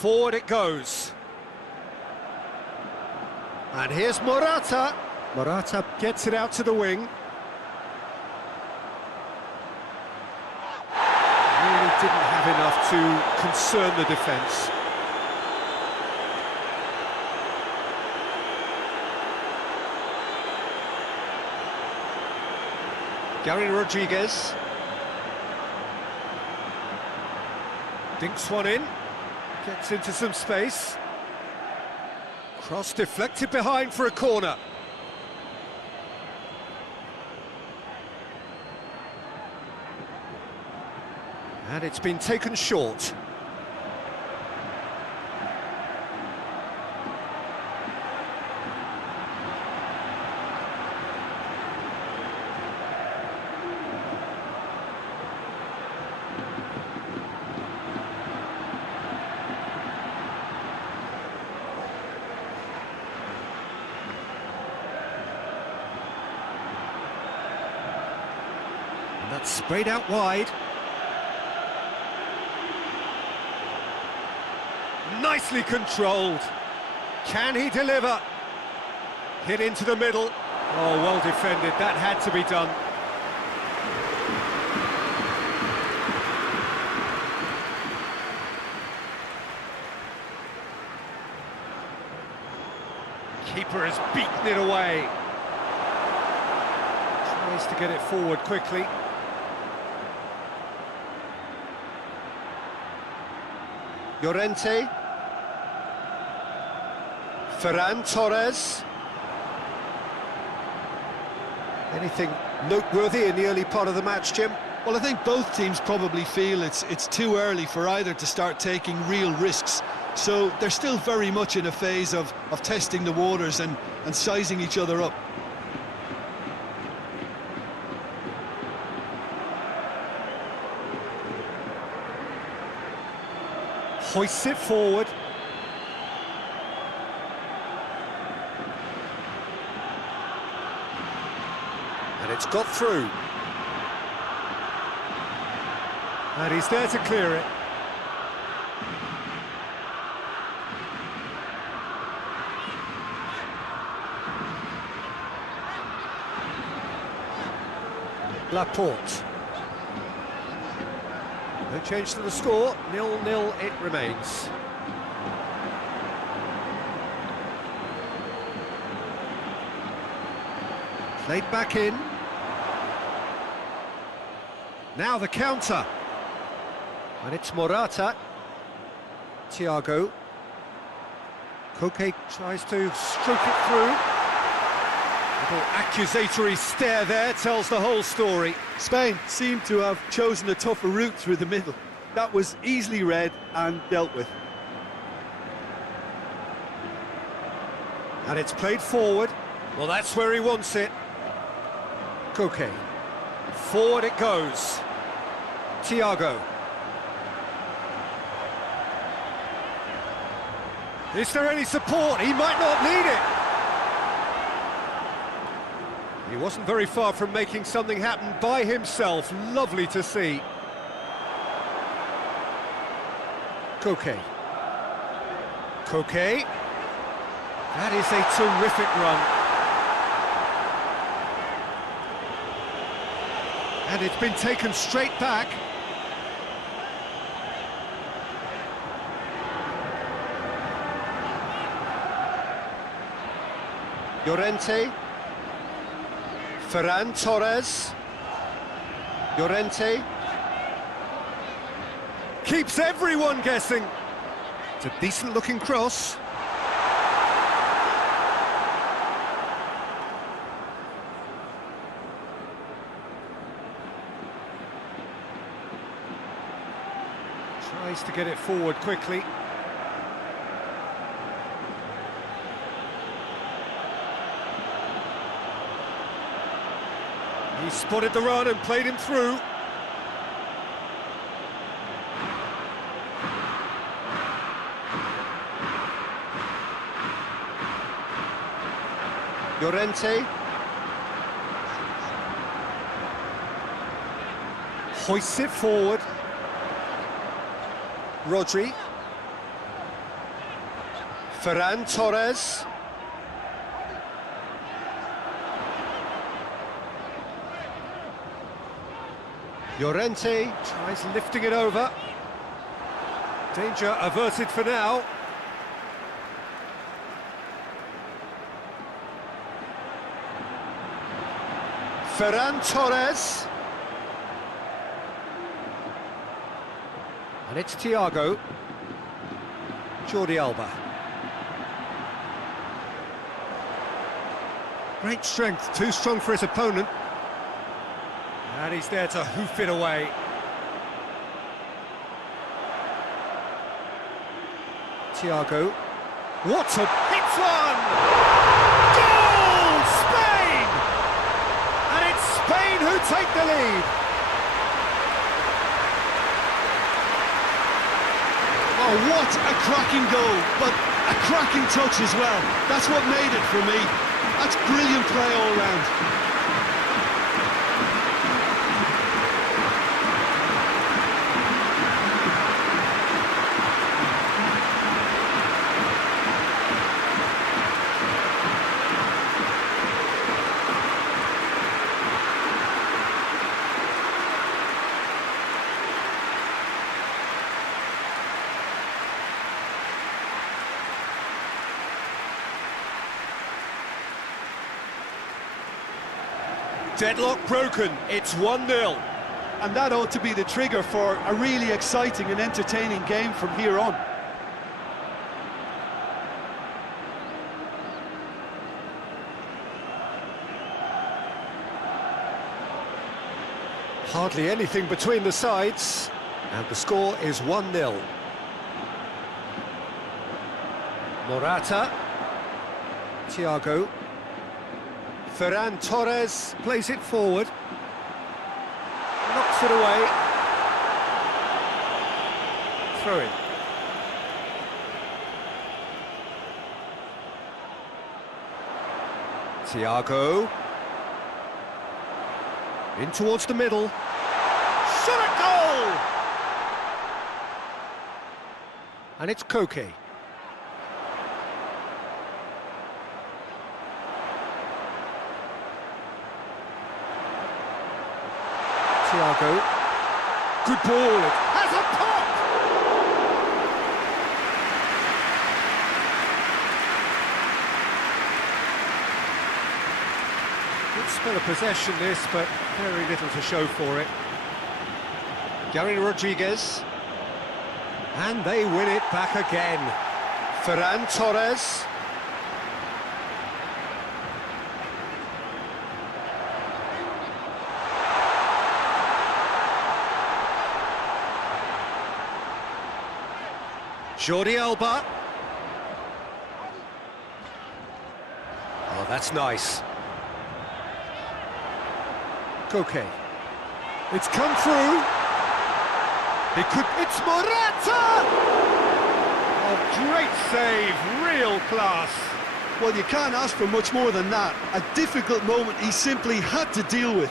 Forward it goes. And here's Morata. Morata gets it out to the wing. Really didn't have enough to concern the defence. Gary Rodriguez. Dinks one in. Gets into some space. Cross deflected behind for a corner. And it's been taken short. And that's sprayed out wide. Nicely controlled. Can he deliver? Hit into the middle. Oh, well defended. That had to be done. Keeper has beaten it away. Tries to get it forward quickly. Llorente. Ferran Torres. Anything noteworthy in the early part of the match, Jim? Well, I think both teams probably feel it's too early for either to start taking real risks. So they're still very much in a phase of testing the waters and sizing each other up. Hoists it forward. And it's got through. And he's there to clear it. Laporte. No change to the score, 0-0 it remains. Played back in. Now the counter. And it's Morata. Thiago. Koke tries to stroke it through. Little accusatory stare there tells the whole story. Spain seemed to have chosen a tougher route through the middle. That was easily read and dealt with. And it's played forward. Well, that's where he wants it. Koke. Forward it goes. Thiago. Is there any support? He might not need it. He wasn't very far from making something happen by himself. Lovely to see. Koke. Koke. That is a terrific run. And it's been taken straight back. Llorente. Ferran Torres. Llorente. Keeps everyone guessing. It's a decent-looking cross. Tries to get it forward quickly. He spotted the run and played him through. Llorente. Hoists it forward. Rodri. Ferran Torres. Llorente tries lifting it over. Danger averted for now. Ferran Torres. And it's Thiago. Jordi Alba. Great strength, too strong for his opponent. And he's there to hoof it away. Thiago. What a hit one! Goal! Spain! And it's Spain who take the lead. Oh, what a cracking goal, but a cracking touch as well. That's what made it for me. That's brilliant play all round. Deadlock broken, it's 1-0. And that ought to be the trigger for a really exciting and entertaining game from here on. Hardly anything between the sides, and the score is 1-0. Morata. Thiago. Ferran Torres plays it forward. Knocks it away. Throw in. Thiago. In towards the middle. Shot at goal! And it's KOTA. Thiago. Good ball, it has a pop! Good spell of possession this, but very little to show for it. Gary Rodriguez. And they win it back again. Ferran Torres. Jordi Alba. Oh, that's nice. KOTA. It's come through. It's Morata! Oh, great save, real class. Well, you can't ask for much more than that. A difficult moment he simply had to deal with.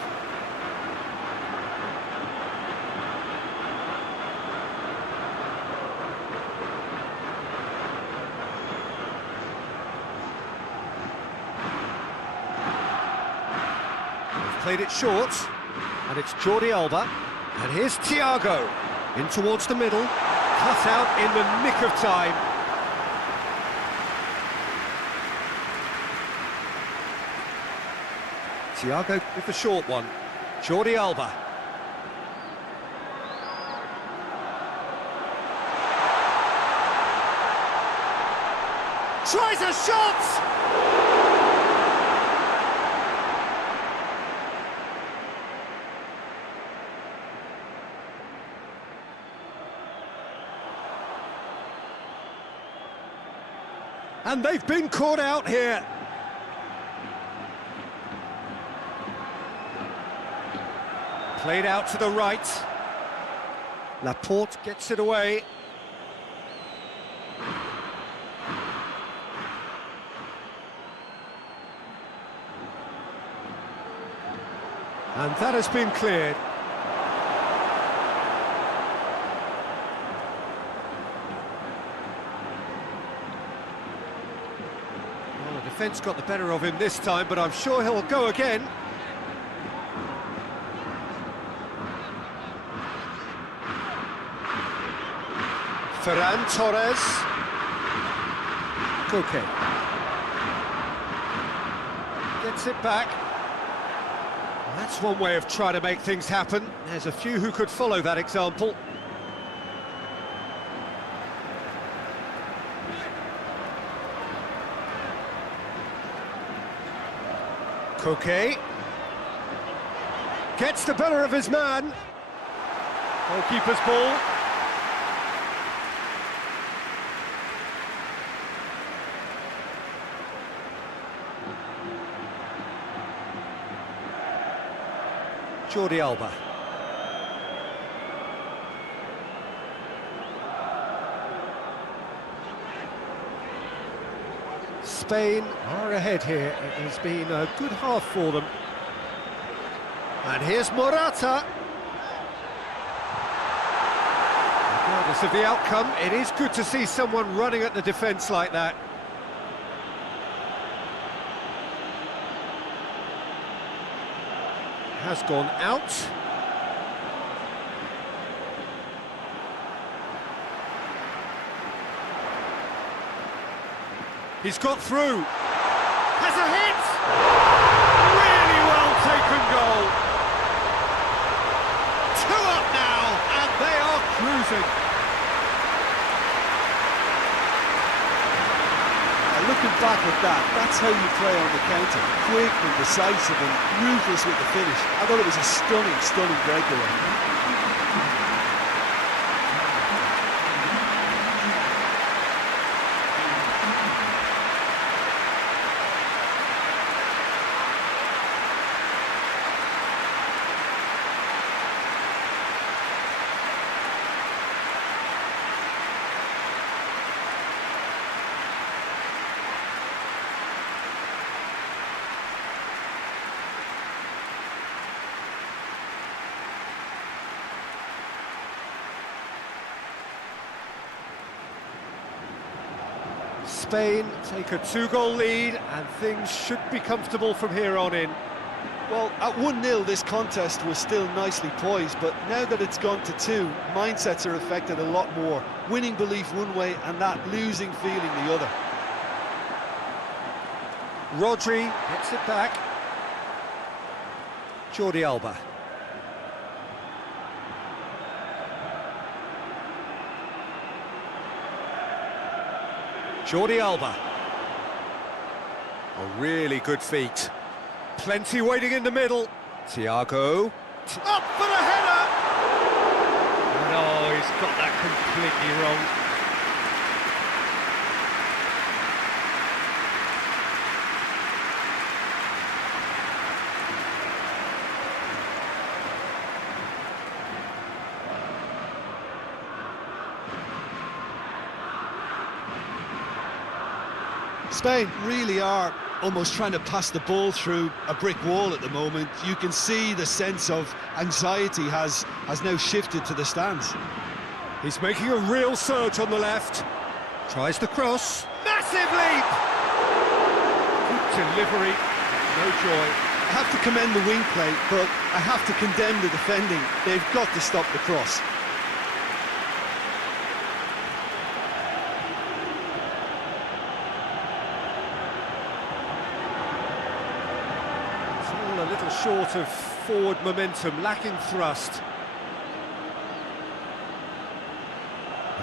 Played it short, and it's Jordi Alba, and here's Thiago, in towards the middle, cut out in the nick of time. Thiago with the short one, Jordi Alba. Tries a shot! And they've been caught out here. Played out to the right. Laporte gets it away. And that has been cleared. defence got the better of him this time, but I'm sure he'll go again. Ferran Torres. Koke. Gets it back. That's one way of trying to make things happen. There's a few who could follow that example. Koke gets the better of his man. Goalkeeper's ball. Jordi Alba. Spain are ahead here. It has been a good half for them. And here's Morata. Regardless of the outcome, it is good to see someone running at the defence like that. Has gone out. He's got through. Has a hit! Really well taken goal. 2 up now, and they are cruising. Looking back at that, that's how you play on the counter. Quick and decisive and ruthless with the finish. I thought it was a stunning, stunning breakaway. Spain take a 2-goal lead, and things should be comfortable from here on in. Well, at 1-0 this contest was still nicely poised, but now that it's gone to 2, mindsets are affected a lot more. Winning belief one way and that losing feeling the other. Rodri gets it back. Jordi Alba. Jordi Alba. A really good feat. Plenty waiting in the middle. Thiago. Up for the header! No, he's got that completely wrong. Spain really are almost trying to pass the ball through a brick wall at the moment. You can see the sense of anxiety has now shifted to the stands. He's making a real surge on the left. Tries the cross. Massive leap! Good delivery. No joy. I have to commend the wing play, but I have to condemn the defending. They've got to stop the cross. A little short of forward momentum, lacking thrust.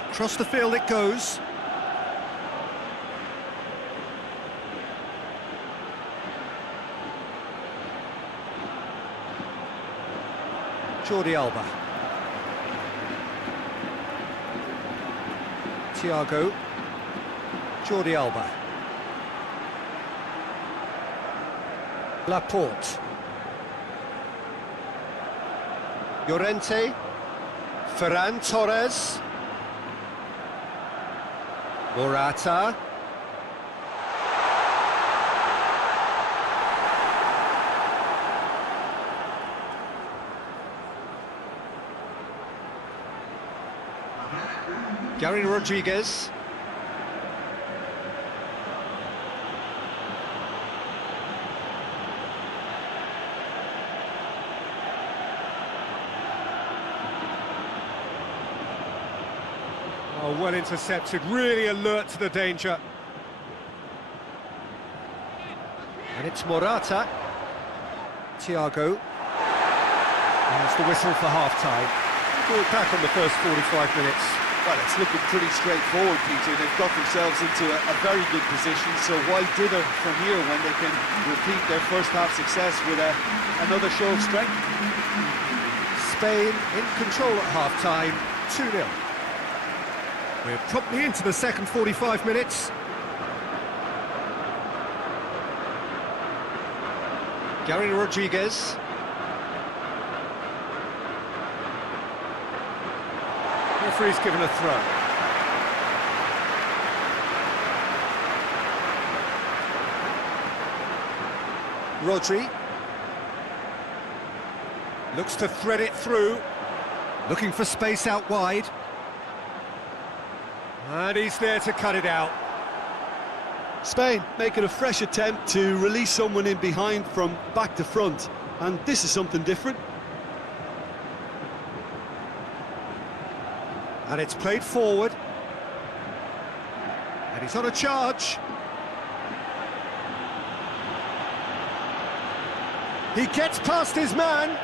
Across the field it goes. Jordi Alba. Thiago. Jordi Alba. Laporte. Llorente. Ferran Torres. Morata. Gary Rodriguez. Oh, well intercepted, really alert to the danger. And it's Morata. Thiago. And that's the whistle for half-time. We'll look back on the first 45 minutes. Well, it's looking pretty straightforward, Peter. They've got themselves into a very good position, so why dither from here when they can repeat their first half success with another show of strength? Spain in control at half-time, 2-0. We're promptly into the second 45 minutes. Gary Rodriguez. Referee's given a throw. Rodri. Looks to thread it through. Looking for space out wide. And he's there to cut it out. Spain making a fresh attempt to release someone in behind from back to front. And this is something different. And it's played forward. And he's on a charge. He gets past his man.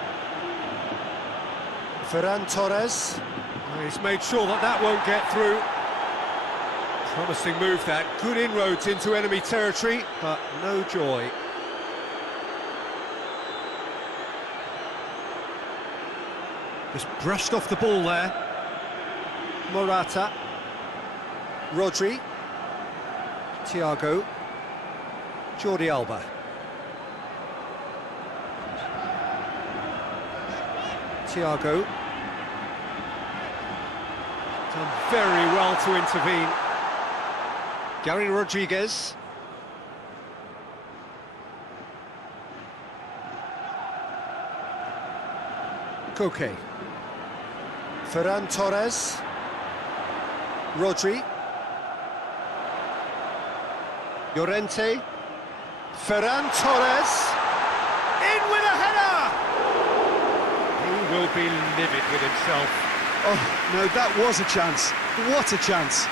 Ferran Torres. Oh, he's made sure that that won't get through. Promising move that. Good inroads into enemy territory, but no joy. Just brushed off the ball there. Morata. Rodri. Thiago. Jordi Alba. Thiago. Done very well to intervene. Gary Rodriguez. Koke. Ferran Torres. Rodri. Llorente. Ferran Torres. In with a header! He will be livid with himself. Oh, no, that was a chance. What a chance.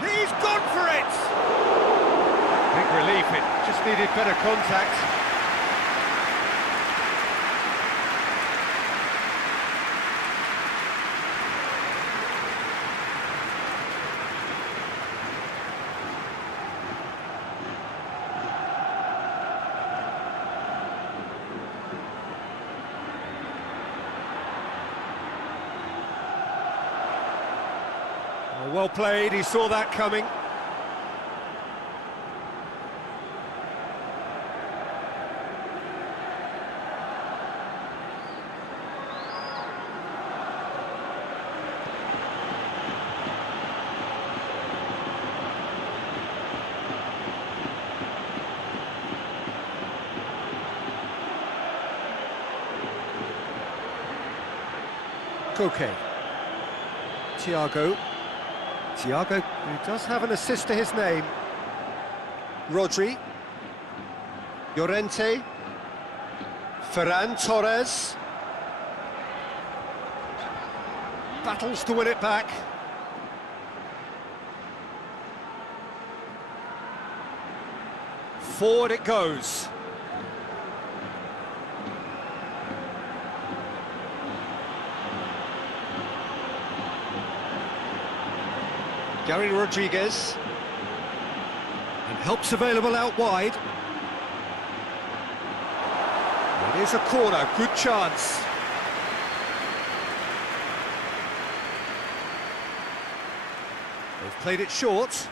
He's gone for it! Big relief, it just needed better contact. Well played, he saw that coming. Koke. Thiago. Thiago, who does have an assist to his name. Rodri. Llorente. Ferran Torres. Battles to win it back. Forward it goes. Gary Rodriguez. And help's available out wide. It is a corner, good chance. They've played it short.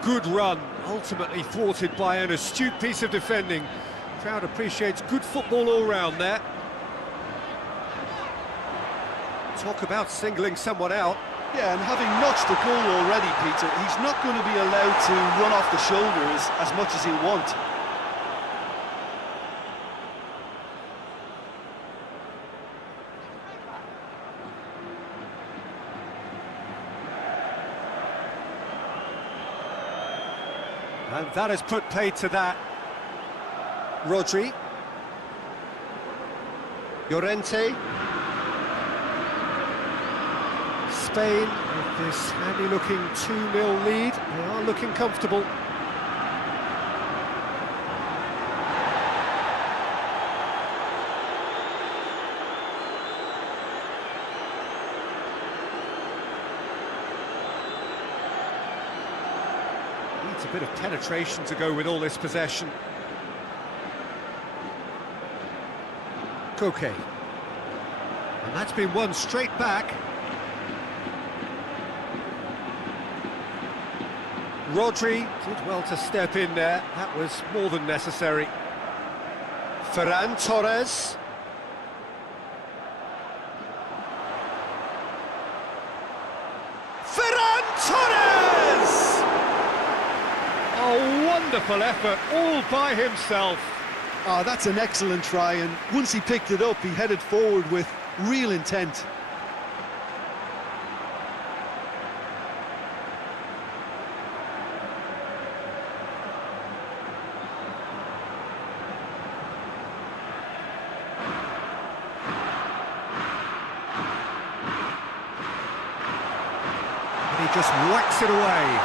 Good run, ultimately thwarted by an astute piece of defending. Crowd appreciates good football all round there. Talk about singling someone out. Yeah, and having notched the goal already, Peter, he's not going to be allowed to run off the shoulders as much as he'll want. And that has put paid to that. Rodri. Llorente. Spain, with this handy-looking 2-0 lead, they are looking comfortable. Needs a bit of penetration to go with all this possession. Koke. And that's been won straight back. Rodri did well to step in there, that was more than necessary. Ferran Torres. Ferran Torres! A wonderful effort, all by himself. Oh, that's an excellent try, and once he picked it up, he headed forward with real intent. He just whacks it away.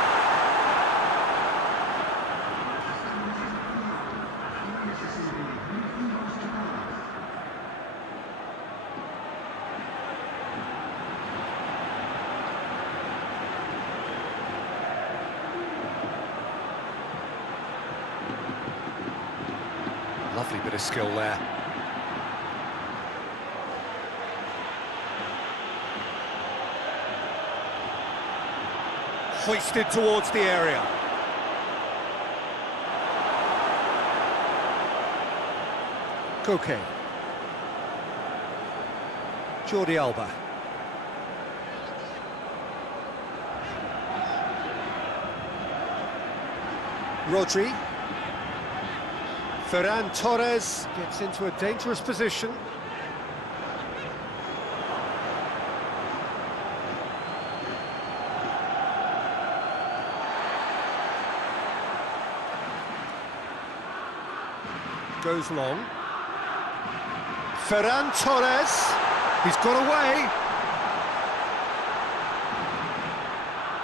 Lovely bit of skill there. Hoisted towards the area. Koke. Jordi Alba. Rodri. Ferran Torres gets into a dangerous position. Goes long. Ferran Torres, he's got away.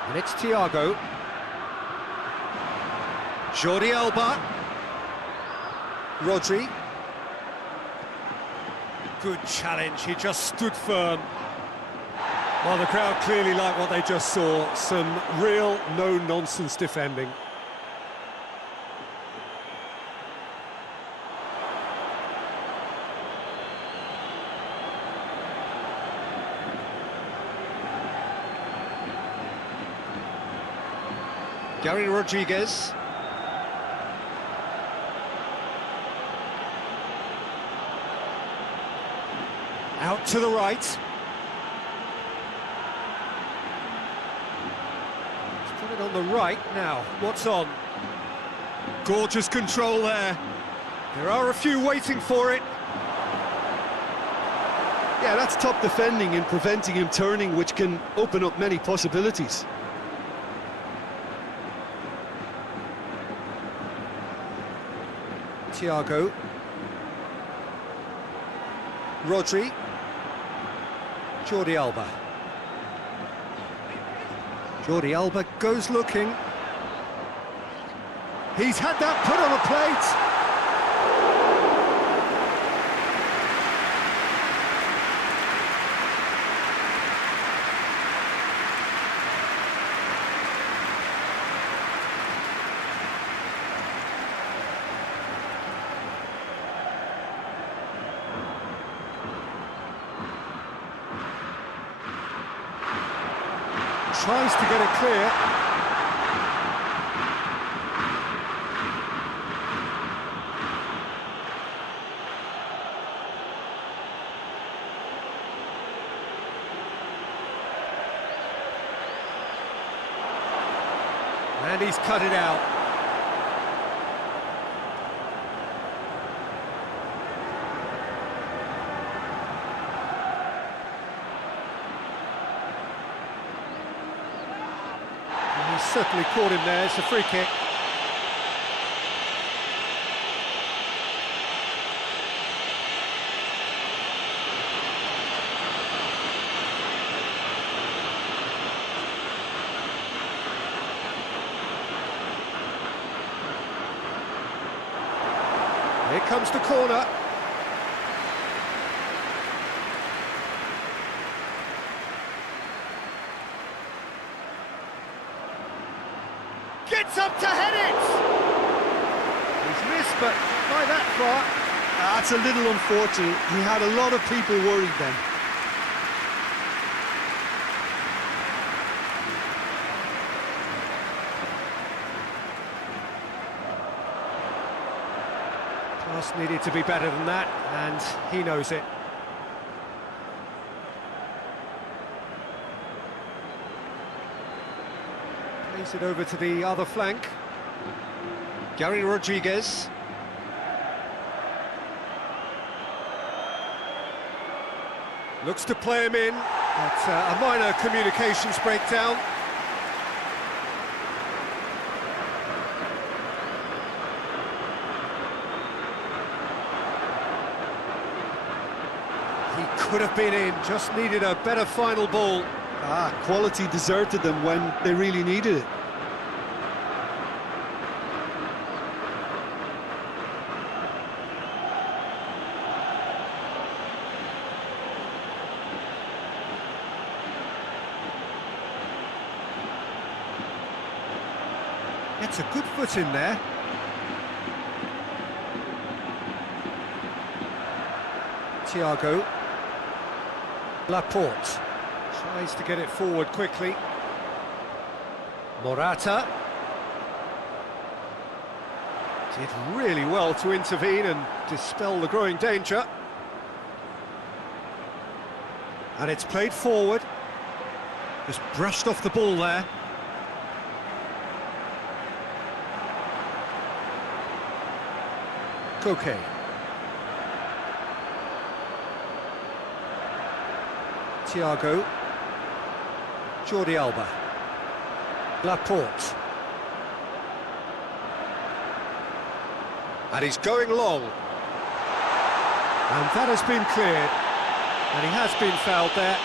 And it's Thiago. Jordi Alba. Rodri. Good challenge, he just stood firm. Well, the crowd clearly like what they just saw. Some real no-nonsense defending. Gary Rodriguez. Out to the right. He's put it on the right now. What's on? Gorgeous control there. There are a few waiting for it. Yeah, that's top defending and preventing him turning, which can open up many possibilities. Thiago. Rodri. Jordi Alba. Jordi Alba goes looking. He's had that put on a plate. Tries to get it clear. And he's cut it out. And he's certainly caught him there. It's a free kick. Here comes the corner. Gets up to head it! He's missed, but not by that far. That's a little unfortunate. He had a lot of people worried then. Pass needed to be better than that, and he knows it. Plays it over to the other flank. Gary Rodriguez. Looks to play him in, but a minor communications breakdown. He could have been in, just needed a better final ball. Quality deserted them when they really needed it. Gets a good foot in there. Thiago. Laporte tries to get it forward quickly. Morata did really well to intervene and dispel the growing danger. And it's played forward. Just brushed off the ball there. Koke. Thiago. Jordi Alba. Laporte. And he's going long. And that has been cleared. And he has been fouled there.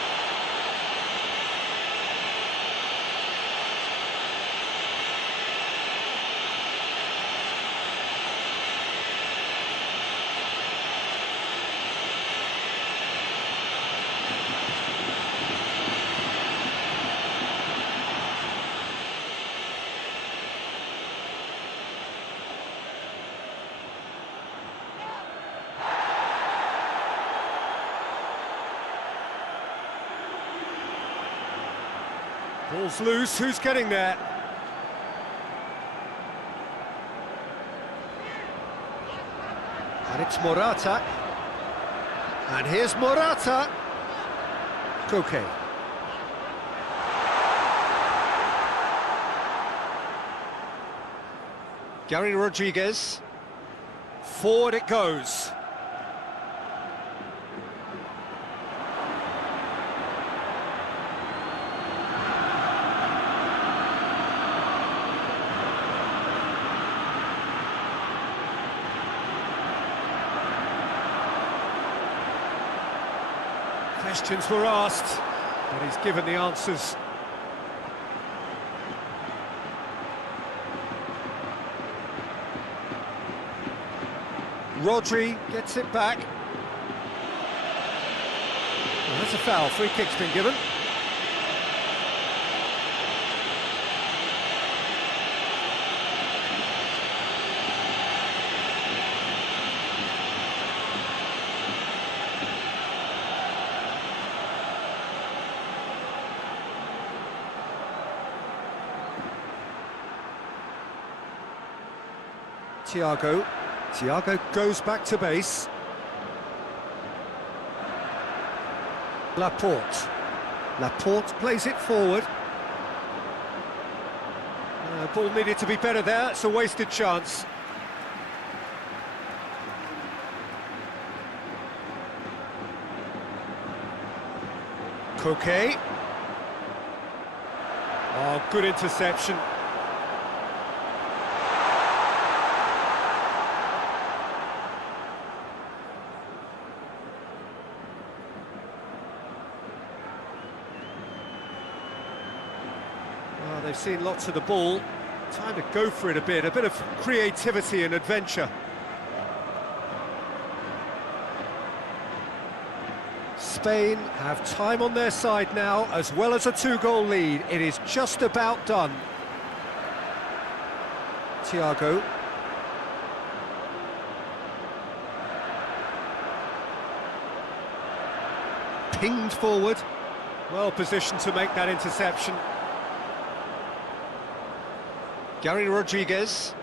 Ball's loose, who's getting there? And it's Morata. And here's Morata. Koke. Gary Rodriguez. Forward it goes. Questions were asked, but he's given the answers. Rodri gets it back. Well, that's a foul. Free kick's been given. Thiago goes back to base. Laporte plays it forward. Ball needed to be better there, it's a wasted chance. KOTA. Oh, good interception. Well, they've seen lots of the ball. Time to go for it a bit of creativity and adventure. Spain have time on their side now, as well as a 2-goal lead. It is just about done. Thiago. Pinged forward. Well positioned to make that interception. Gary Rodriguez.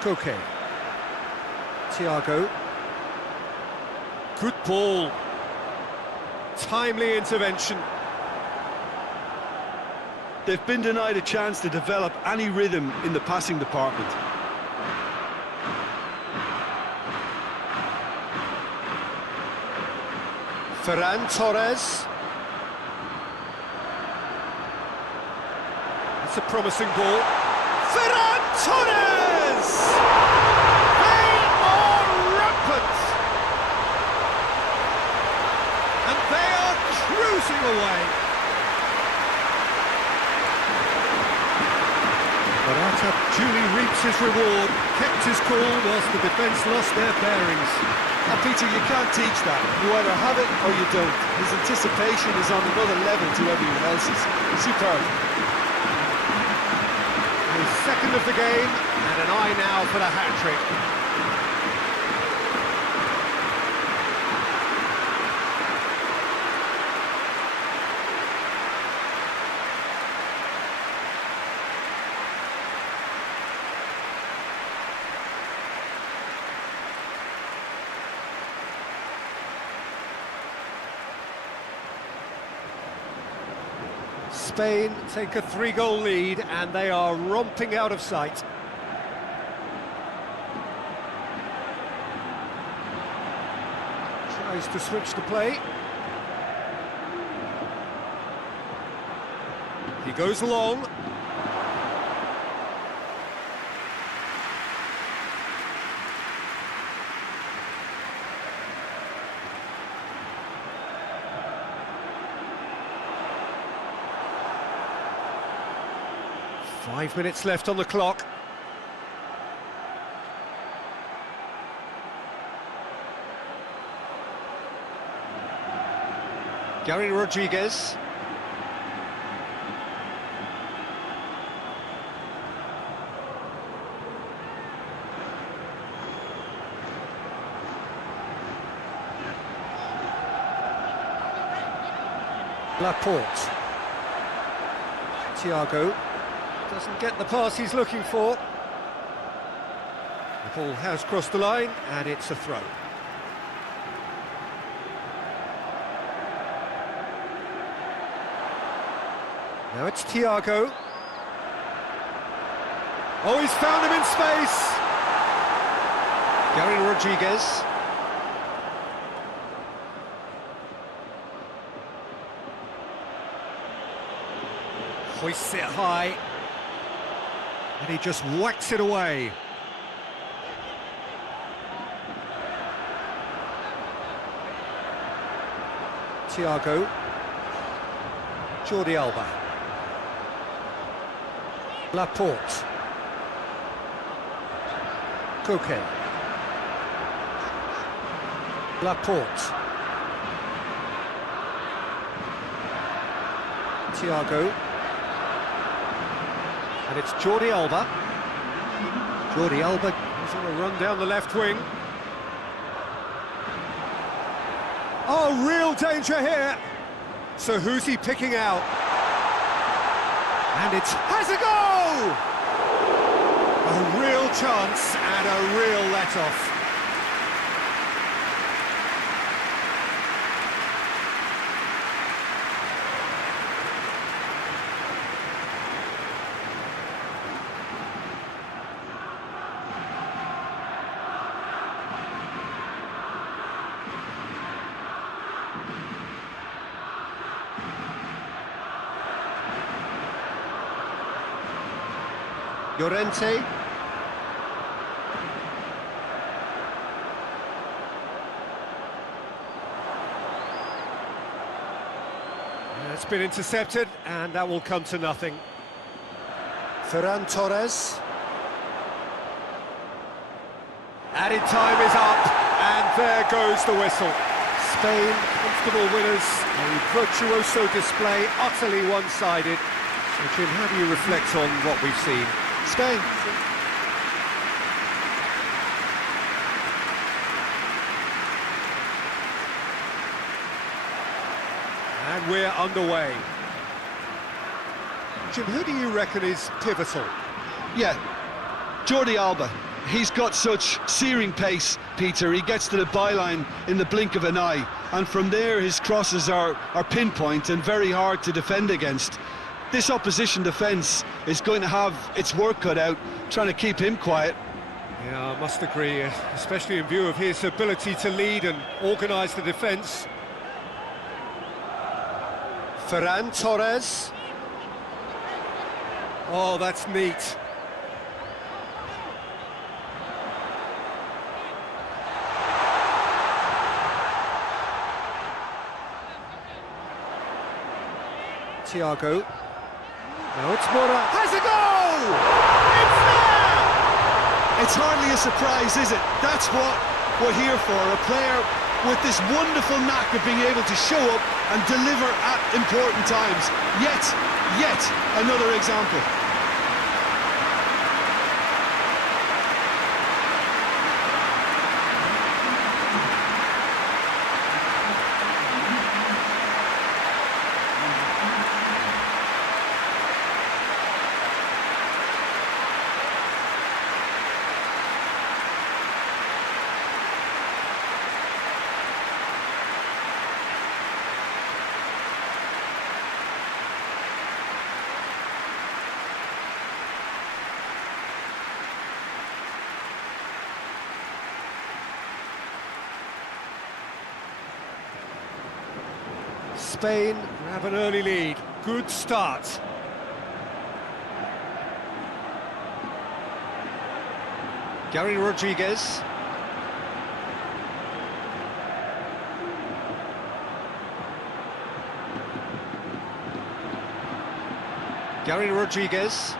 KOTA. Thiago. Good ball. Timely intervention. They've been denied a chance to develop any rhythm in the passing department. Ferran Torres. That's a promising ball. Ferran Torres! They are rampant! And they are cruising away. Morata duly reaps his reward, kept his cool whilst the defence lost their bearings. Now, Peter, you can't teach that. You either have it or you don't. His anticipation is on another level to everyone else's. Superb. His second of the game, and an eye now for the hat-trick. Spain take a 3-goal lead and they are romping out of sight. Tries to switch the play. He goes long. Five minutes left on the clock. Gary Rodriguez. Laporte. Thiago. Doesn't get the pass he's looking for. The ball has crossed the line, and it's a throw. Now it's Thiago. Oh, he's found him in space! Gary Rodriguez. Hoists it high. And he just whacks it away. Thiago. Jordi Alba. Laporte. KOTA. Laporte. Thiago. And it's Jordi Alba. Jordi Alba is on a run down the left wing. Oh, real danger here. So who's he picking out? And it has a goal! A real chance and a real let-off. Llorente. It's been intercepted, and that will come to nothing. Ferran Torres. Added time is up, and there goes the whistle. Spain, comfortable winners, a virtuoso display, utterly one-sided. So, Jim, how do you reflect on what we've seen? Spain. And we're underway. Jim, who do you reckon is pivotal? Yeah, Jordi Alba. He's got such searing pace, Peter. He gets to the byline in the blink of an eye, and from there his crosses are pinpoint and very hard to defend against. This opposition defence is going to have its work cut out trying to keep him quiet. Yeah, I must agree, especially in view of his ability to lead and organise the defence. Ferran Torres. Oh, that's neat. Thiago. Now it's MURAH. Has a goal! It's there! It's hardly a surprise, is it? That's what we're here for, a player with this wonderful knack of being able to show up and deliver at important times. Yet another example. Spain have an early lead. Good start. Gary Rodriguez. Gary Rodriguez.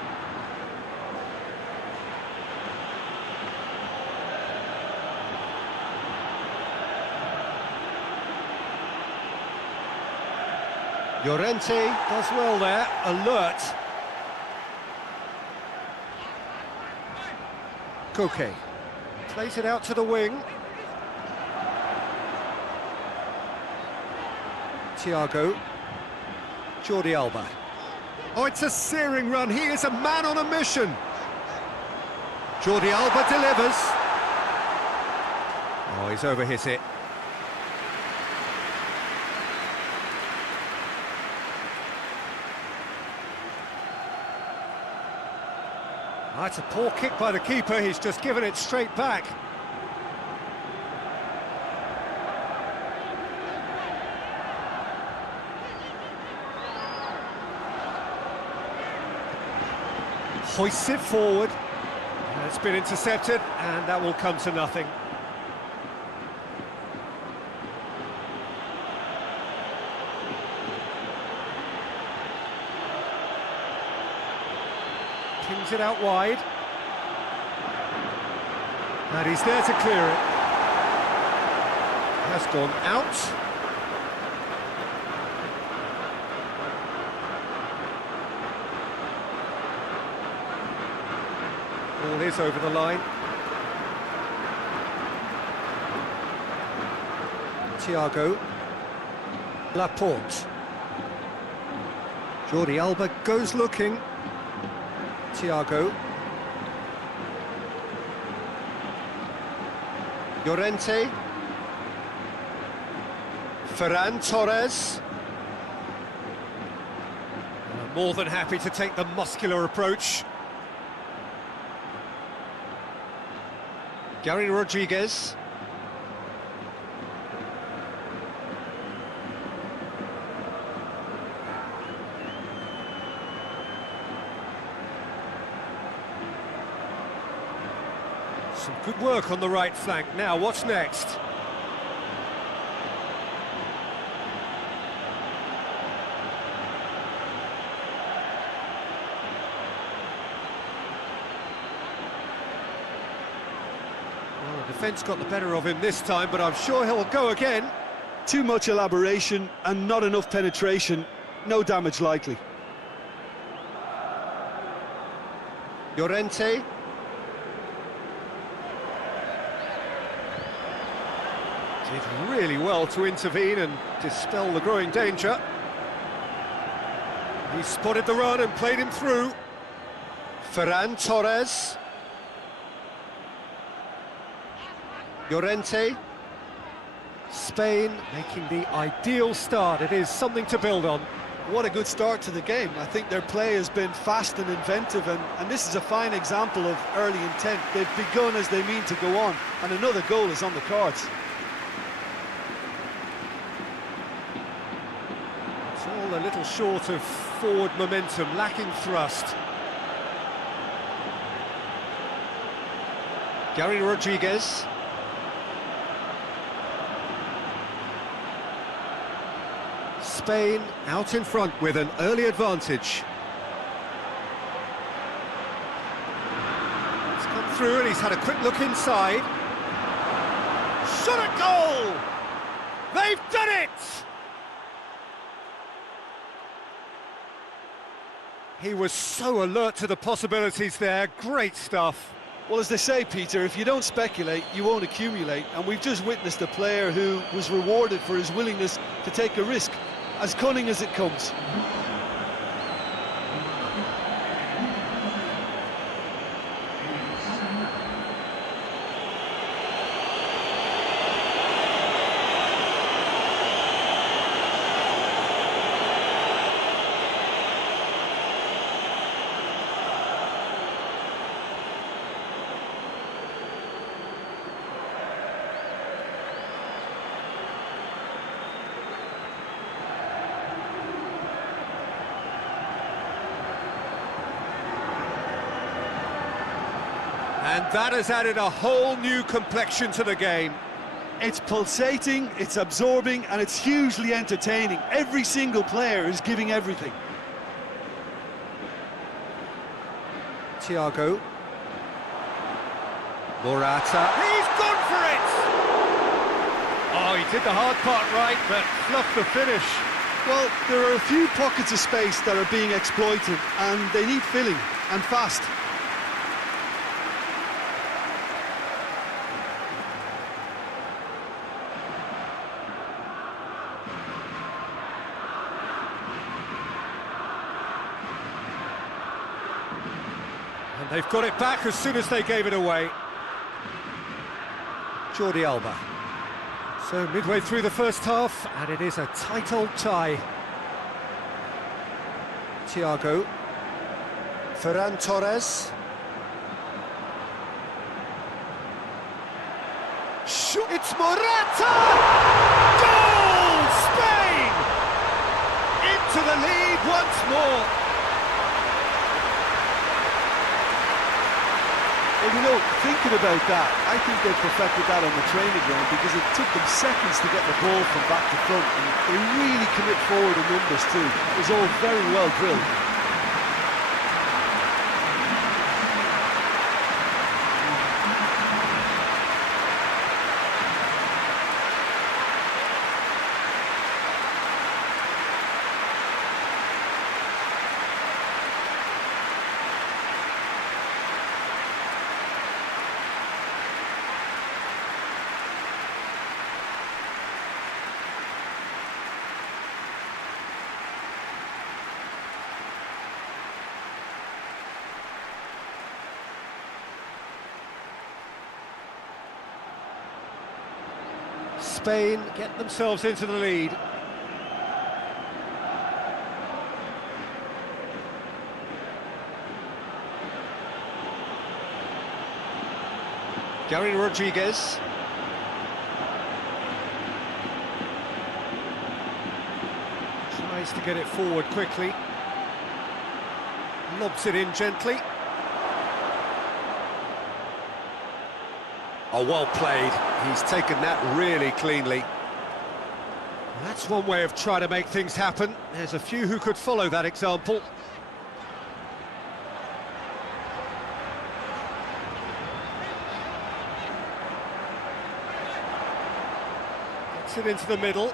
Llorente does well there, alert. Koke plays it out to the wing. Thiago. Jordi Alba. Oh, it's a searing run. He is a man on a mission. Jordi Alba delivers. Oh, he's overhit it. That's a poor kick by the keeper, he's just given it straight back. Hoists it forward. It's been intercepted, and that will come to nothing. Pings it out wide. And he's there to clear it. Has gone out. Ball is over the line. Thiago. Laporte. Jordi Alba goes looking. Thiago. Llorente. Ferran Torres. More than happy to take the muscular approach. Gary Rodriguez. Some good work on the right flank. Now, what's next? Well, the defence got the better of him this time, but I'm sure he'll go again. Too much elaboration and not enough penetration. No damage likely. Llorente. Did really well to intervene and dispel the growing danger. He spotted the run and played him through. Ferran Torres. Llorente. Spain making the ideal start. It is something to build on. What a good start to the game. I think their play has been fast and inventive, and this is a fine example of early intent. They've begun as they mean to go on, and another goal is on the cards. It's all a little short of forward momentum, lacking thrust. Gary Rodriguez. Spain out in front with an early advantage. It's come through and he's had a quick look inside. Shot at goal! They've done it! He was so alert to the possibilities there. Great stuff. Well, as they say, Peter, if you don't speculate, you won't accumulate. And we've just witnessed a player who was rewarded for his willingness to take a risk, as cunning as it comes. And that has added a whole new complexion to the game. It's pulsating, it's absorbing, and it's hugely entertaining. Every single player is giving everything. Thiago. Morata. He's gone for it! Oh, he did the hard part right, but fluffed the finish. Well, there are a few pockets of space that are being exploited, and they need filling, and fast. And they've got it back as soon as they gave it away. Jordi Alba. So midway through the first half, and it is a tight old tie. Thiago. Ferran Torres. It's Morata! Goal! Spain! Into the lead once more. Well, you know, thinking about that, I think they perfected that on the training ground because it took them seconds to get the ball from back to front, and they really commit forward in numbers too. It was all very well drilled. Spain get themselves into the lead. Gary Rodriguez. Tries to get it forward quickly. Lobs it in gently. Oh, well played. He's taken that really cleanly. That's one way of trying to make things happen. There's a few who could follow that example. Gets it into the middle.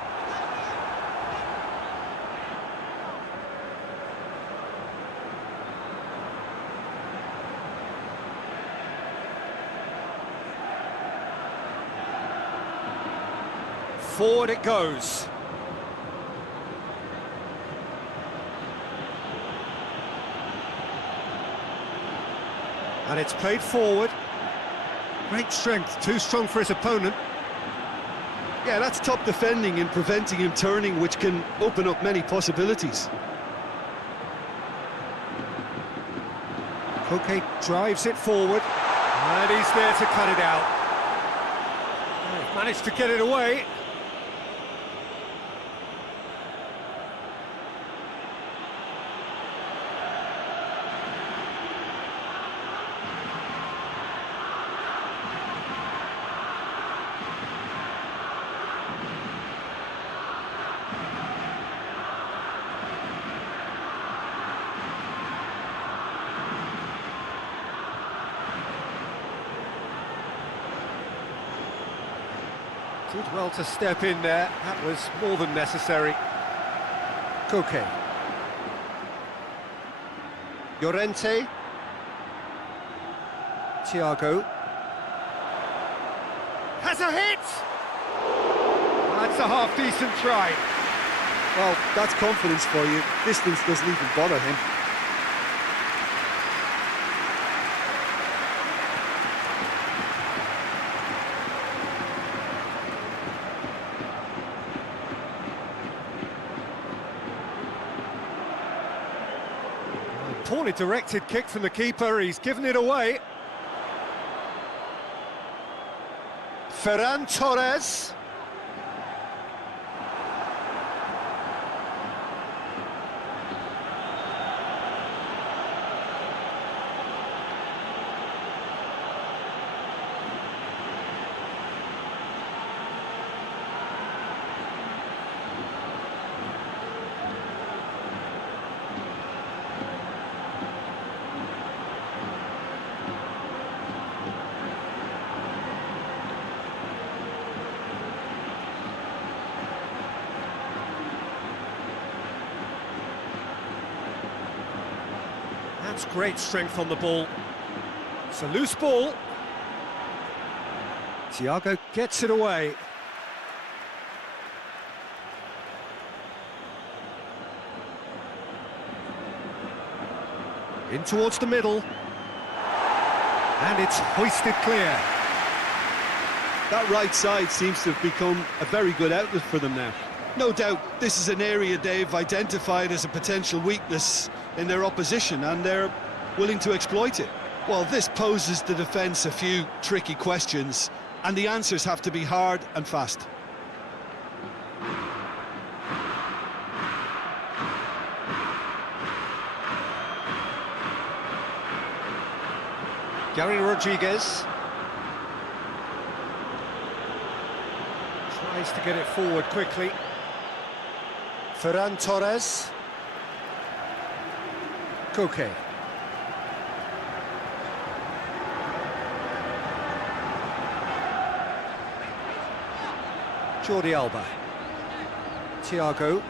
Forward it goes. And it's played forward. Great strength, too strong for his opponent. Yeah, that's top defending and preventing him turning, which can open up many possibilities. Koke drives it forward. And he's there to cut it out. Managed to get it away. Did well to step in there, that was more than necessary. Koke. Llorente. Thiago. Has a hit! That's a half-decent try. Well, that's confidence for you. Distance doesn't even bother him. Poorly directed kick from the keeper, he's given it away. Ferran Torres. That's great strength on the ball. It's a loose ball. Thiago gets it away. In towards the middle. And it's hoisted clear. That right side seems to have become a very good outlet for them now. No doubt this is an area they've identified as a potential weakness in their opposition, and they're willing to exploit it. Well, this poses the defence a few tricky questions, and the answers have to be hard and fast. Gary Rodriguez tries to get it forward quickly. Ferran Torres. Koke. Jordi Alba. Thiago.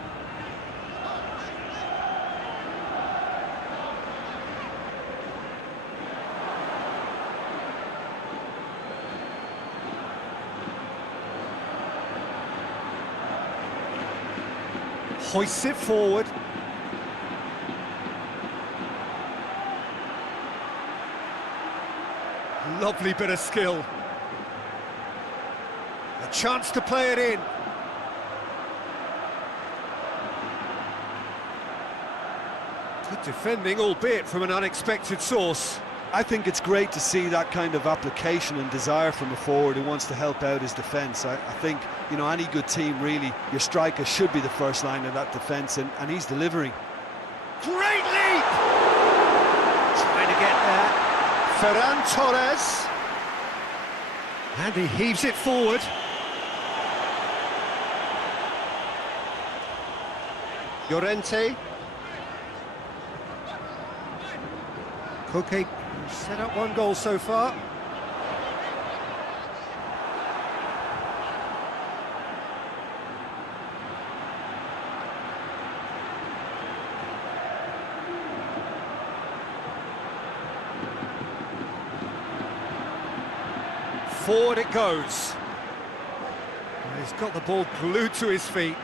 Hoists it forward. Lovely bit of skill. A chance to play it in. Good defending, albeit from an unexpected source. I think it's great to see that kind of application and desire from a forward who wants to help out his defence. I think, you know, any good team, really, your striker should be the first line of that defence, and he's delivering. Great leap! Trying to get there. Ferran Torres. And he heaves it forward. Llorente. Koke set up one goal so far. Forward it goes. He's got the ball glued to his feet.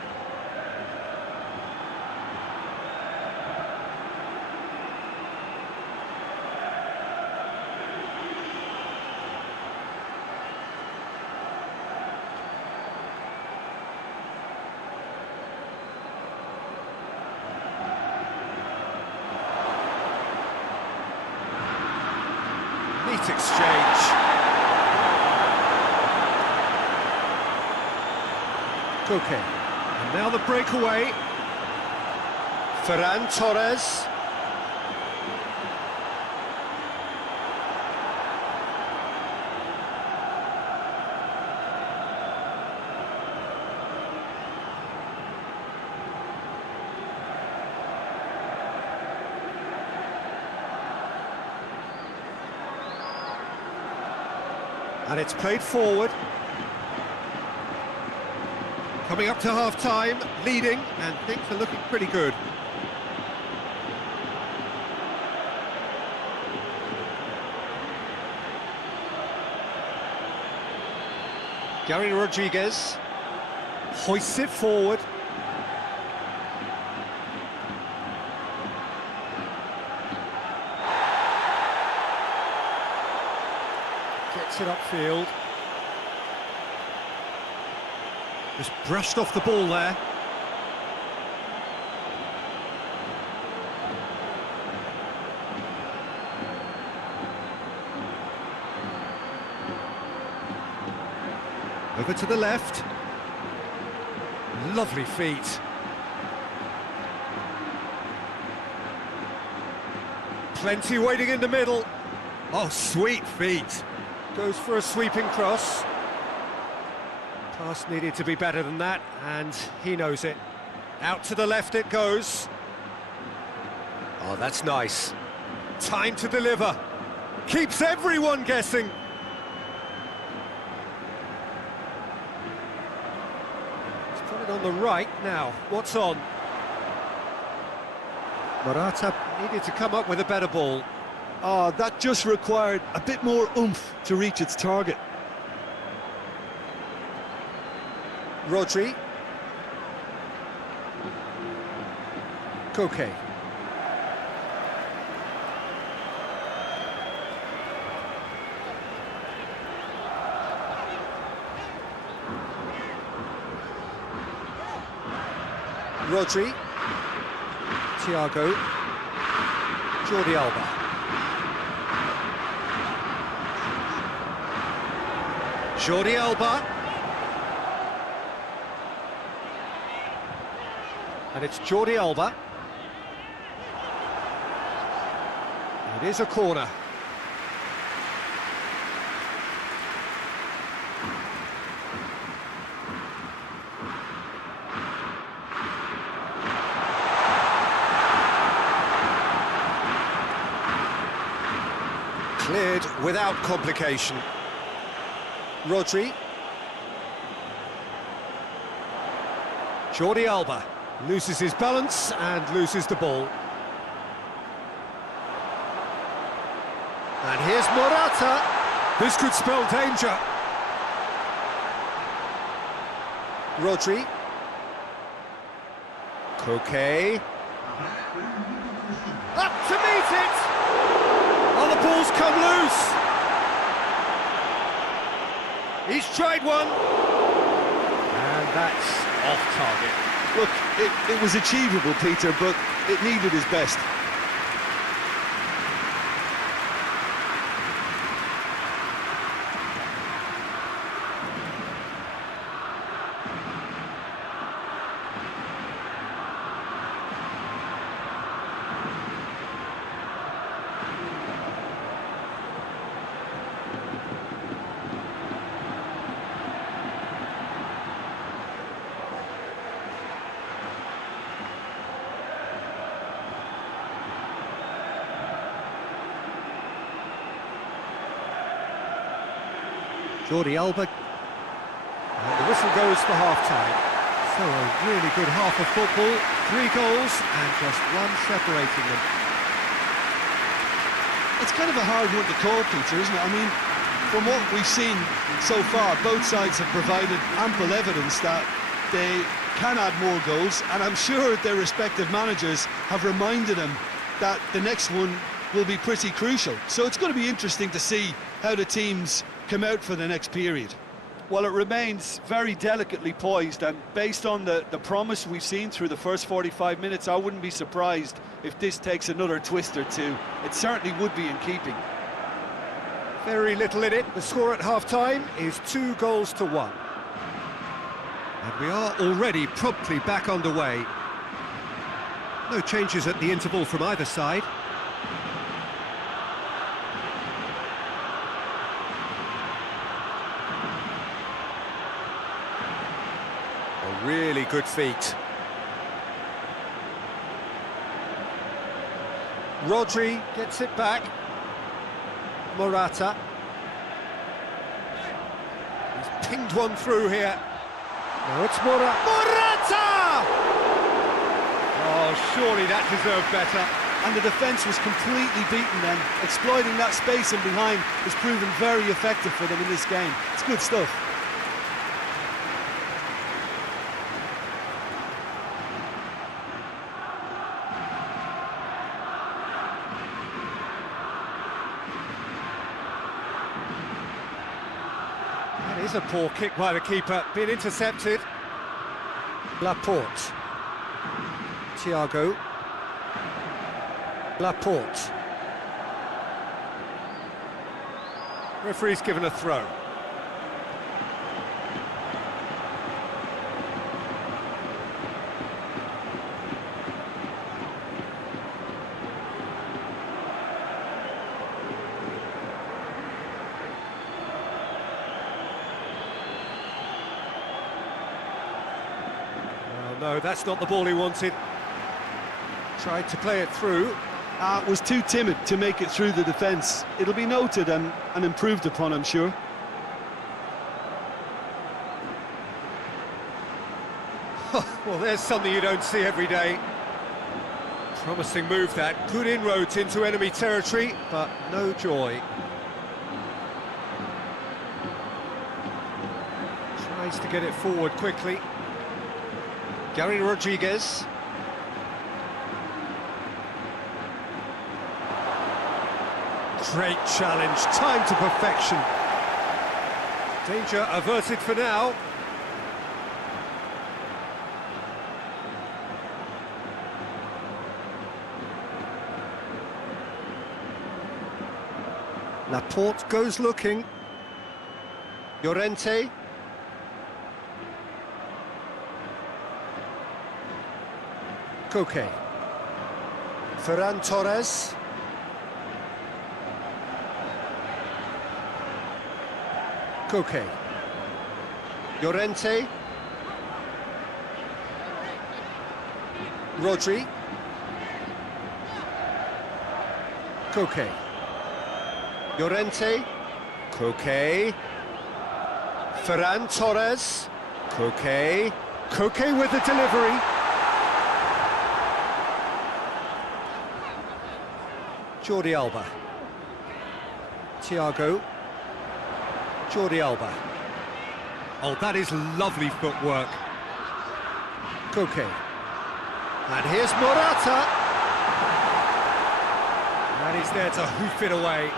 Neat exchange. Koke, and now the breakaway. Ferran Torres. And it's played forward. Coming up to half-time, leading, and things are looking pretty good. Gary Rodriguez hoists it forward. Gets it upfield. Just brushed off the ball there. Over to the left. Lovely feet. Plenty waiting in the middle. Oh, sweet feet. Goes for a sweeping cross. Pass needed to be better than that, and he knows it. Out to the left it goes. Oh, that's nice. Time to deliver. Keeps everyone guessing. He's put it on the right now. What's on? Morata needed to come up with a better ball. Oh, that just required a bit more oomph to reach its target. Rodri. Koke. Rodri. Thiago. Jordi Alba. Jordi Alba. And it's Jordi Alba. It is a corner. Cleared without complication. Rodri. Jordi Alba loses his balance and loses the ball. And here's Morata. This could spell danger. Rodri. Koke. Up to meet it! Oh, the ball's come loose! He's tried one. And that's off target. Look, it was achievable, Peter, but it needed his best. Jordi Alba. And the whistle goes for half-time. So a really good half of football. 3 goals and just one separating them. It's kind of a hard one to call, Peter, isn't it? I mean, from what we've seen so far, both sides have provided ample evidence that they can add more goals, and I'm sure their respective managers have reminded them that the next one will be pretty crucial. So it's going to be interesting to see how the teams come out for the next period. Well, it remains very delicately poised, and based on the promise we've seen through the first 45 minutes, I wouldn't be surprised if this takes another twist or two. It certainly would be in keeping. Very little in it. The score at half-time is 2 goals to 1. And we are already promptly back underway. No changes at the interval from either side. A really good feat. Rodri gets it back. Morata. He's pinged one through here. Now it's Morata! Oh, surely that deserved better. And the defence was completely beaten then. Exploiting that space in behind has proven very effective for them in this game. It's good stuff. That is a poor kick by the keeper, being intercepted. Laporte. Thiago. Laporte. Referee's given a throw. No, that's not the ball he wanted. Tried to play it through. Was too timid to make it through the defence. It'll be noted and improved upon, I'm sure. Well, there's something you don't see every day. Promising move that. Good inroads into enemy territory, but no joy. Tries to get it forward quickly. Gary Rodriguez. Great challenge, time to perfection. Danger averted for now. Laporte goes looking. Llorente. Koke. Ferran Torres. Koke. Llorente. Rodri. Koke. Llorente. Koke. Ferran Torres. Koke. Koke with the delivery. Jordi Alba. Thiago. Jordi Alba. Oh, that is lovely footwork. Koke. And here's Morata. And he's there to hoof it away.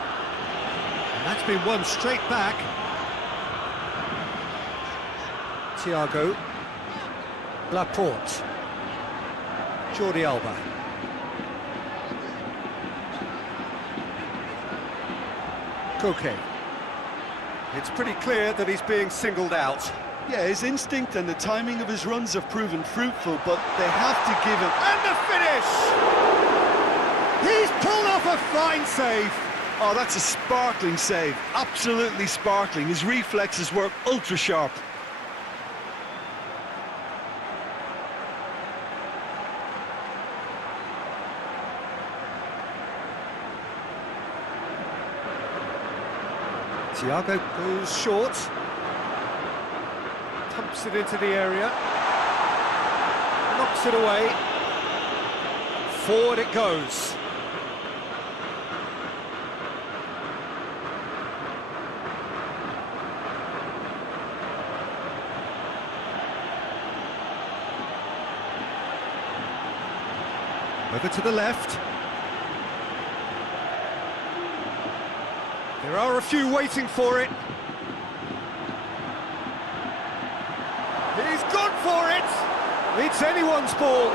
And that's been won straight back. Thiago. Laporte. Jordi Alba. Koke. It's pretty clear that he's being singled out. Yeah, his instinct and the timing of his runs have proven fruitful, but they have to give him... And the finish! He's pulled off a fine save. Oh, that's a sparkling save. Absolutely sparkling. His reflexes were ultra sharp. Thiago goes short. Pumps it into the area. Knocks it away. Forward it goes. Over to the left. There are a few waiting for it. He's gone for it! It's anyone's ball.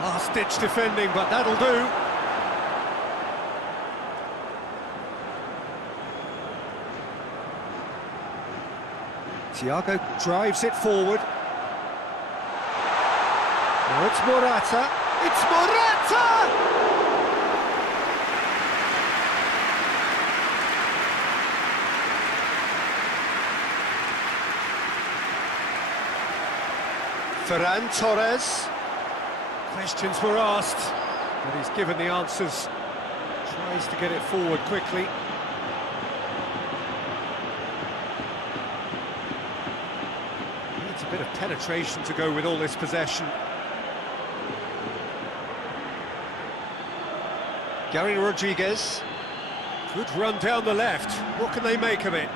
Last-ditch defending, but that'll do. Thiago drives it forward. Now it's Morata. It's Morata! Ferran Torres. Questions were asked, but he's given the answers. Tries to get it forward quickly. Needs a bit of penetration to go with all this possession. Gary Rodriguez. Good run down the left. What can they make of it?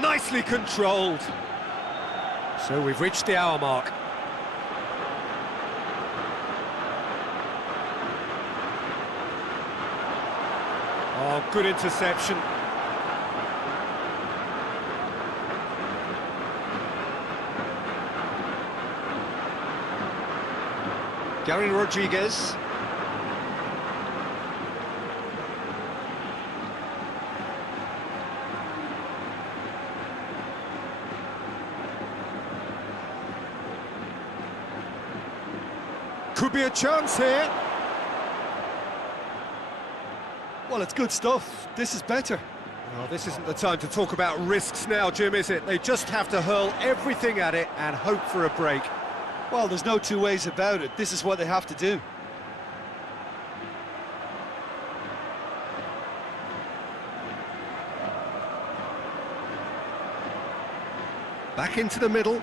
Nicely controlled. So we've reached the hour mark. Oh, good interception. Gary Rodriguez. Could be a chance here. Well, it's good stuff. This is better. Well, this isn't the time to talk about risks now, Jim, is it? They just have to hurl everything at it and hope for a break. Well, there's no two ways about it. This is what they have to do. Back into the middle.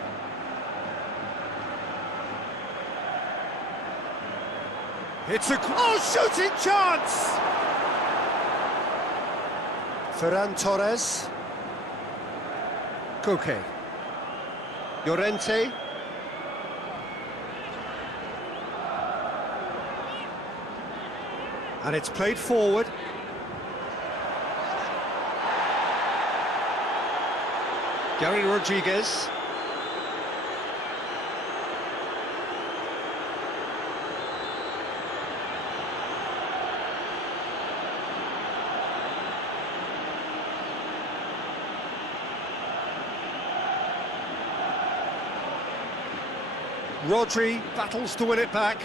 It's a shooting chance! Ferran Torres. Koke. Llorente. And it's played forward. Gary Rodriguez. Rodri battles to win it back.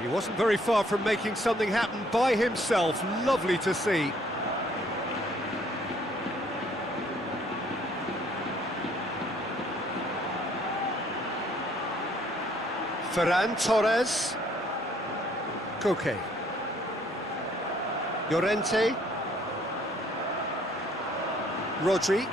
He wasn't very far from making something happen by himself. Lovely to see. Ferran Torres. Koke. Llorente. Rodri.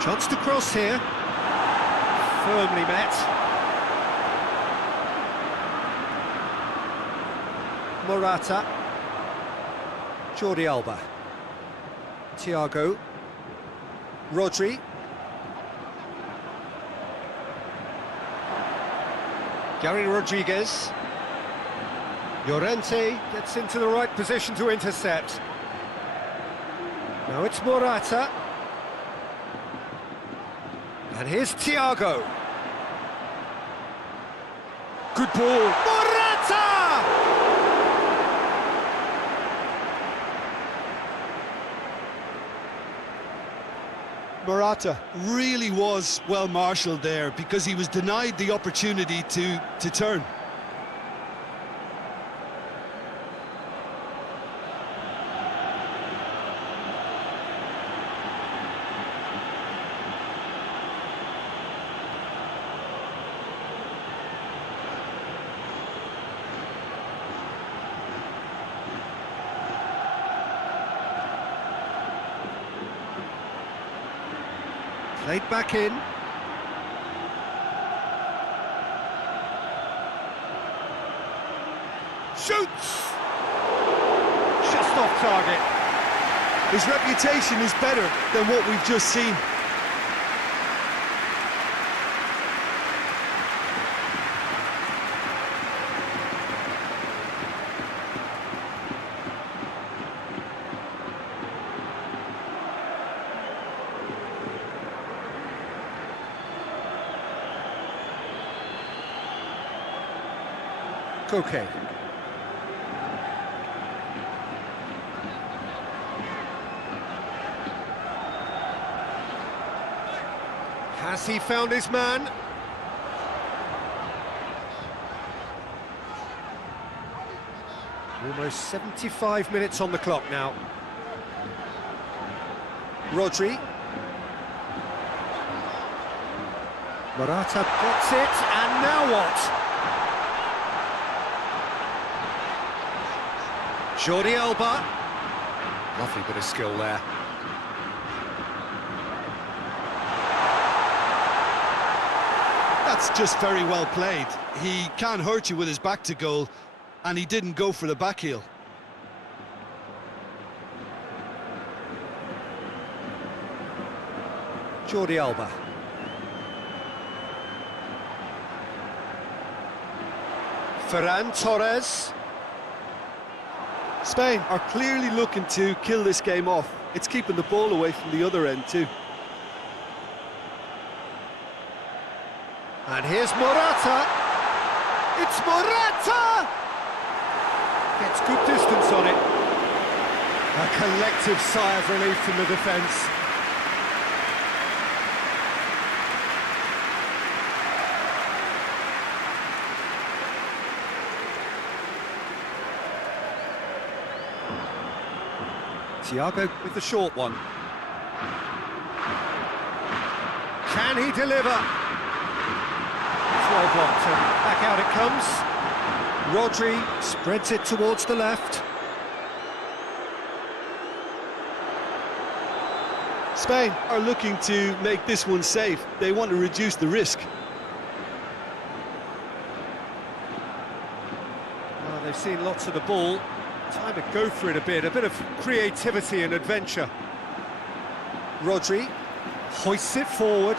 Chance to cross here. Firmly met. Morata. Jordi Alba. Thiago. Rodri. Gary Rodriguez. Llorente gets into the right position to intercept. Now it's Morata. And here's Thiago. Good ball. Morata! Morata really was well marshalled there because he was denied the opportunity to turn. Played back in. Shoots! Just off target. His reputation is better than what we've just seen. Okay. Has he found his man? Almost 75 minutes on the clock now. Rodri. Morata gets it, and now what? Jordi Alba. Lovely bit of skill there. That's just very well played. He can't hurt you with his back to goal, and he didn't go for the back heel. Jordi Alba. Ferran Torres. Spain are clearly looking to kill this game off. It's keeping the ball away from the other end too. And here's Morata. It's Morata! Gets good distance on it. A collective sigh of relief from the defence. Thiago with the short one. Can he deliver? It's well blocked, and back out it comes. Rodri spreads it towards the left. Spain are looking to make this one safe. They want to reduce the risk. Well, they've seen lots of the ball. Time to go for it a bit of creativity and adventure. Rodri hoists it forward.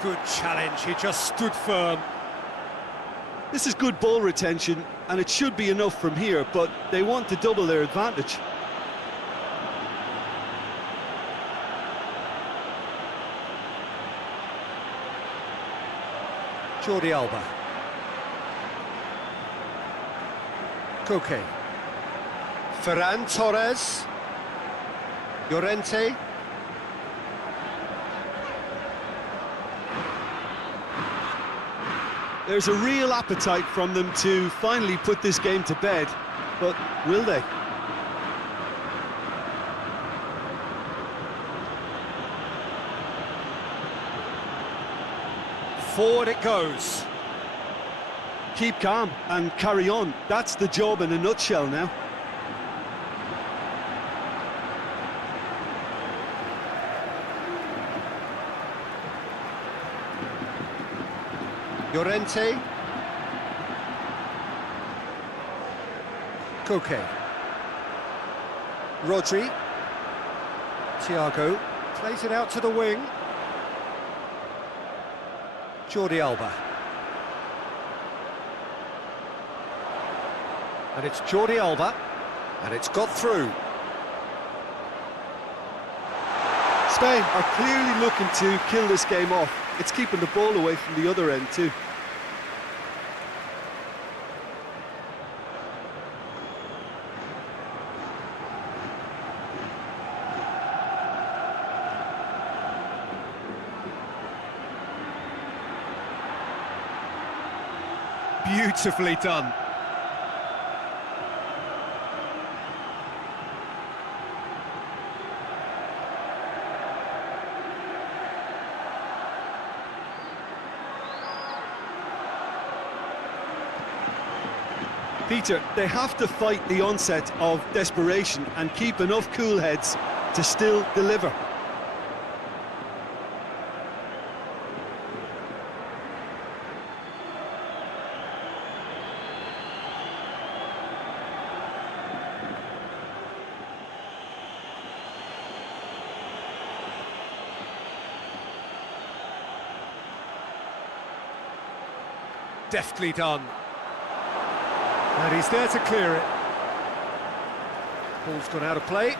Good challenge, he just stood firm. This is good ball retention, and it should be enough from here, but they want to double their advantage. Jordi Alba. Koke. Ferran Torres. Llorente. There's a real appetite from them to finally put this game to bed, but will they? Forward it goes. Keep calm and carry on. That's the job in a nutshell now. Llorente. Koke. Rodri. Thiago plays it out to the wing. Jordi Alba. And it's Jordi Alba, and it's got through. Spain are clearly looking to kill this game off. It's keeping the ball away from the other end too. Beautifully done. Peter, they have to fight the onset of desperation and keep enough cool heads to still deliver. Deftly done. And he's there to clear it. Ball's gone out of play.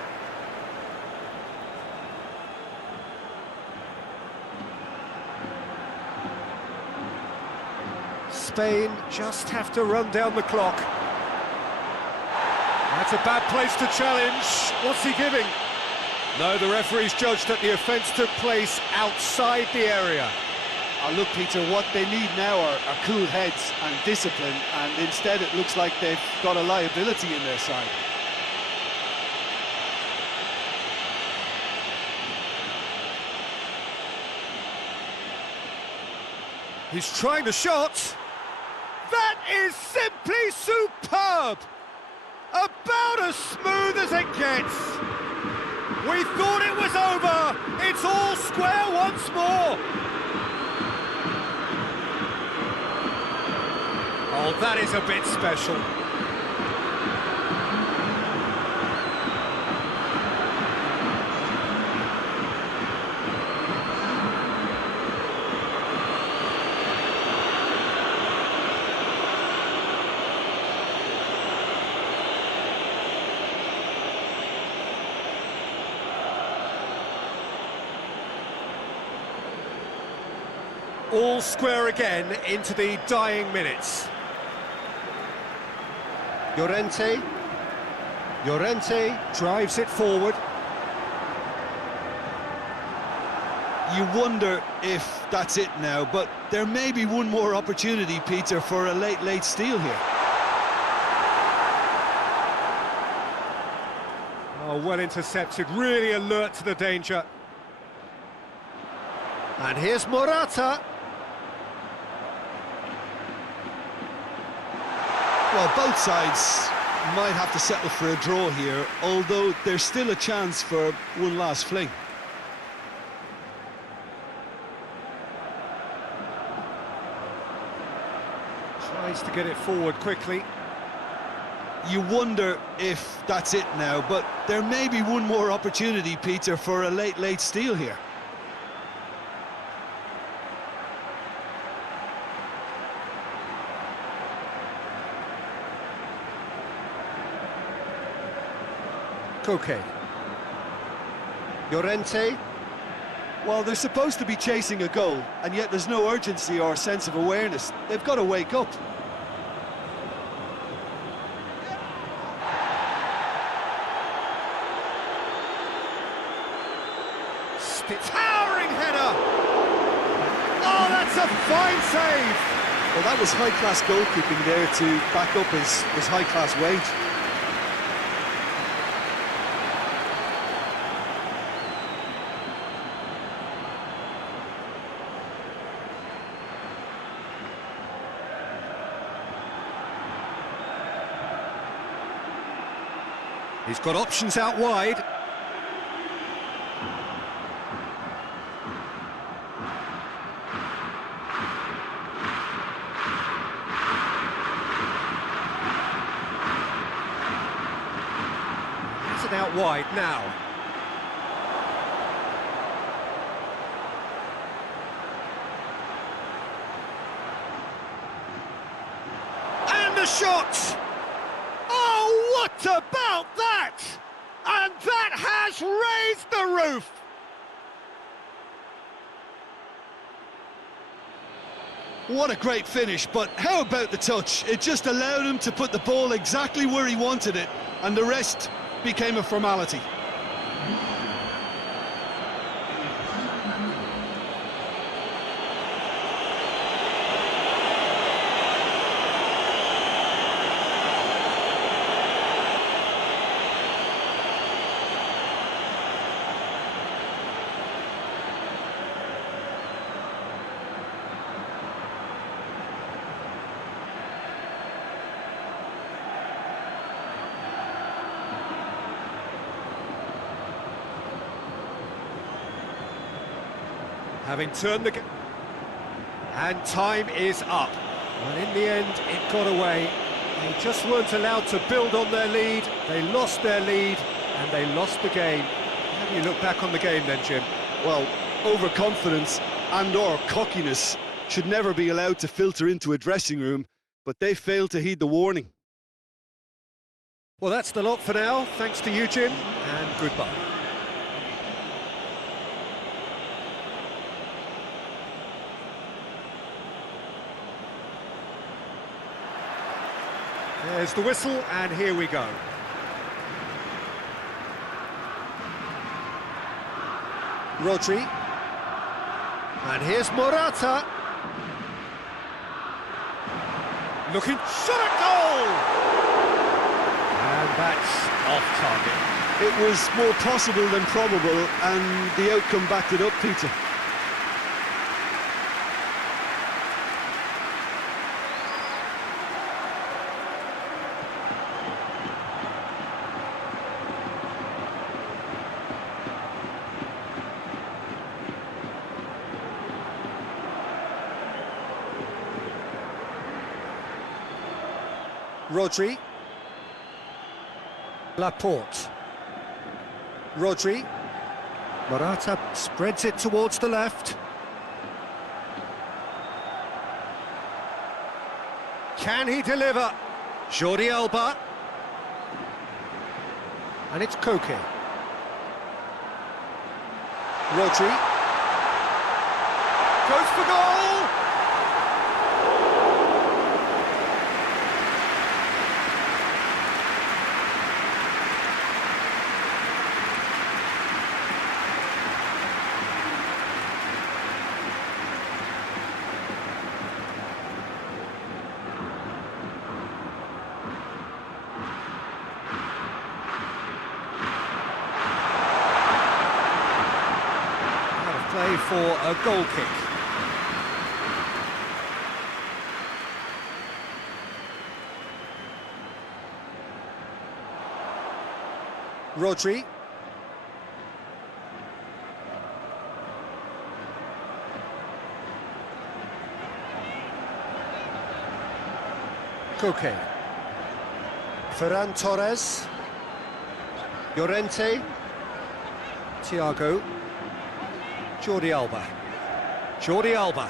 Spain just have to run down the clock. That's a bad place to challenge. What's he giving? No, the referee's judged that the offence took place outside the area. Look, Peter, what they need now are cool heads and discipline, and instead it looks like they've got a liability in their side. He's trying the shot. That is simply superb! About as smooth as it gets. We thought it was over. It's all square once more. Oh, that is a bit special. All square again into the dying minutes. Llorente drives it forward. You wonder if that's it now, but there may be one more opportunity, Peter, for a late steal here. Oh, well intercepted, really alert to the danger. And here's Morata. Well, both sides might have to settle for a draw here, although there's still a chance for one last fling. Tries to get it forward quickly. You wonder if that's it now, but there may be one more opportunity, Peter, for a late steal here. Koke. Llorente. Well, they're supposed to be chasing a goal, and yet there's no urgency or sense of awareness. They've got to wake up. Towering header! Oh, that's a fine save! Well, that was high-class goalkeeping there to back up his high-class wage. He's got options out wide. Has it out wide now. And the shot! Oh, what about that? And that has raised the roof! What a great finish, but how about the touch? It just allowed him to put the ball exactly where he wanted it, and the rest became a formality. Having turned the... And time is up. And in the end, it got away. They just weren't allowed to build on their lead. They lost their lead, and they lost the game. How do you look back on the game then, Jim? Well, overconfidence and/or cockiness should never be allowed to filter into a dressing room, but they failed to heed the warning. Well, that's the lot for now. Thanks to you, Jim, and goodbye. There's the whistle, and here we go. Rodri. And here's Morata. Looking, shot at goal! And that's off target. It was more possible than probable, and the outcome backed it up, Peter. Rodri. Laporte. Rodri. Morata spreads it towards the left. Can he deliver? Jordi Alba. And it's Koke. Rodri. Goes for goal! Play for a goal kick. Rodri. Koke. Ferran Torres. Llorente. Thiago. Jordi Alba. Jordi Alba.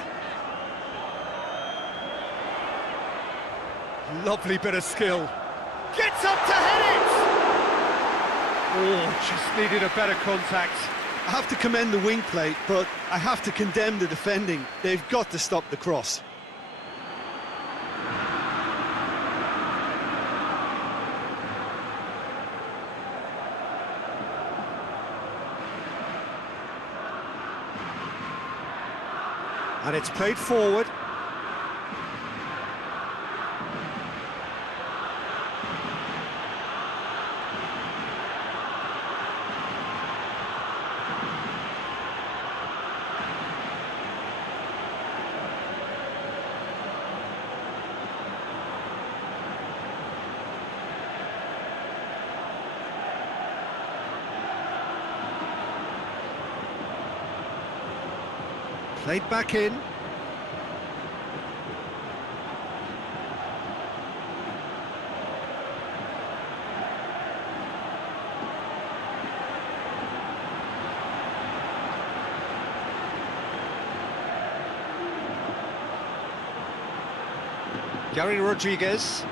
Lovely bit of skill. Gets up to head it! Oh, just needed a better contact. I have to commend the wing play, but I have to condemn the defending. They've got to stop the cross. And it's played forward. Played back in. Gary Rodriguez.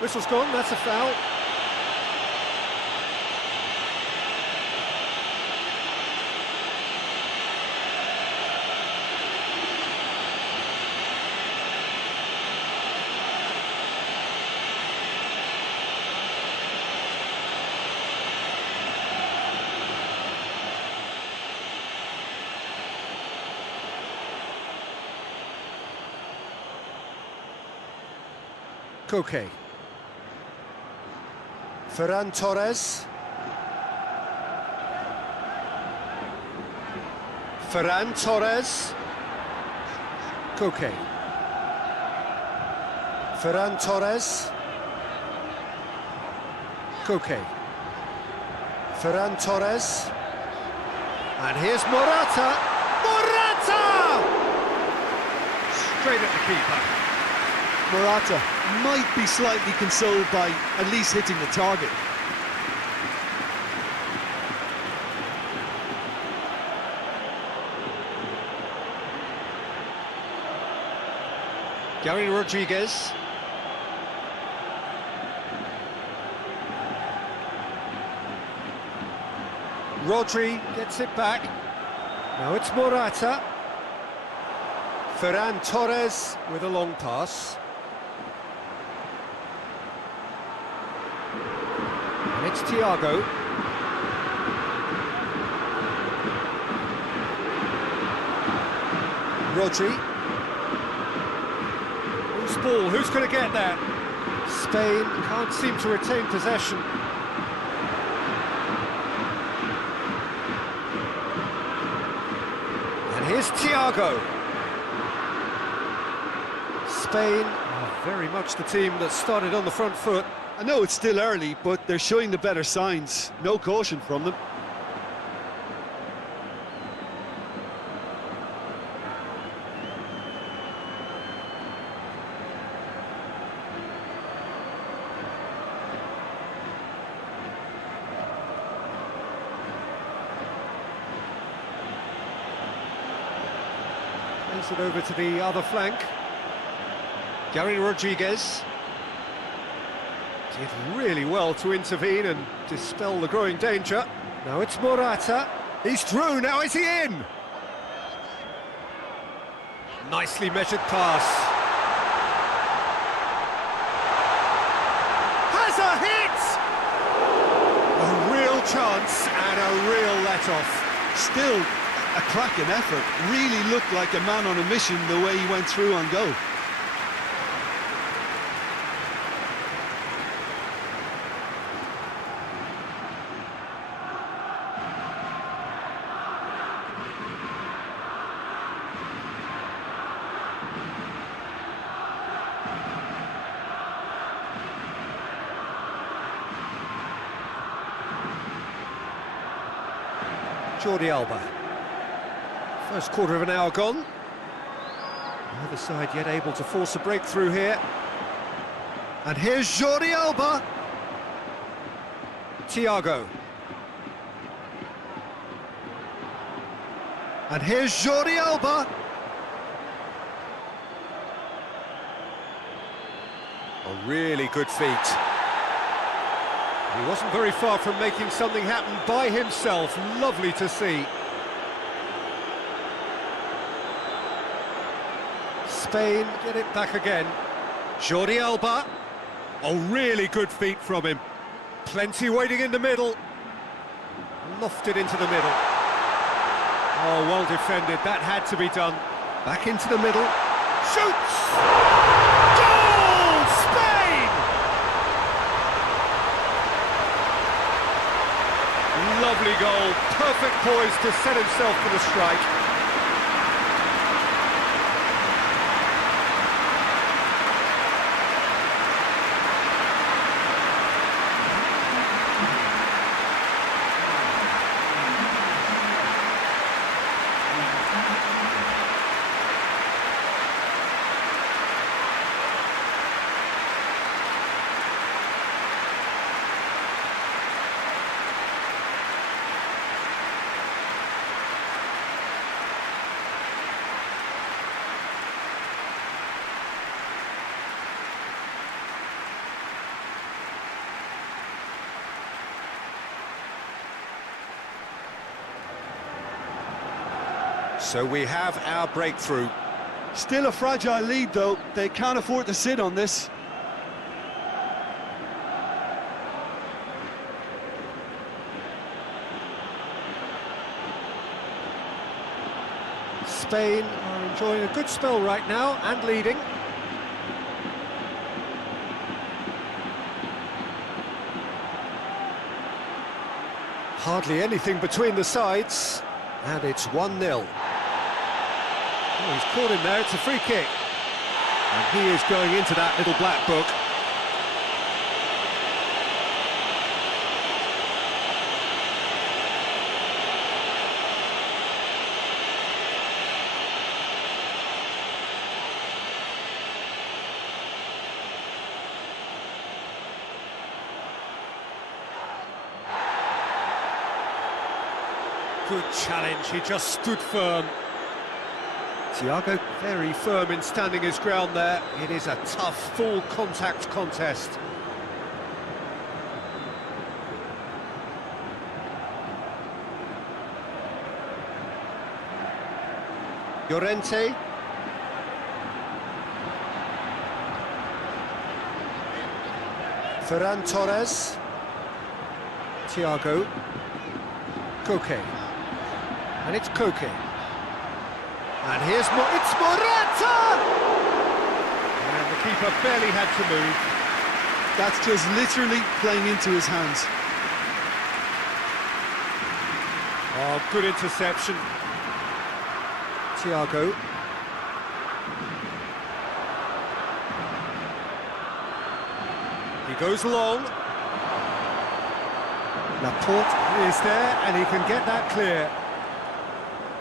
Whistle's gone, that's a foul. Koke. Ferran Torres. Ferran Torres. Koke. Ferran Torres. Koke. Ferran Torres. And here's Morata. Morata! Straight at the keeper. Morata might be slightly consoled by at least hitting the target. Gary Rodriguez. Rodri gets it back. Now it's Morata. Ferran Torres with a long pass. And it's Thiago. Rodri. Who's ball? Who's going to get that? Spain can't seem to retain possession. And here's Thiago. Spain are very much the team that started on the front foot. I know it's still early, but they're showing the better signs. No caution from them. Plays it over to the other flank. Gary Rodriguez did really well to intervene and dispel the growing danger. Now it's Morata. He's through, now is he in? Nicely measured pass. Has a hit! A real chance and a real let-off. Still a cracking effort. Really looked like a man on a mission the way he went through on goal. Jordi Alba. First quarter of an hour gone. Neither side yet able to force a breakthrough here. And here's Jordi Alba. Thiago. And here's Jordi Alba. A really good feat. He wasn't very far from making something happen by himself. Lovely to see. Spain get it back again. Jordi Alba. A really good feat from him. Plenty waiting in the middle. Lofted into the middle. Oh, well defended. That had to be done. Back into the middle. Shoots! Goal! Spain! Lovely goal. Perfect poise to set himself for the strike. So we have our breakthrough. Still a fragile lead, though. They can't afford to sit on this. Spain are enjoying a good spell right now and leading. Hardly anything between the sides, and it's 1-0. Oh, he's caught him there, it's a free kick. And he is going into that little black book. Good challenge, he just stood firm. Thiago very firm in standing his ground there. It is a tough, full contact contest. Llorente. Ferran Torres. Thiago. Koke. And it's Koke. And here's it's Morata! And the keeper barely had to move. That's just literally playing into his hands. Oh, good interception. Thiago. He goes long. Laporte is there, and he can get that clear.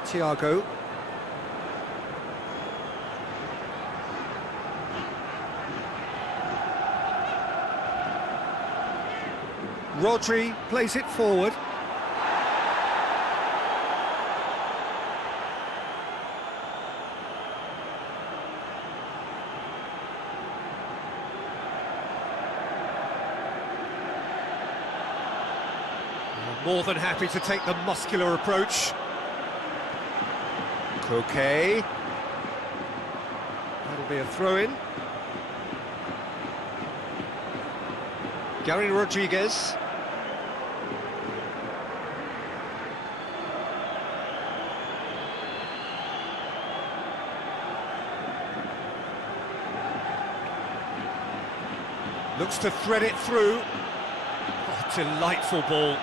Thiago. Rodri plays it forward. More than happy to take the muscular approach. Koke. That'll be a throw-in. Gary Rodriguez. Looks to thread it through. Oh, delightful ball.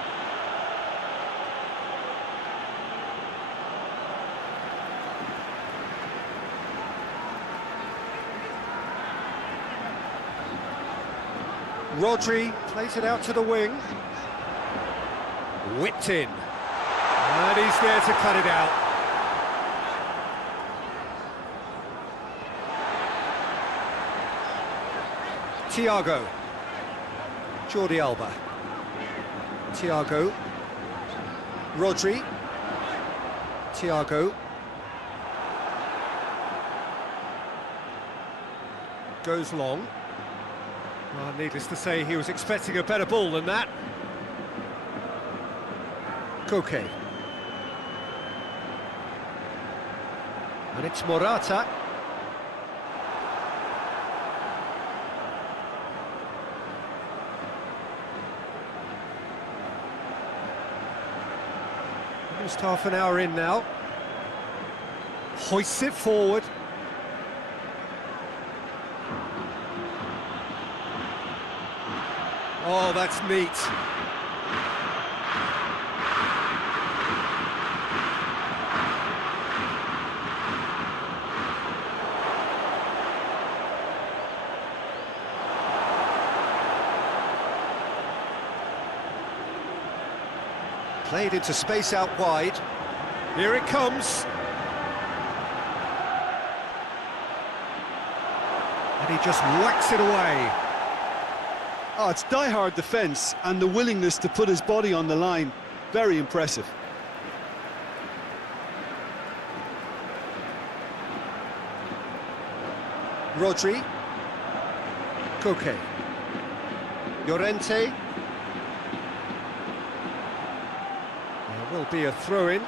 Rodri plays it out to the wing. Whipped in. And he's there to cut it out. Thiago. Jordi Alba. Thiago. Rodri. Thiago. Goes long. Well, needless to say, he was expecting a better ball than that. Koke. And it's Morata. Almost half an hour in now. Hoists it forward. Oh, that's neat. Played into space out wide. Here it comes. And he just whacks it away. Oh, it's die-hard defence and the willingness to put his body on the line. Very impressive. Rodri. Koke. Llorente. There will be a throw-in.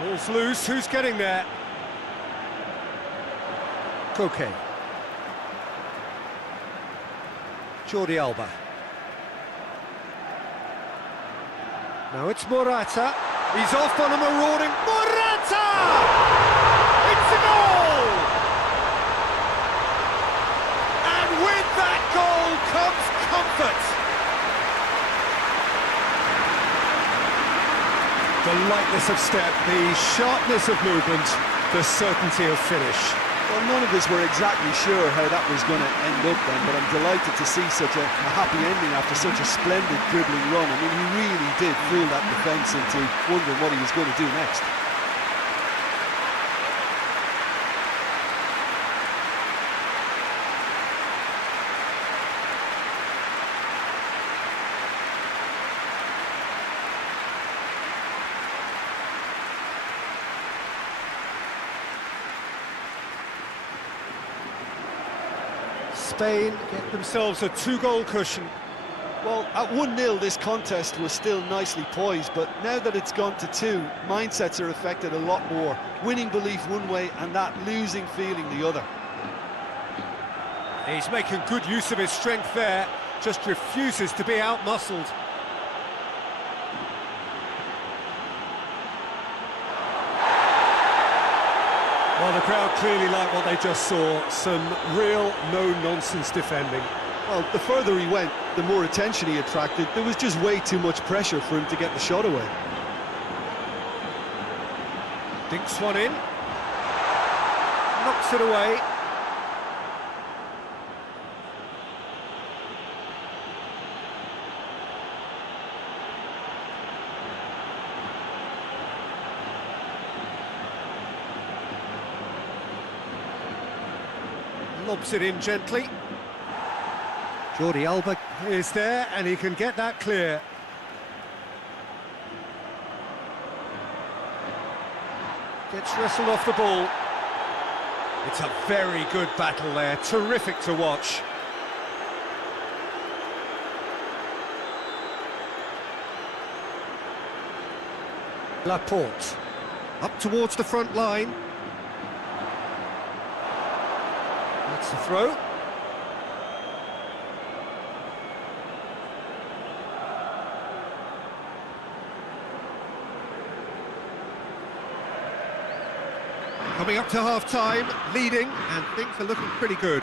Ball's loose, who's getting there? Koke. Jordi Alba. Now it's Morata. He's off on a marauding... Morata! It's a goal! And with that goal comes comfort. The lightness of step, the sharpness of movement, the certainty of finish. Well, none of us were exactly sure how that was going to end up then, but I'm delighted to see such a happy ending after such a splendid dribbling run. I mean, he really did fool that defence into wondering what he was going to do next. Spain get themselves a 2-goal cushion. Well, at 1-0 this contest was still nicely poised, but now that it's gone to 2, mindsets are affected a lot more. Winning belief one way and that losing feeling the other. He's making good use of his strength there, just refuses to be out-muscled. Well, the crowd clearly like what they just saw, some real no-nonsense defending. Well, the further he went, the more attention he attracted. There was just way too much pressure for him to get the shot away. Dinks one in. Knocks it away. Lobs it in gently. Jordi Alba is there and he can get that clear. Gets wrestled off the ball. It's a very good battle there, terrific to watch. Laporte, up towards the front line. That's the throw. Coming up to half-time, leading, and things are looking pretty good.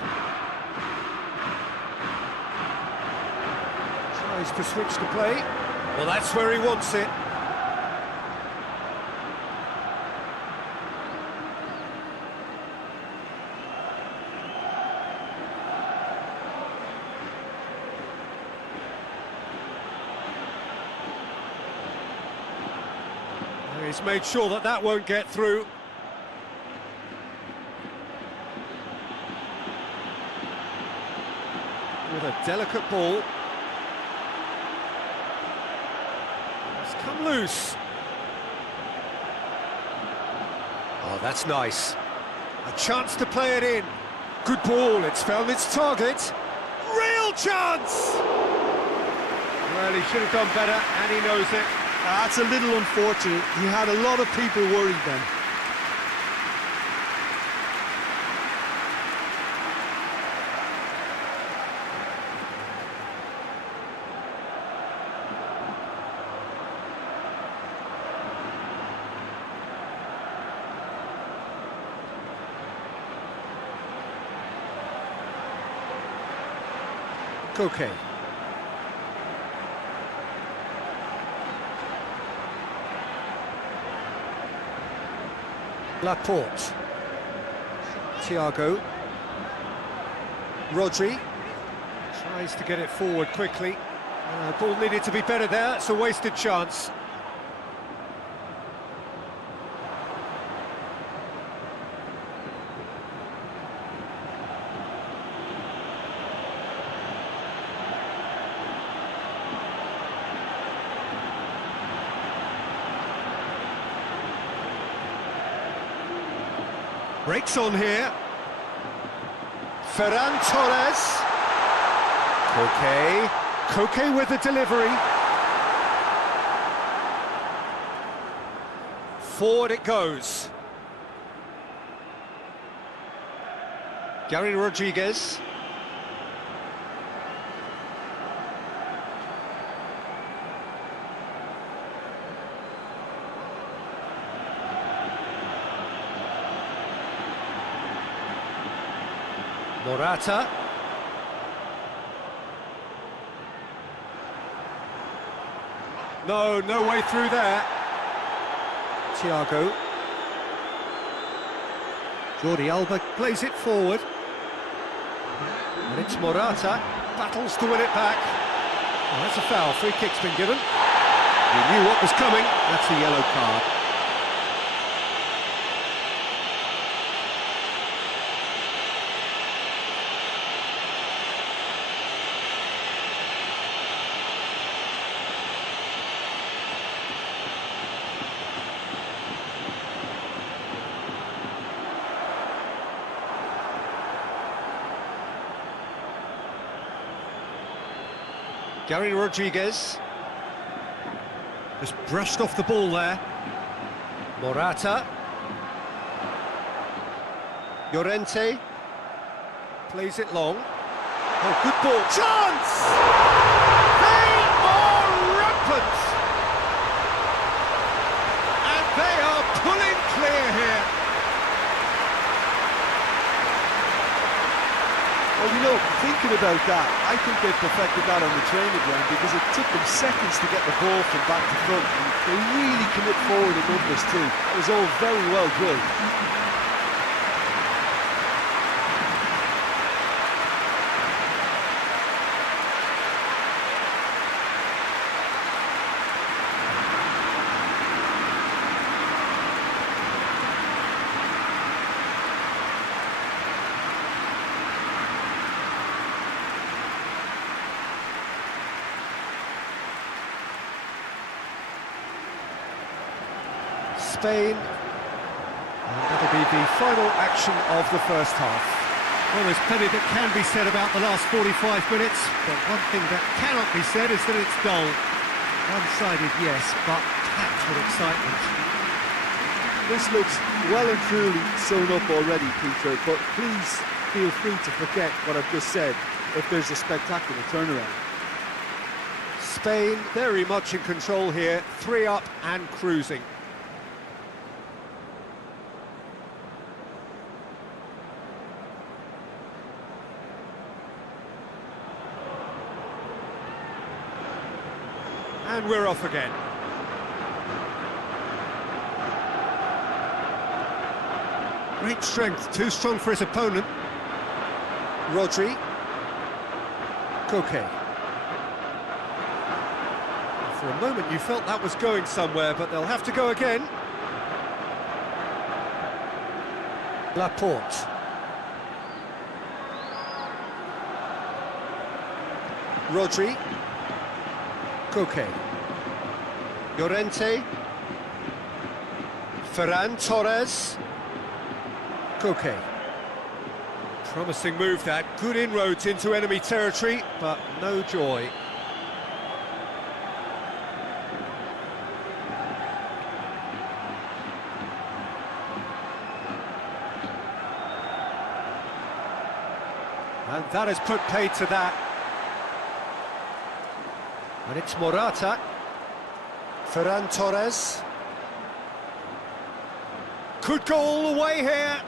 Tries to switch the play. Well, that's where he wants it. He's made sure that that won't get through. With a delicate ball. It's come loose. Oh, that's nice. A chance to play it in. Good ball, it's found its target. Real chance! Well, he should have done better, and he knows it. That's a little unfortunate. He had a lot of people worried then. Okay. Laporte. Thiago. Rodri. Tries to get it forward quickly. Ball needed to be better there. It's a wasted chance. Breaks on here. Ferran Torres. Koke with the delivery. Forward it goes. Gary Rodriguez. Morata. No way through there. Thiago. Jordi Alba plays it forward. And it's Morata. Battles to win it back. Oh, that's a foul. Free kick's been given. He knew what was coming. That's a yellow card. Gary Rodriguez just brushed off the ball there. Morata. Llorente plays it long. Oh, good ball. Chance! They are rampant! And they are pulling clear here. Well, you know, thinking about that, I think they perfected that on the training ground because it took them seconds to get the ball from back to front, and they really commit forward in numbers too. It was all very well drilled. Spain, and that'll be the final action of the first half. Well, there's plenty that can be said about the last 45 minutes, but one thing that cannot be said is that it's dull. One-sided, yes, but packed with excitement. This looks well and truly sewn up already, Peter, but please feel free to forget what I've just said if there's a spectacular turnaround. Spain very much in control here, 3 up and cruising. And we're off again. Great strength, too strong for his opponent. Rodri. Koke. For a moment you felt that was going somewhere, but they'll have to go again. Laporte. Rodri. Koke. Llorente. Ferran Torres. Koke. Promising move that, good inroads into enemy territory, but no joy. And that has put paid to that. And it's Morata. Ferran Torres. Could go all the way here.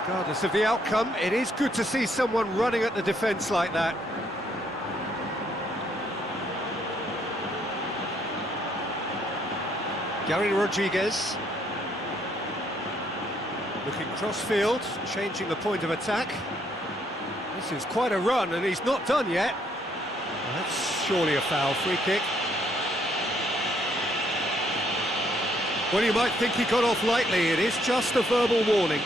Regardless of the outcome, it is good to see someone running at the defence like that. Gary Rodriguez. Looking cross-field, changing the point of attack. This is quite a run, and he's not done yet. Well, that's surely a foul, free kick. Well, you might think he got off lightly, it is just a verbal warning.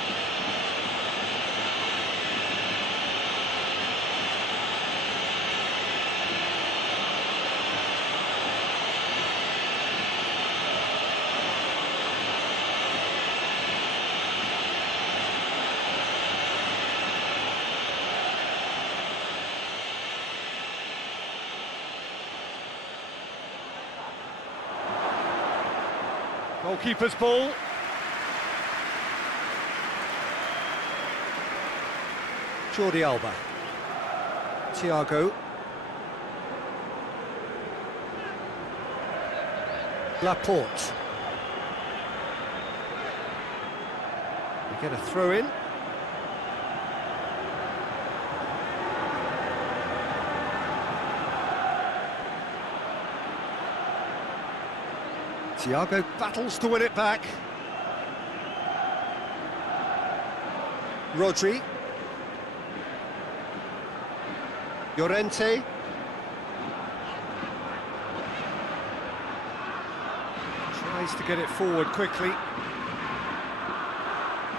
Goalkeeper's ball. Jordi Alba. Thiago. Laporte. We get a throw in. Thiago battles to win it back. Rodri. Llorente. Tries to get it forward quickly.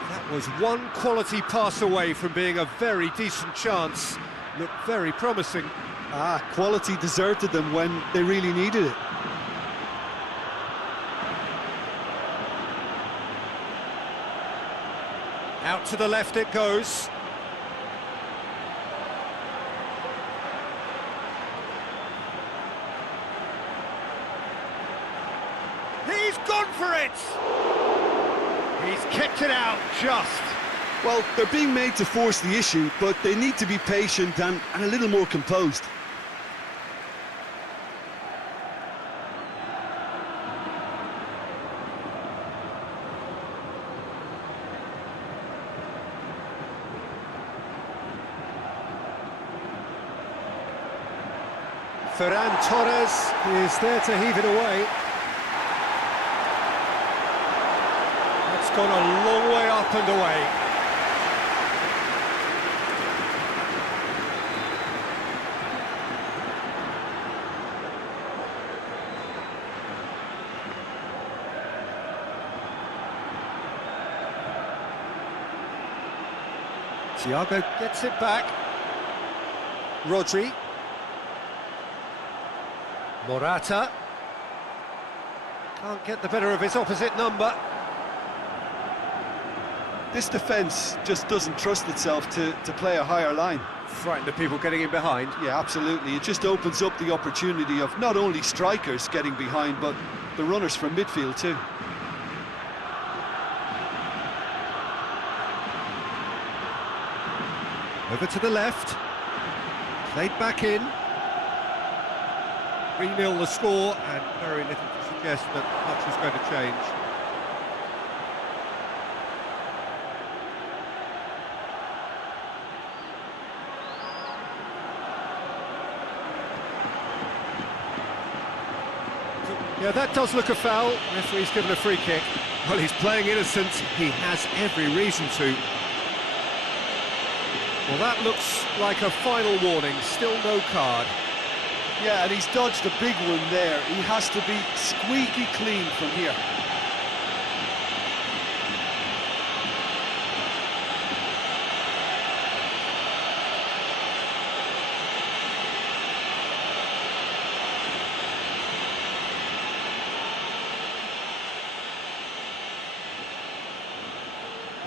That was one quality pass away from being a very decent chance. Looked very promising. Quality deserted them when they really needed it. Out to the left it goes. He's gone for it! He's kicked it out, just. Well, they're being made to force the issue, but they need to be patient and a little more composed. Ferran Torres is there to heave it away. It's gone a long way up and away. Thiago gets it back. Rodri. Morata. Can't get the better of his opposite number. This defence just doesn't trust itself to play a higher line. Frightened of people getting in behind. Yeah, absolutely. It just opens up the opportunity of not only strikers getting behind, but the runners from midfield too. Over to the left. Played back in. 3-0 the score, and very little to suggest that much is going to change. Yeah, that does look a foul. Referee's given a free kick. Well, he's playing innocent. He has every reason to. Well, that looks like a final warning. Still no card. Yeah, and he's dodged a big one there. He has to be squeaky clean from here.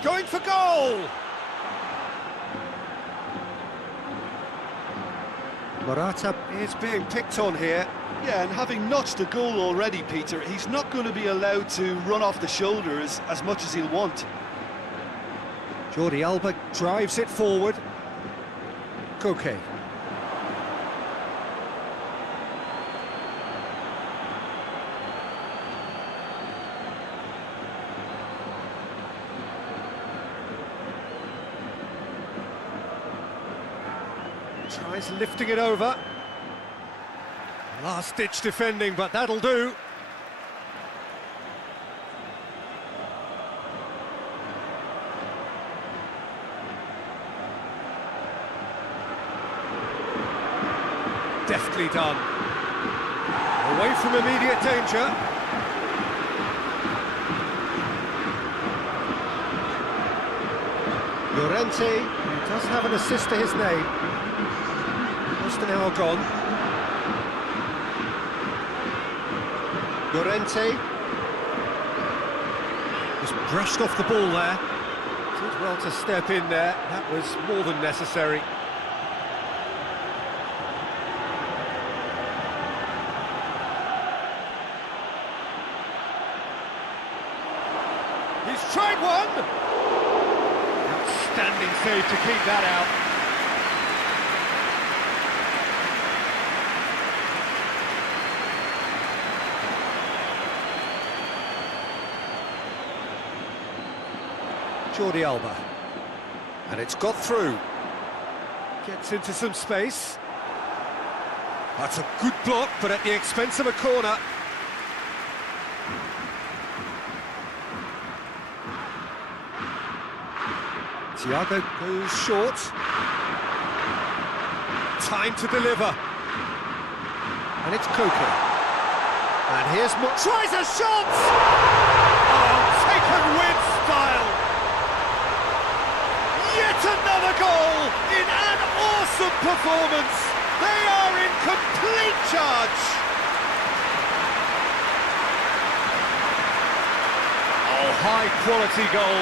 Going for goal! Morata is being picked on here. Yeah, and having notched a goal already, Peter, he's not going to be allowed to run off the shoulder as much as he'll want. Jordi Alba drives it forward. Koke. Tries lifting it over. Last-ditch defending, but that'll do. Deftly done. Away from immediate danger. Llorente, who does have an assist to his name. Just an hour gone. Llorente. Just brushed off the ball there. Did well to step in there. That was more than necessary. He's tried one! Outstanding save to keep that out. Jordi Alba. And it's got through. Gets into some space. That's a good block, but at the expense of a corner. Thiago goes short. Time to deliver. And it's Koke. And here's more. Tries a shot! Oh, taken with style. Yet another goal in an awesome performance. They are in complete charge. Oh, high quality goal.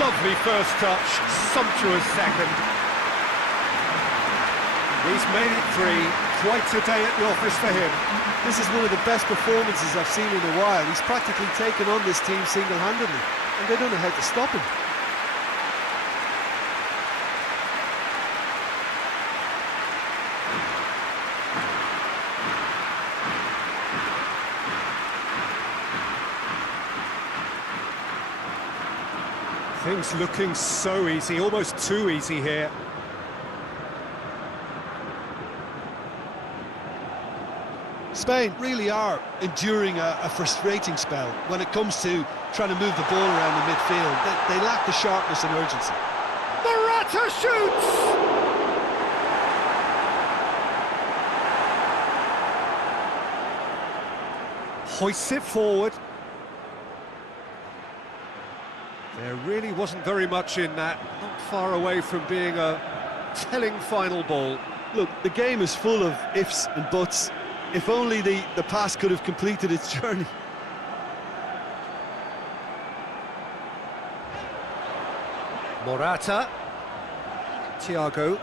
Lovely first touch. Sumptuous second. He's made it 3. Quite a day at the office for him. This is one of the best performances I've seen in a while. He's practically taken on this team single-handedly, and they don't know how to stop him. Things looking so easy, almost too easy here. Spain really are enduring a frustrating spell when it comes to trying to move the ball around the midfield. They lack the sharpness and urgency. Morata shoots! Hoists it forward. There really wasn't very much in that, not far away from being a telling final ball. Look, the game is full of ifs and buts. If only the pass could have completed its journey. Morata. Thiago.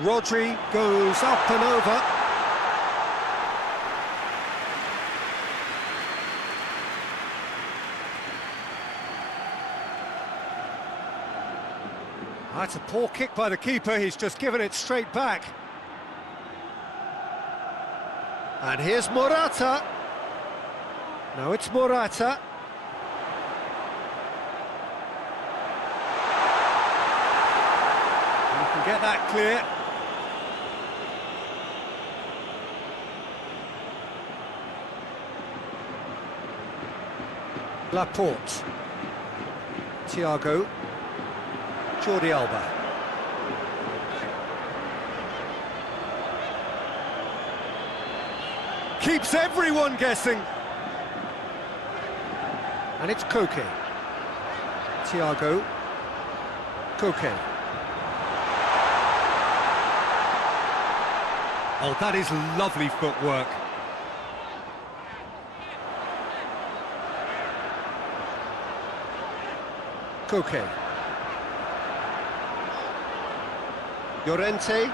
Rodri goes up and over. That's a poor kick by the keeper, he's just given it straight back. And here's Morata. Now it's Morata. You can get that clear. Laporte. Thiago. Jordi Alba. Keeps everyone guessing. And it's Koke. Thiago. Koke. Oh, that is lovely footwork. Koke. Llorente.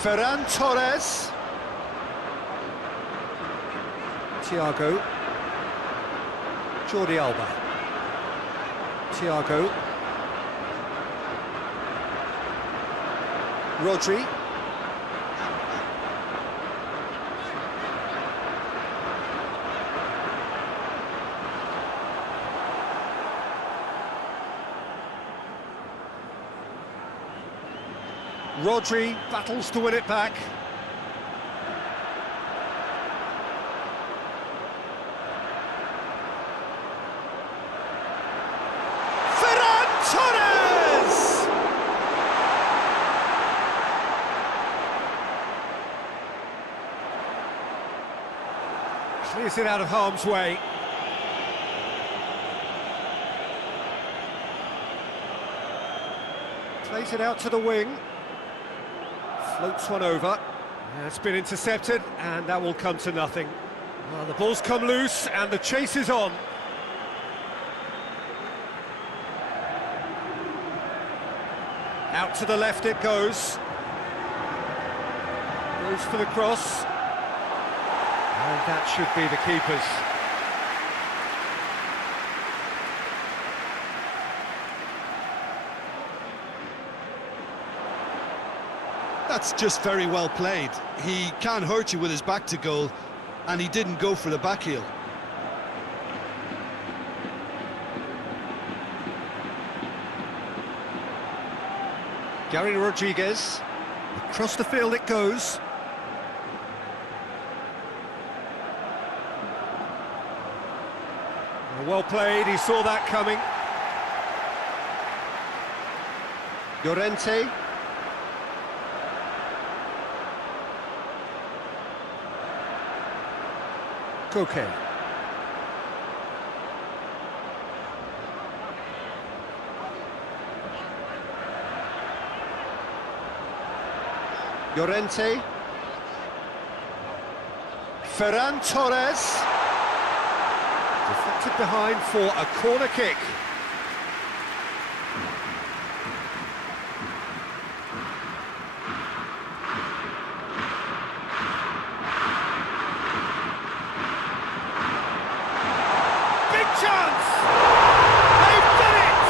Ferran Torres. Thiago. Jordi Alba. Thiago. Rodri. Rodri battles to win it back. Ferran Torres! Clears it out of harm's way. Plays it out to the wing. Floats one over. It's been intercepted, and that will come to nothing. Well, the ball's come loose, and the chase is on. Out to the left it goes. Goes for the cross. And that should be the keeper's. That's just very well played. He can't hurt you with his back to goal, and he didn't go for the back heel. Gary Rodriguez. Across the field it goes. Well played, he saw that coming. Llorente. Koke. Llorente. Ferran Torres. Deflected behind for a corner kick. Big chance! They've done it!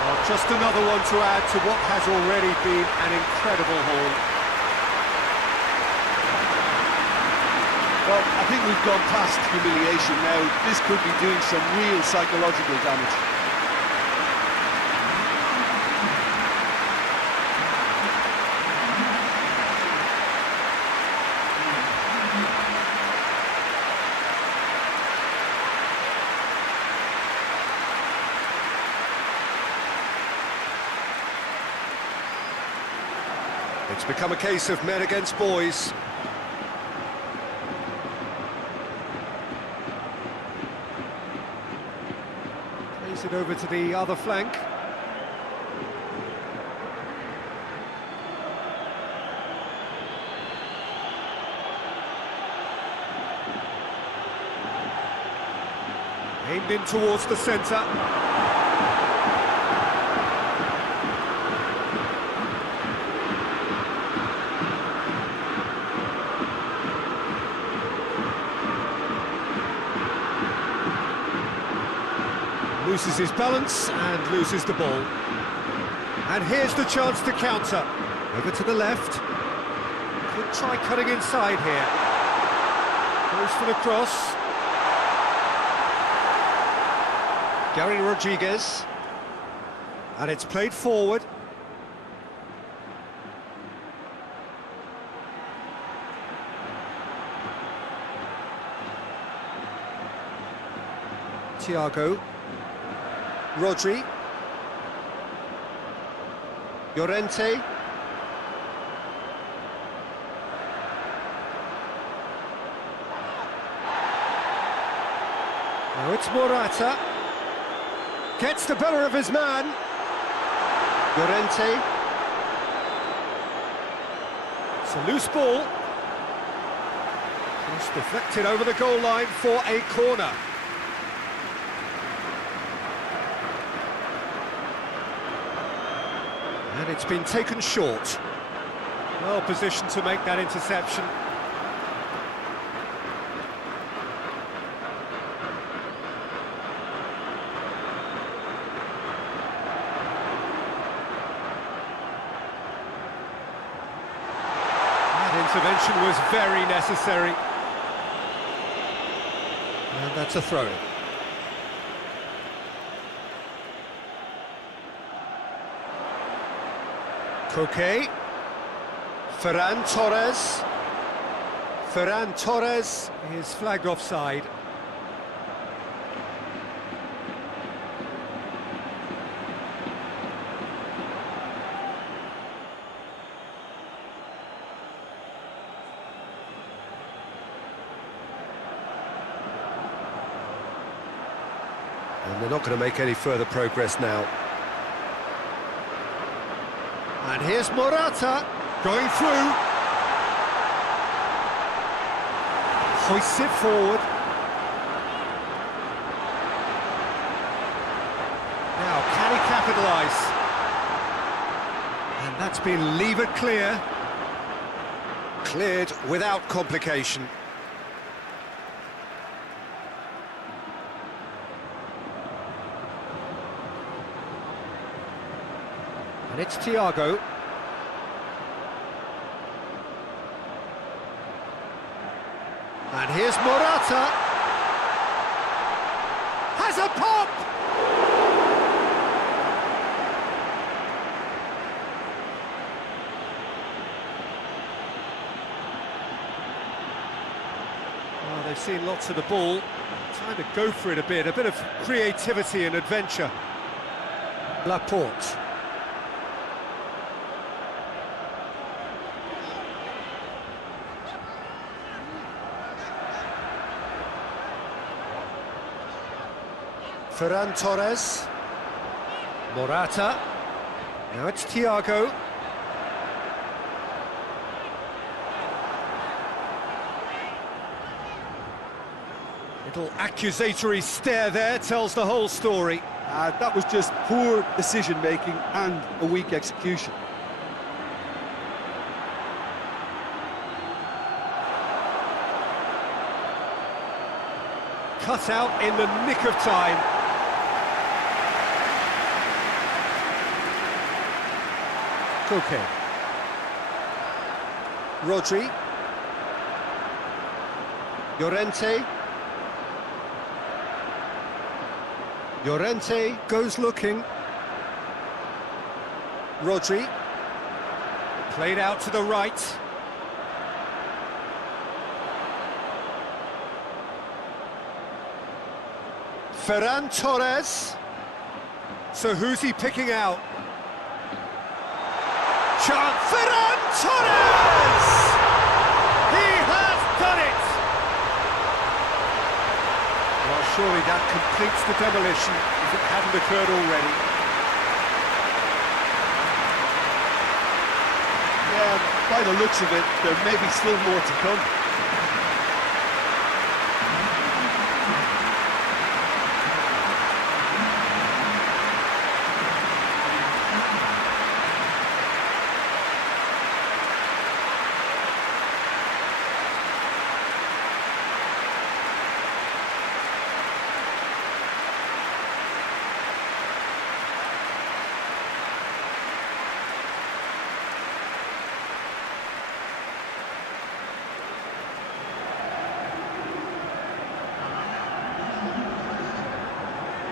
Well, just another one to add to what has already been an incredible haul. Well, I think we've gone past humiliation now. This could be doing some real psychological damage. It's become a case of men against boys. Plays it over to the other flank. Aimed in towards the centre. Loses his balance and loses the ball. And here's the chance to counter. Over to the left. Could try cutting inside here. Goes for the cross. Gary Rodriguez. And it's played forward. Thiago. Rodri. Llorente. Now it's Morata. Gets the better of his man. Llorente. It's a loose ball. Just deflected over the goal line for a corner. And it's been taken short. Well positioned to make that interception. That intervention was very necessary. And that's a throw-in. Koke. Ferran Torres. Ferran Torres is flagged offside. And they're not going to make any further progress now. And here's Morata, going through. Hoists it forward. Now, can he capitalise? And that's been levered clear. Cleared without complication. And it's Thiago. And here's Morata. Has a pop! Well, they've seen lots of the ball. Trying to go for it a bit of creativity and adventure. Laporte. Ferran Torres. Morata. Now it's Thiago. Little accusatory stare there tells the whole story. That was just poor decision-making and a weak execution. Cut out in the nick of time. Koke. Rodri. Llorente. Llorente goes looking. Rodri. Played out to the right. Ferran Torres. So who's he picking out? Chance. Ferran Torres! He has done it! Well, surely that completes the demolition if it hadn't occurred already. Yeah, by the looks of it, there may be still more to come.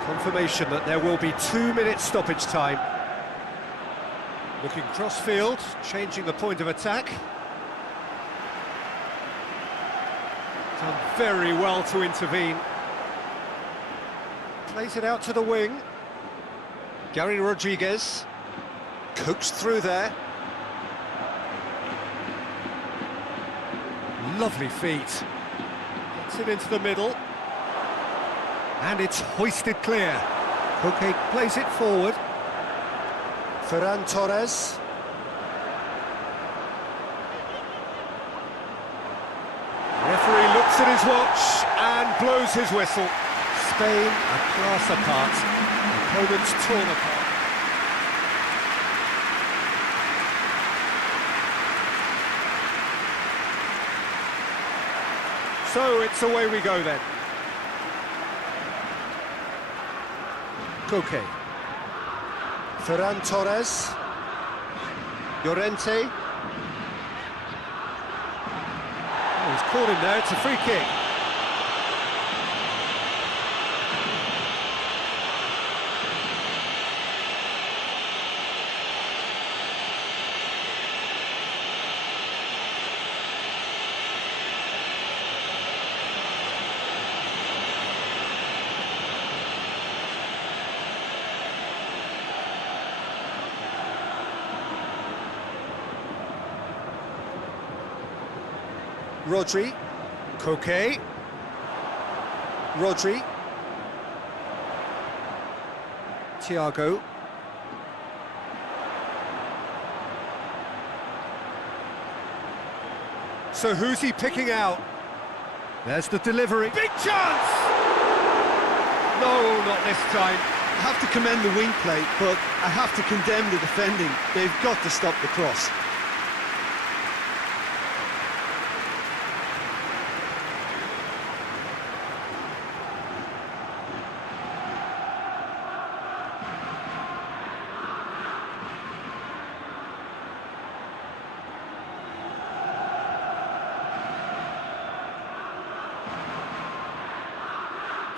Confirmation that there will be 2 minutes stoppage time. Looking cross-field, changing the point of attack. Done very well to intervene. Plays it out to the wing. Gary Rodriguez. Coaxed through there. Lovely feet. Gets it into the middle. And it's hoisted clear. Koke plays it forward. Ferran Torres. Referee looks at his watch and blows his whistle. Spain a class apart. Opponents torn apart. So it's away we go then. Koke. Ferran Torres. Llorente. Oh, he's caught him there, it's a free kick. Rodri. Koke. Rodri. Thiago. So who's he picking out? There's the delivery. Big chance! No, not this time. I have to commend the wing play, but I have to condemn the defending. They've got to stop the cross.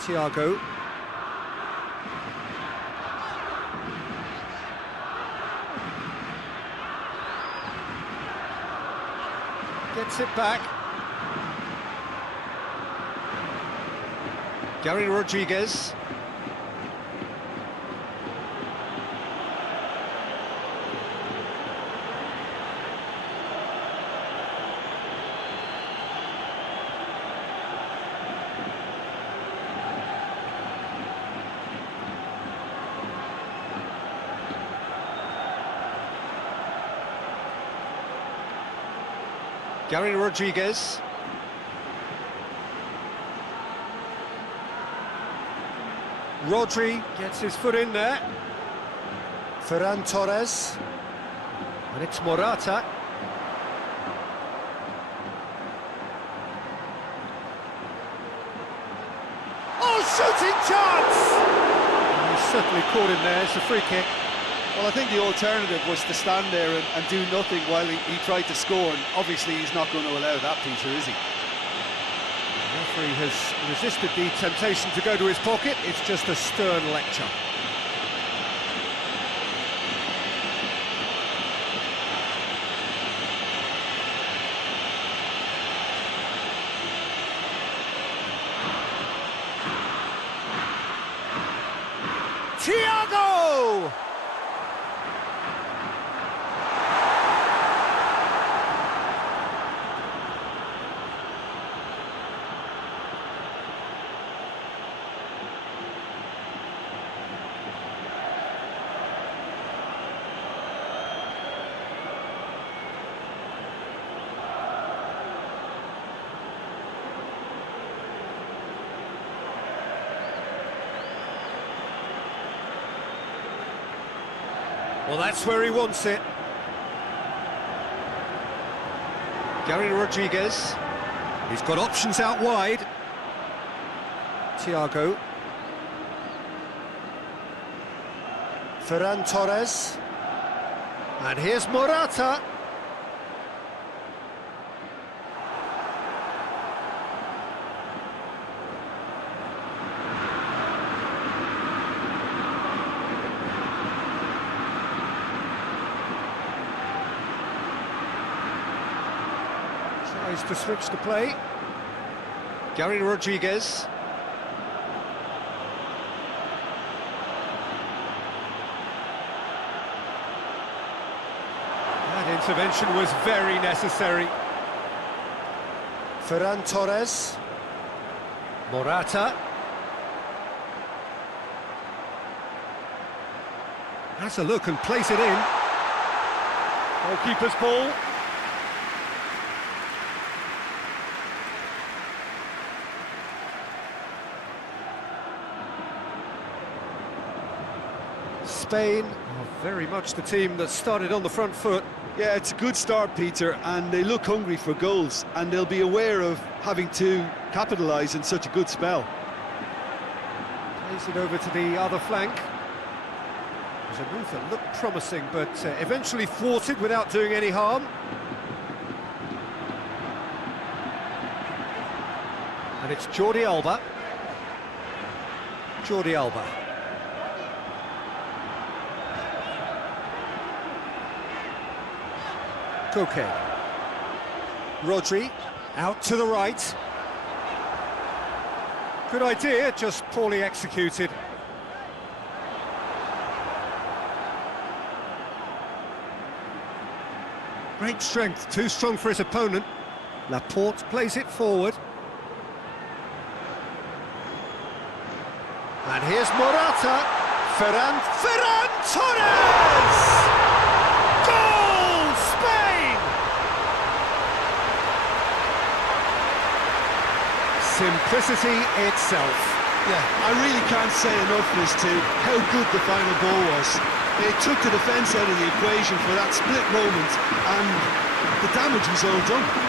Thiago. Gets it back. Gary Rodriguez. Gary Rodriguez. Rodri gets his foot in there. Ferran Torres. And it's Morata. Oh, shooting chance! He's certainly caught him there, it's a free kick. Well, I think the alternative was to stand there and do nothing while he tried to score, and obviously he's not going to allow that, Peter, is he? The referee has resisted the temptation to go to his pocket. It's just a stern lecture. Thiago! Well, that's where he wants it. Gary Rodriguez. He's got options out wide. Thiago. Ferran Torres. And here's Morata. Tries to switch the play. Gary Rodriguez. That intervention was very necessary. Ferran Torres. Morata. Has a look and plays it in. Goalkeeper's ball. Spain are very much the team that started on the front foot. Yeah, it's a good start, Peter, and they look hungry for goals, and they'll be aware of having to capitalise in such a good spell. Plays it over to the other flank. There's a move that looked promising, but eventually thwarted without doing any harm. And it's Jordi Alba. Jordi Alba. Koke. Rodri, out to the right. Good idea, just poorly executed. Great strength, too strong for his opponent. Laporte plays it forward. And here's Morata. Ferran Torres! Goal, Spain! Simplicity itself. Yeah, I really can't say enough as to how good the final ball was. It took the defence out of the equation for that split moment, and the damage was all done.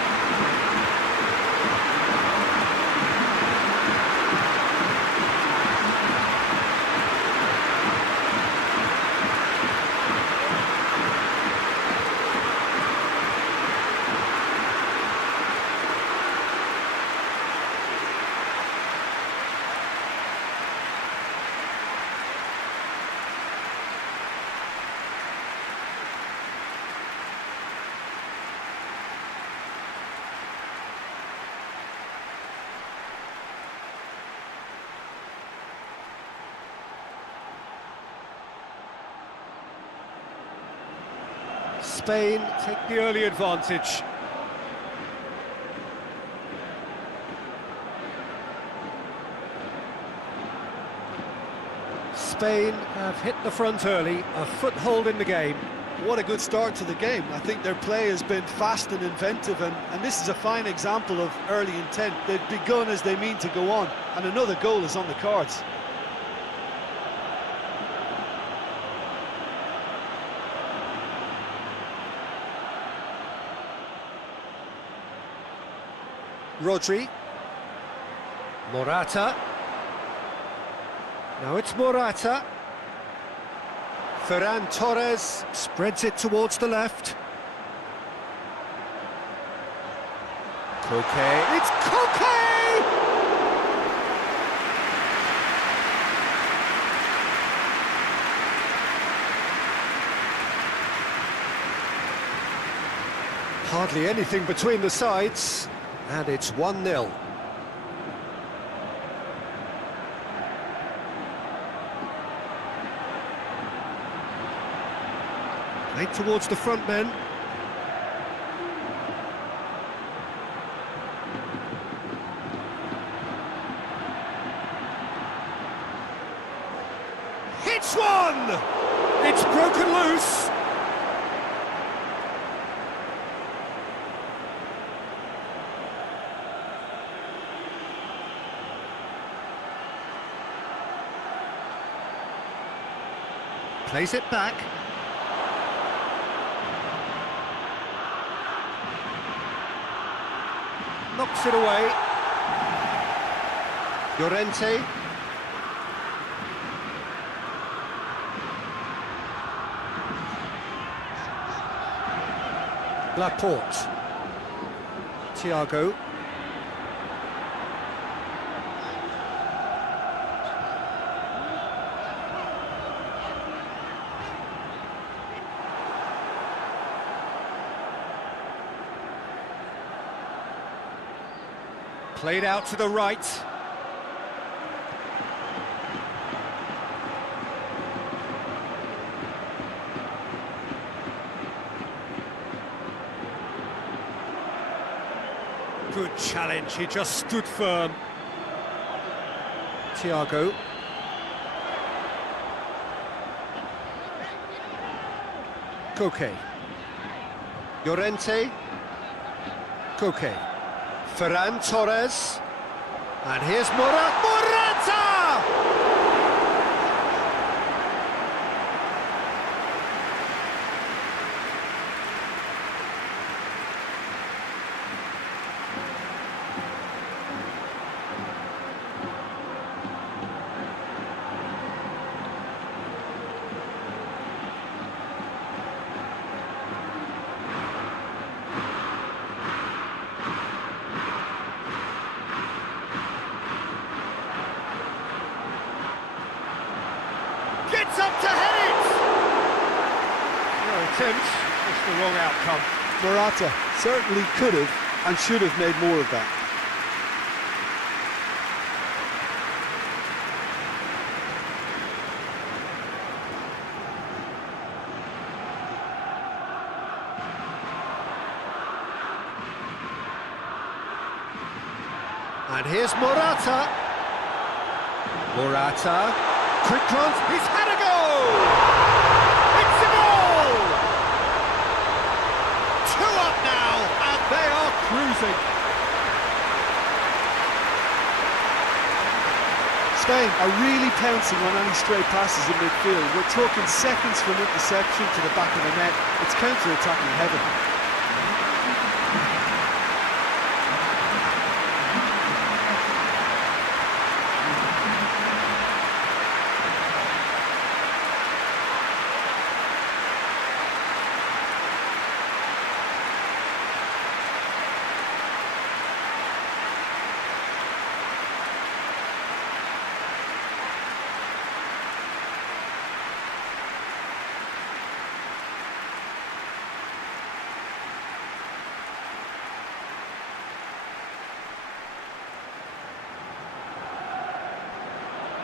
Spain take the early advantage. Spain have hit the front early, a foothold in the game. What a good start to the game. I think their play has been fast and inventive, and this is a fine example of early intent. They've begun as they mean to go on, and another goal is on the cards. Rodri. Morata. Now it's Morata. Ferran Torres spreads it towards the left. Koke. It's Koke! Hardly anything between the sides, and it's 1-0. Played towards the front men. Hits one! It's broken loose. Plays it back. Knocks it away. Llorente. Laporte. Thiago. Played out to the right. Good challenge, he just stood firm. Thiago. Koke. Llorente. Koke. Ferran Torres. And here's Morata! Gets up to head it! No attempt, just the wrong outcome. Morata certainly could have and should have made more of that. And here's Morata. Morata. Quick glance, he's had a goal! It's a goal! 2 up now, and they are cruising. Spain are really pouncing on any stray passes in midfield. We're talking seconds from interception to the back of the net. It's counter-attacking heaven.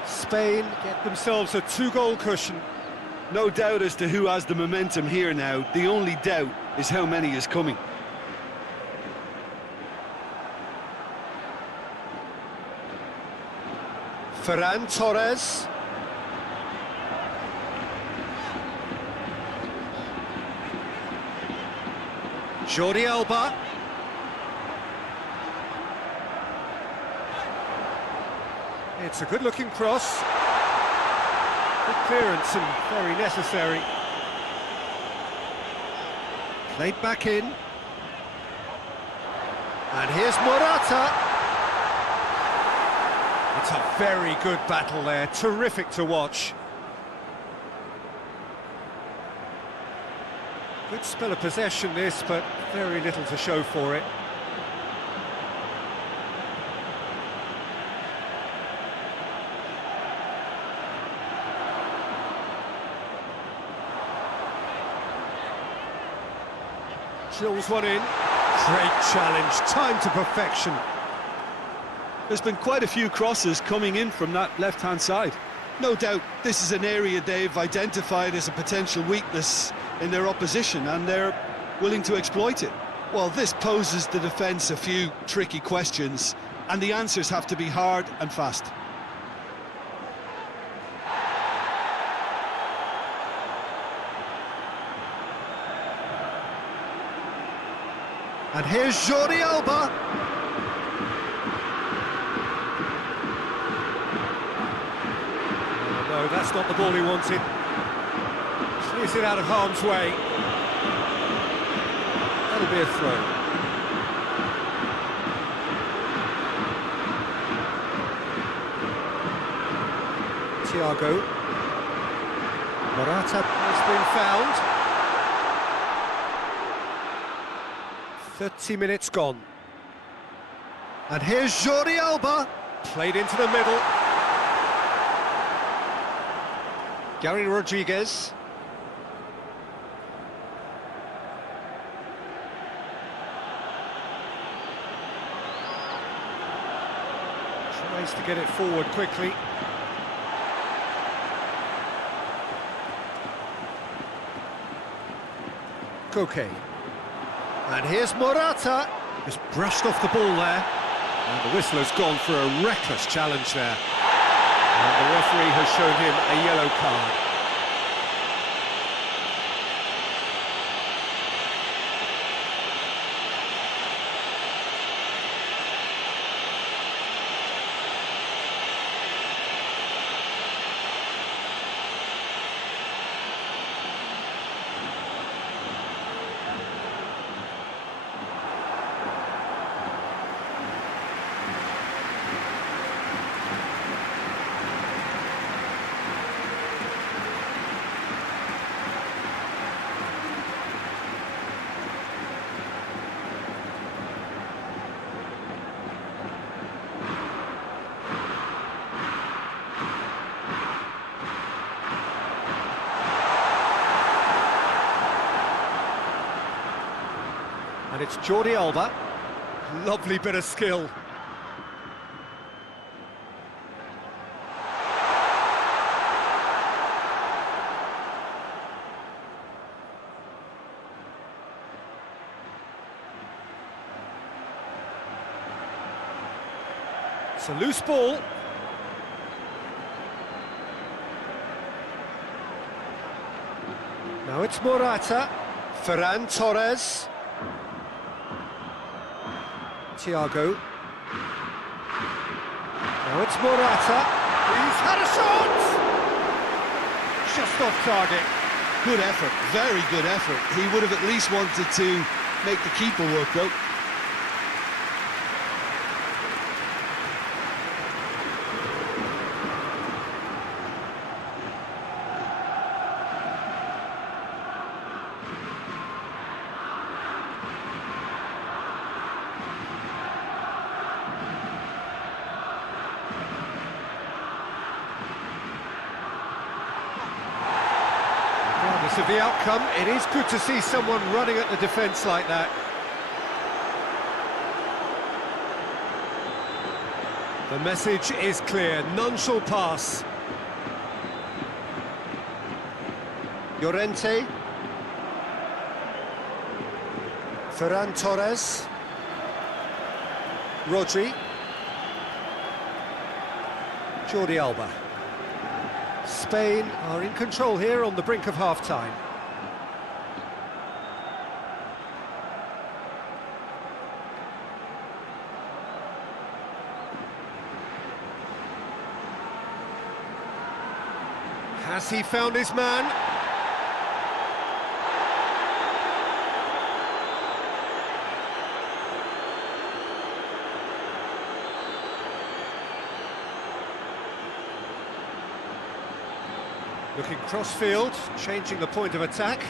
Spain get themselves a 2-goal cushion. No doubt as to who has the momentum here now. The only doubt is how many is coming. Ferran Torres. Jordi Alba. It's a good-looking cross. Good clearance and very necessary. Played back in. And here's Morata. It's a very good battle there, terrific to watch. Good spell of possession this, but very little to show for it. Drills one in. Great challenge, time to perfection. There's been quite a few crosses coming in from that left-hand side. No doubt this is an area they've identified as a potential weakness in their opposition, and they're willing to exploit it. Well, this poses the defence a few tricky questions, and the answers have to be hard and fast. And here's Jordi Alba. No, that's not the ball he wanted. Clears it out of harm's way. That'll be a throw. Thiago. Morata has been found. 30 minutes gone. And here's Jordi Alba. Played into the middle. Gary Rodriguez. Tries to get it forward quickly. Koke. And here's Morata. Just brushed off the ball there. And the whistle has gone for a reckless challenge there. And the referee has shown him a yellow card. And it's Jordi Alba. Lovely bit of skill. It's a loose ball. Now it's Morata. Ferran Torres. Thiago. Now it's Morata. He's had a shot! Just off target. Good effort, very good effort. He would have at least wanted to make the keeper work though. Regardless of the outcome, it is good to see someone running at the defence like that. The message is clear, none shall pass. Llorente. Ferran Torres. Rodri. Jordi Alba. Spain are in control here on the brink of half-time. Has he found his man? Looking cross-field, changing the point of attack.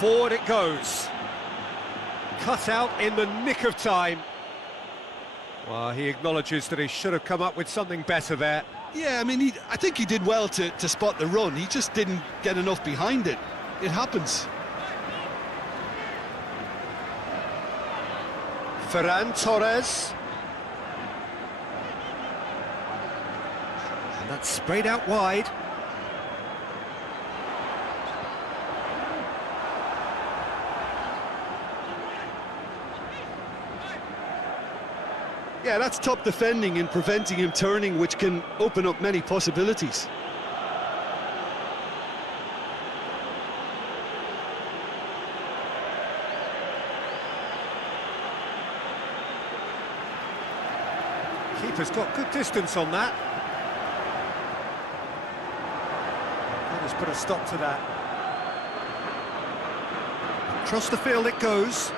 Forward it goes. Cut out in the nick of time. Well, he acknowledges that he should have come up with something better there. Yeah, I mean, I think he did well to spot the run. He just didn't get enough behind it. It happens. Ferran Torres. And that's sprayed out wide. Yeah, that's top defending and preventing him turning, which can open up many possibilities. Keeper's got good distance on that. That has put a stop to that. Across the field it goes.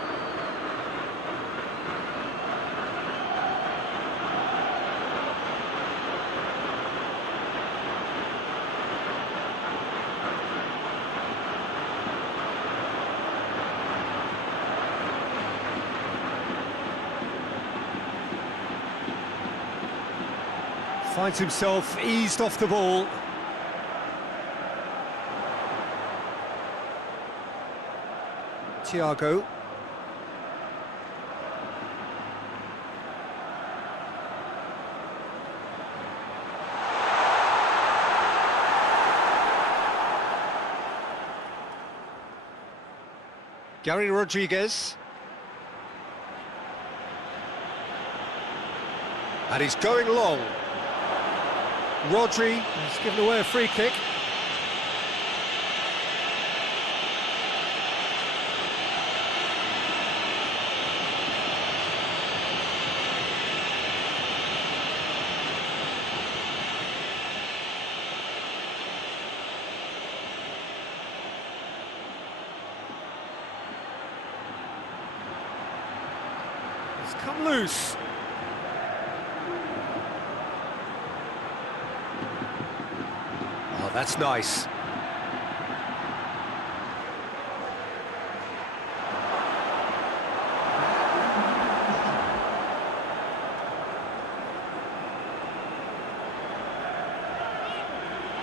Finds himself eased off the ball. Thiago. Gary Rodriguez. And he's going long. Rodri has given away a free kick. It's come loose. Oh, that's nice.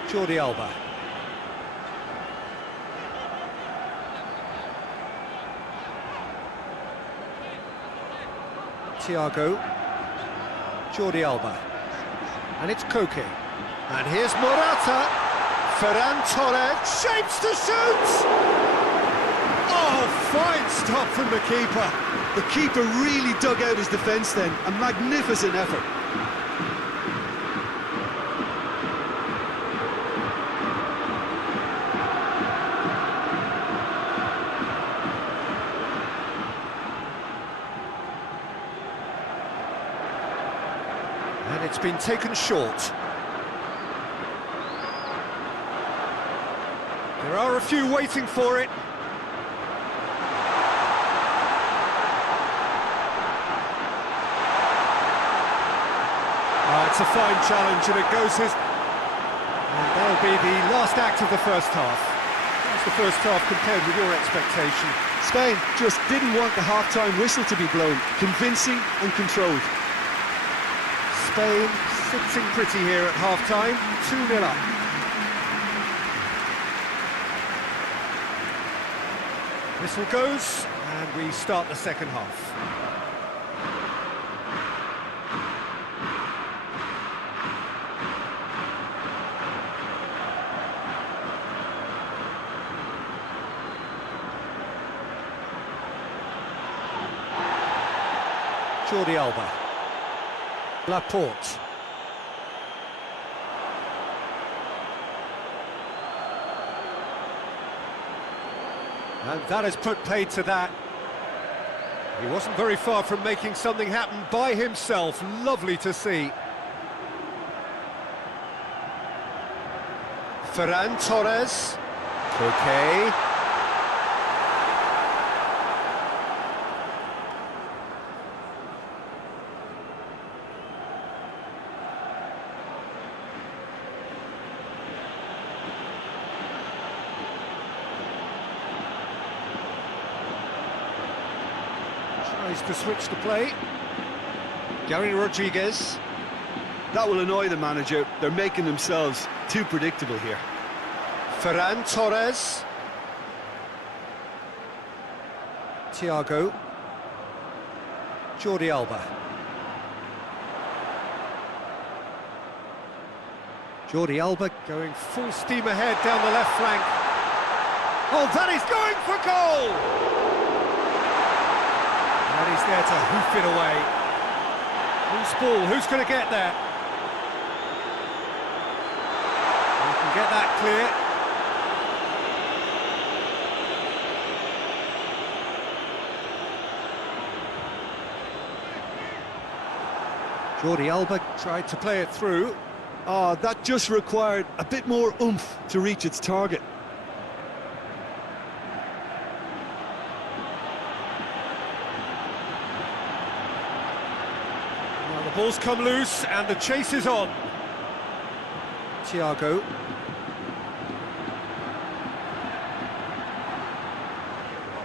Jordi Alba. Thiago. Jordi Alba. And it's Koke. And here's Morata. Ferran Torres shapes to shoot! Oh, fine stop from the keeper. The keeper really dug out his defence then. A magnificent effort. And it's been taken short. There are a few waiting for it. It's a fine challenge, and it goes his... And that'll be the last act of the first half. How's the first half compared with your expectation? Spain just didn't want the half-time whistle to be blown. Convincing and controlled. Spain sitting pretty here at half-time, 2-0 up. Whistle goes, and we start the second half. Jordi Alba. Laporte. And that has put paid to that. He wasn't very far from making something happen by himself. Lovely to see. Ferran Torres. Okay. Tries to switch the play. Gary Rodriguez. That will annoy the manager. They're making themselves too predictable here. Ferran Torres. Thiago. Jordi Alba. Jordi Alba going full steam ahead down the left flank. Oh, that is going for goal! And he's there to hoof it away. Who's ball? Who's going to get there? He can get that clear. Jordi Alba tried to play it through. Oh, that just required a bit more oomph to reach its target. Well, the ball's come loose and the chase is on. Thiago.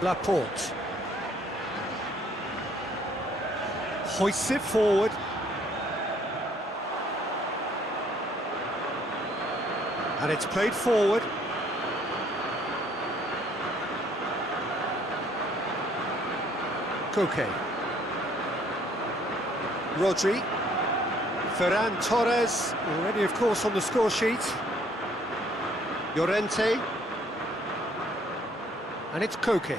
Laporte. Hoists it forward. And it's played forward. Koke. Rodri. Ferran Torres, already of course on the score sheet. Llorente. And it's Koke.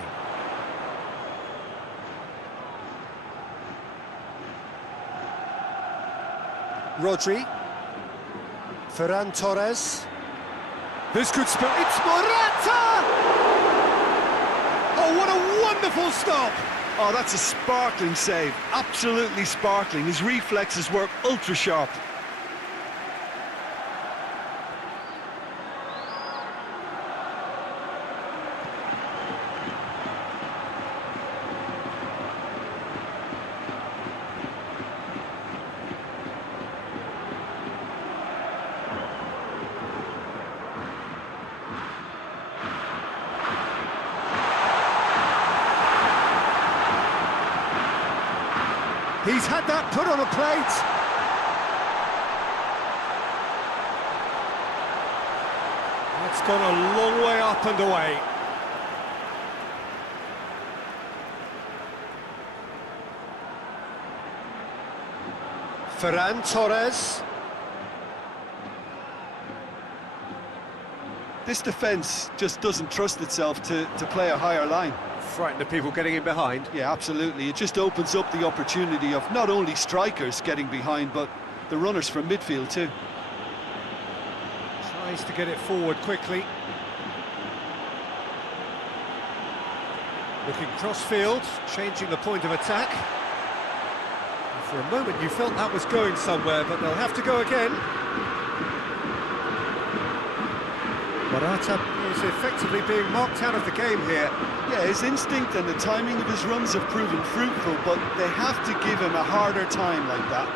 Rodri. Ferran Torres. This could spell. It's Morata! Oh, what a wonderful stop! Oh, that's a sparkling save. Absolutely sparkling. His reflexes work ultra sharp. He's had that put on a plate. That's gone a long way up and away. Ferran Torres. This defence just doesn't trust itself to play a higher line. Frightened of people getting in behind. Yeah, absolutely. It just opens up the opportunity of not only strikers getting behind, but the runners from midfield too. Tries to get it forward quickly. Looking cross-field, changing the point of attack. And for a moment you felt that was going somewhere, but they'll have to go again. Morata is effectively being marked out of the game here. Yeah, his instinct and the timing of his runs have proven fruitful, but they have to give him a harder time like that.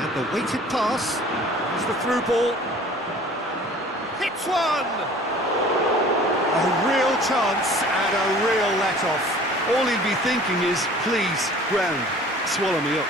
And the weighted pass. Here's the through ball. Hits one! A real chance and a real let-off. All he'll be thinking is, please, ground, swallow me up.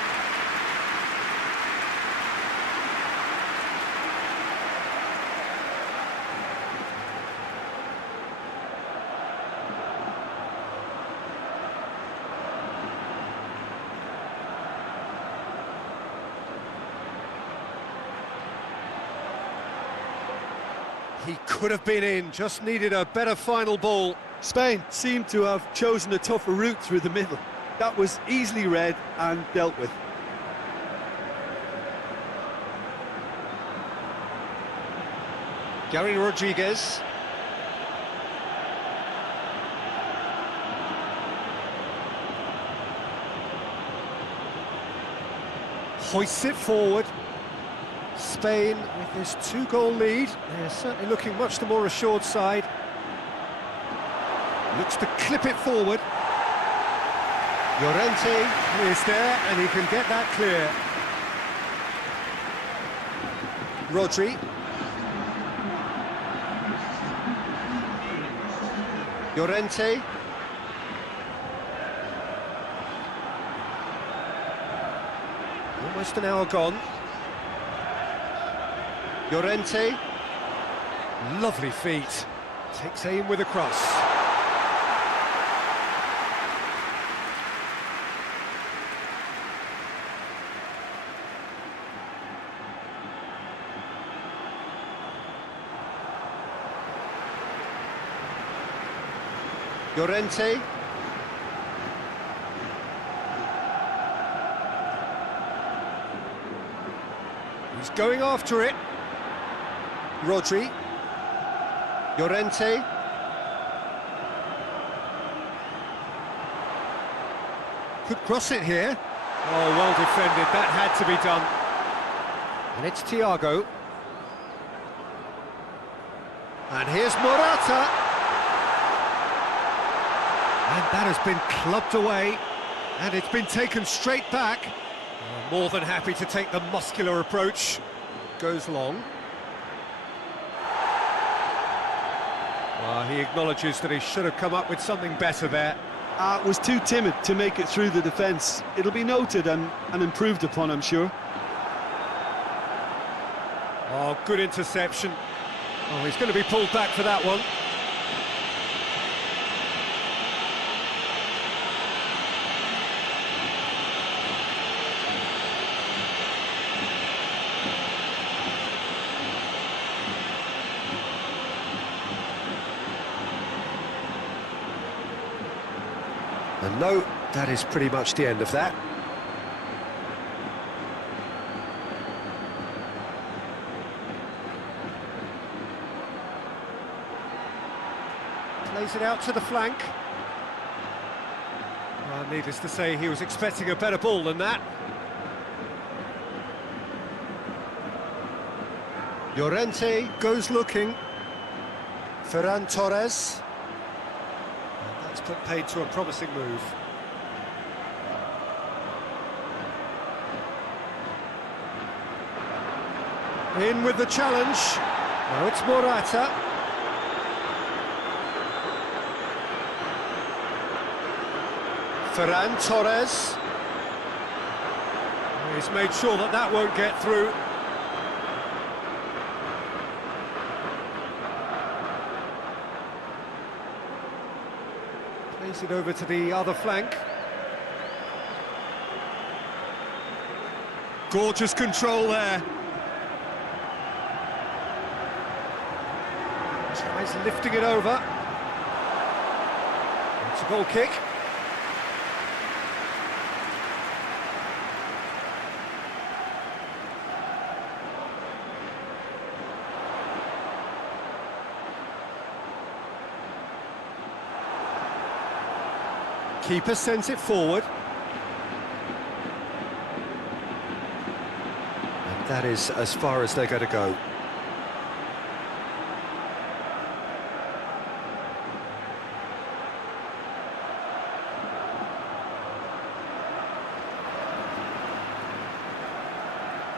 He could have been in, just needed a better final ball. Spain seem to have chosen a tougher route through the middle. That was easily read and dealt with. Gary Rodriguez. Hoists it forward. Spain with this 2-goal lead. They're certainly looking much the more assured side. Looks to clip it forward. Llorente is there and he can get that clear. Rodri. Llorente. Almost an hour gone. Llorente. Lovely feet. Takes aim with a cross. Llorente. He's going after it. Rodri. Llorente. Could cross it here. Oh, well defended. That had to be done. And it's Thiago. And here's Morata. And that has been clubbed away, and it's been taken straight back. Oh, more than happy to take the muscular approach. Goes long. He acknowledges that he should have come up with something better there. Was too timid to make it through the defence. It'll be noted and improved upon, I'm sure. Oh, good interception. Oh, he's going to be pulled back for that one. And no, that is pretty much the end of that. Plays it out to the flank. Well, needless to say, he was expecting a better ball than that. Llorente goes looking. Ferran Torres. Put paid to a promising move. In with the challenge. Now it's Morata. Ferran Torres. He's made sure that that won't get through. Plays it over to the other flank. Gorgeous control there. Tries lifting it over. It's a goal kick. Keeper sends it forward. And that is as far as they're going to go.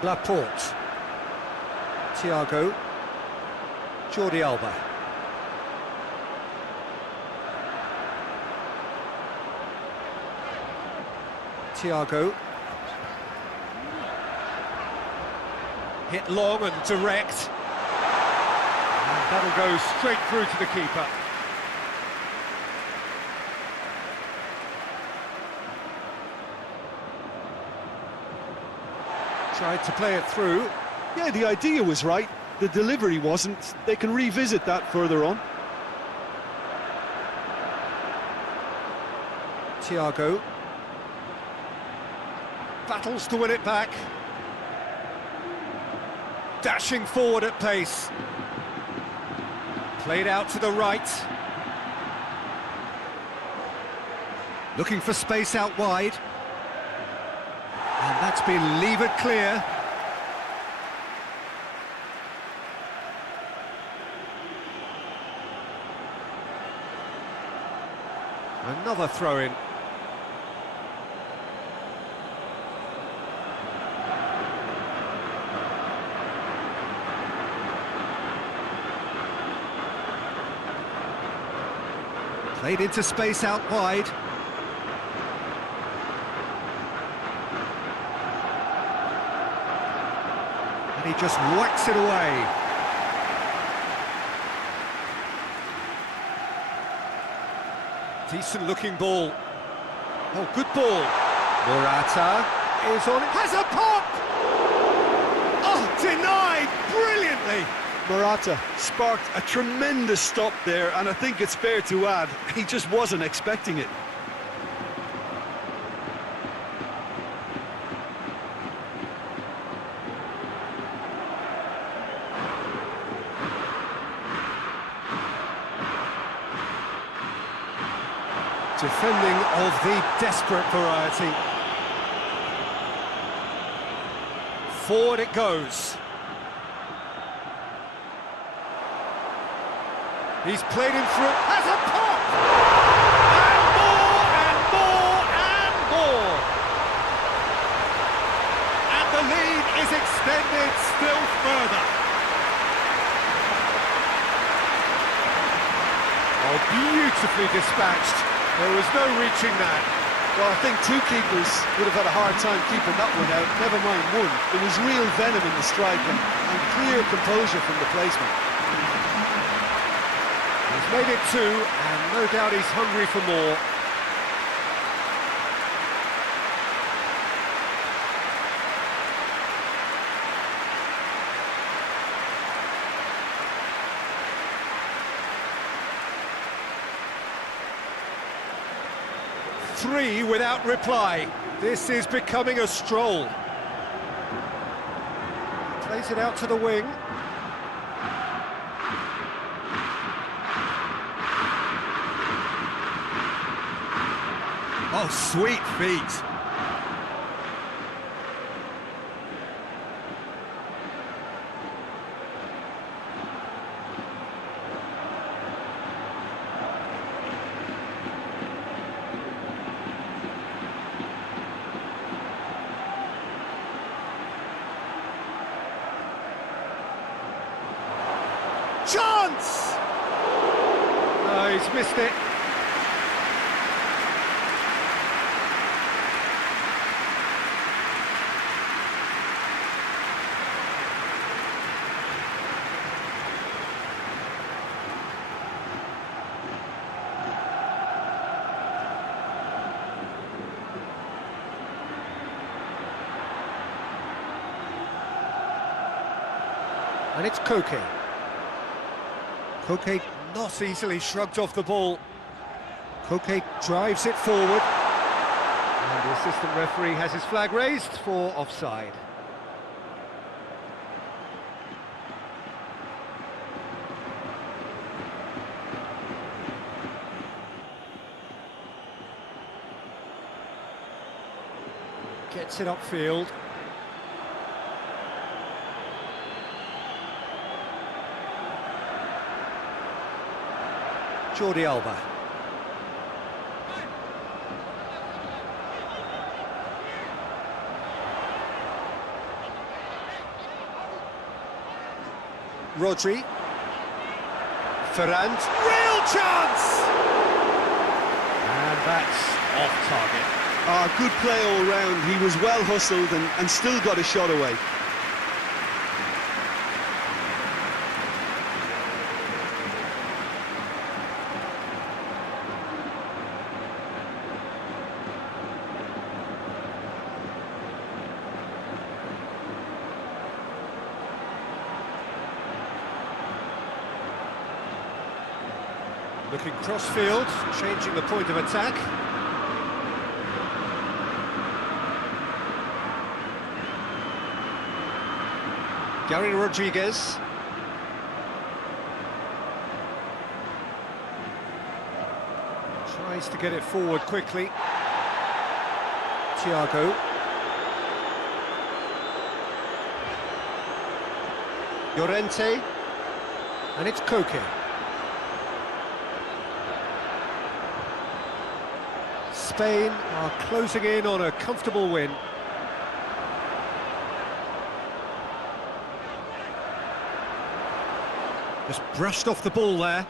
Laporte. Thiago. Jordi Alba. Thiago. Hit long and direct. And that'll go straight through to the keeper. Tried to play it through. Yeah, the idea was right. The delivery wasn't. They can revisit that further on. Thiago. battles to win it back. Dashing forward at pace. Played out to the right. Looking for space out wide. And that's been levered clear. Another throw-in. Played into space out wide. And he just whacks it away. Decent looking ball. Oh, good ball. Morata is on it. Has a pop! Oh, denied brilliantly. Morata sparked a tremendous stop there, and I think it's fair to add, he just wasn't expecting it. Defending of the desperate variety. Forward it goes. He's played him through, has a pop! And more, and more, and more! And the lead is extended still further. Oh, beautifully dispatched. There was no reaching that. Well, I think two keepers would have had a hard time keeping that one out, never mind one. There was real venom in the strike and clear composure from the placement. He's made it two, and no doubt he's hungry for more. Three without reply. This is becoming a stroll. Plays it out to the wing. Oh, sweet feet. Chance! No, he's missed it. And it's KOTA. KOTA not easily shrugged off the ball. KOTA drives it forward. And the assistant referee has his flag raised for offside. Gets it upfield. Jordi Alba. Rodri. Ferrand. Real chance! And that's off target. Good play all round. He was well hustled and still got a shot away. Looking cross-field, changing the point of attack. Gary Rodriguez. Tries to get it forward quickly. Thiago. Llorente. And it's Koke. Spain are closing in on a comfortable win. Just brushed off the ball there.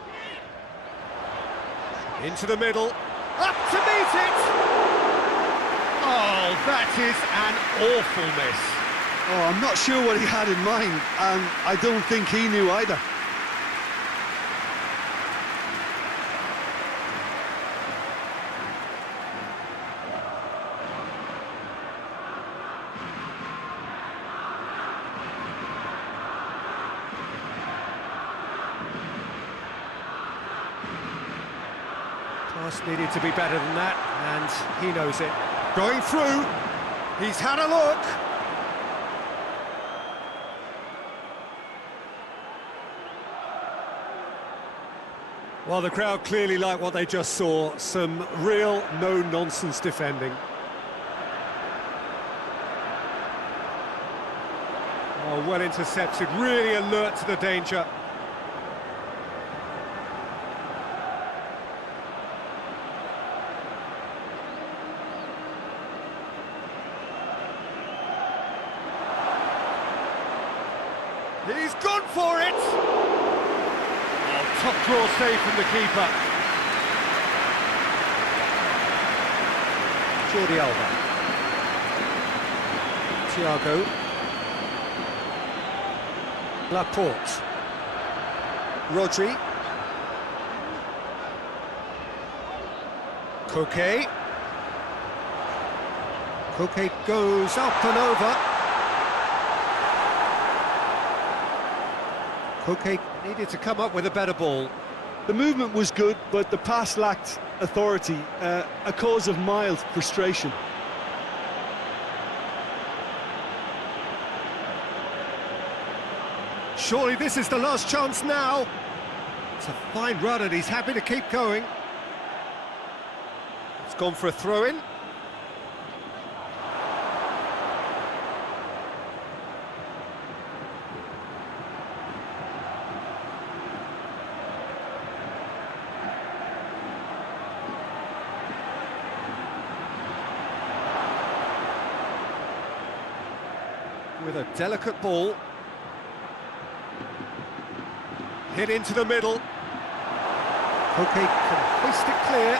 Into the middle. Up to meet it! Oh, that is an awful miss. Oh, I'm not sure what he had in mind, and I don't think he knew either. Pass needed to be better than that, and he knows it. Going through, he's had a look. Well, the crowd clearly like what they just saw. Some real no-nonsense defending. Oh, well intercepted, really alert to the danger. He's gone for it! Oh, top draw save from the keeper. Jordi Alba. Thiago. Laporte. Rodri. Koke. Koke goes up and over. Koke needed to come up with a better ball. The movement was good, but the pass lacked authority, a cause of mild frustration. Surely this is the last chance now. It's a fine run and he's happy to keep going. It's gone for a throw-in. With a delicate ball. Hit into the middle. Koke can hoist it clear.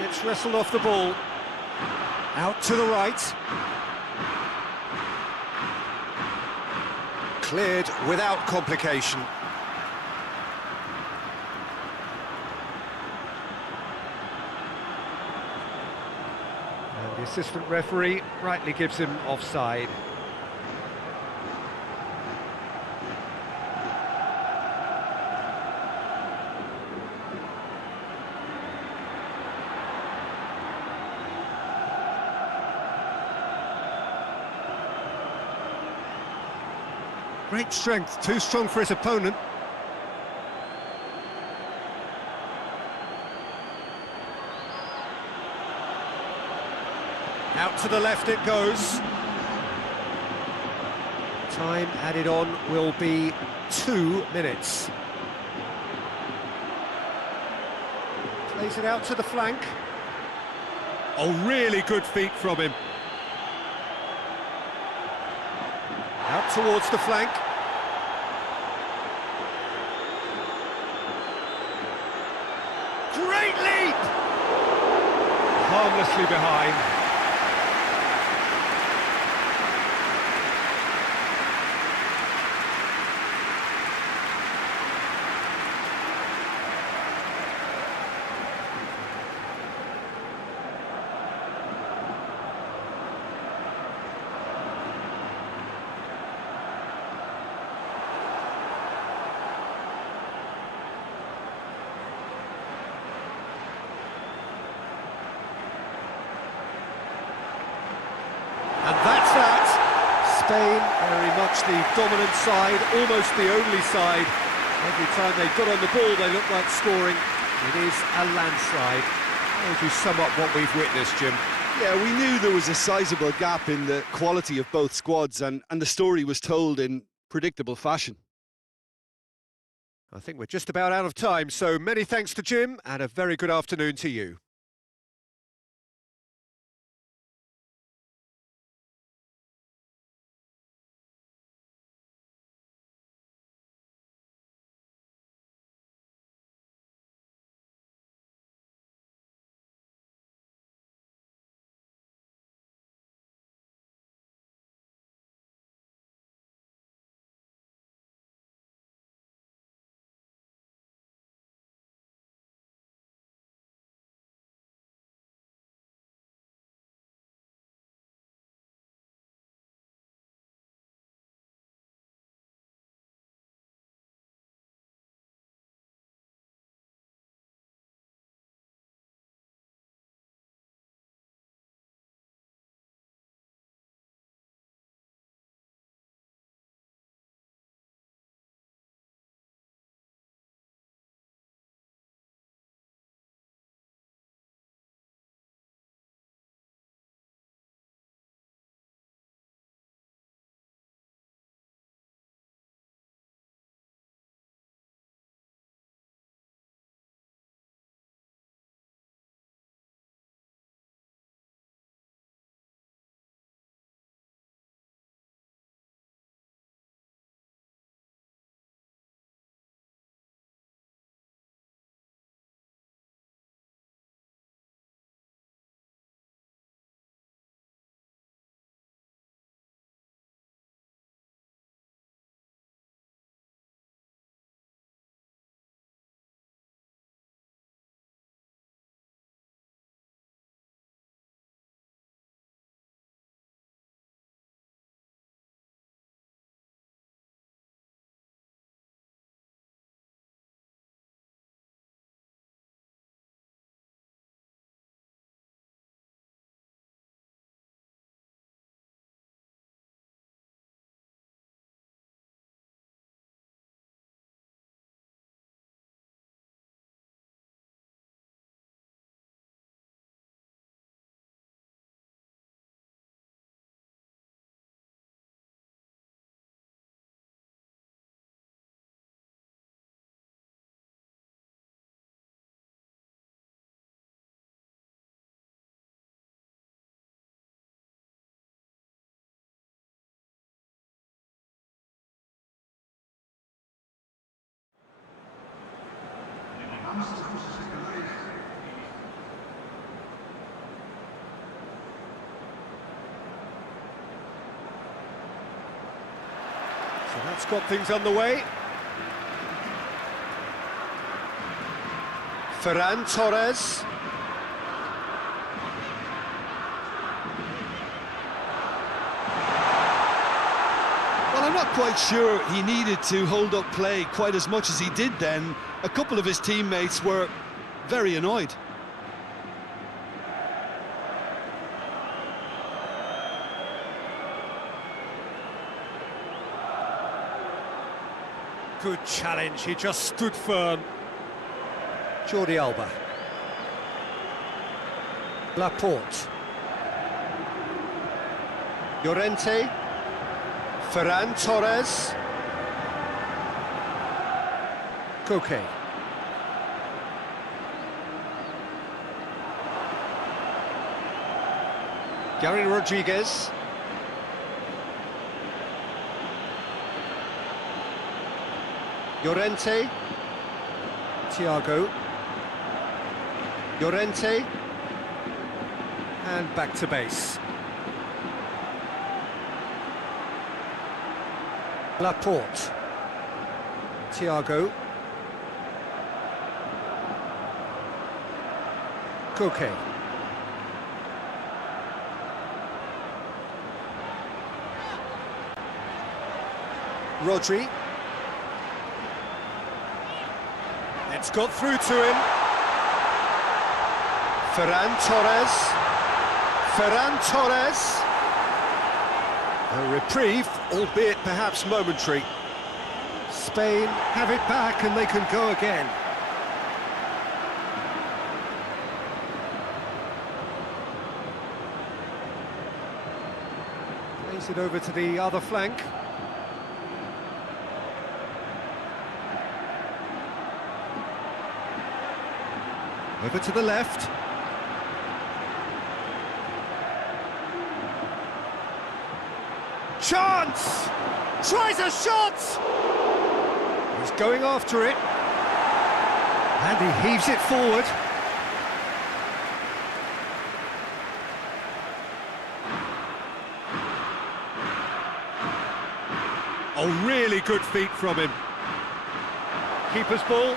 Gets wrestled off the ball. Out to the right. Cleared without complication. The assistant referee rightly gives him offside. Great strength, too strong for his opponent. Out to the left it goes. Time added on will be 2 minutes. Plays it out to the flank. Oh, really good feet from him. Out towards the flank. Great leap! Harmlessly behind. Spain, very much the dominant side, almost the only side. Every time they got on the ball, they looked like scoring. It is a landslide. How would you sum up what we've witnessed, Jim? Yeah, we knew there was a sizable gap in the quality of both squads, and the story was told in predictable fashion. I think we're just about out of time, so many thanks to Jim, and a very good afternoon to you. So that's got things underway. Ferran Torres. Well, I'm not quite sure he needed to hold up play quite as much as he did then. A couple of his teammates were very annoyed. Good challenge, he just stood firm. Jordi Alba. Laporte. Llorente. Ferran Torres. Koke. Gary Rodriguez. Llorente. Thiago. Llorente. And back to base. Laporte. Thiago. Koke. Rodri. It's got through to him. Ferran Torres. Ferran Torres. A reprieve, albeit perhaps momentary. Spain have it back and they can go again. Plays it over to the other flank. Over to the left. Chance! Tries a shot! He's going after it. And he heaves it forward. Oh, really good feet from him. Keeper's ball.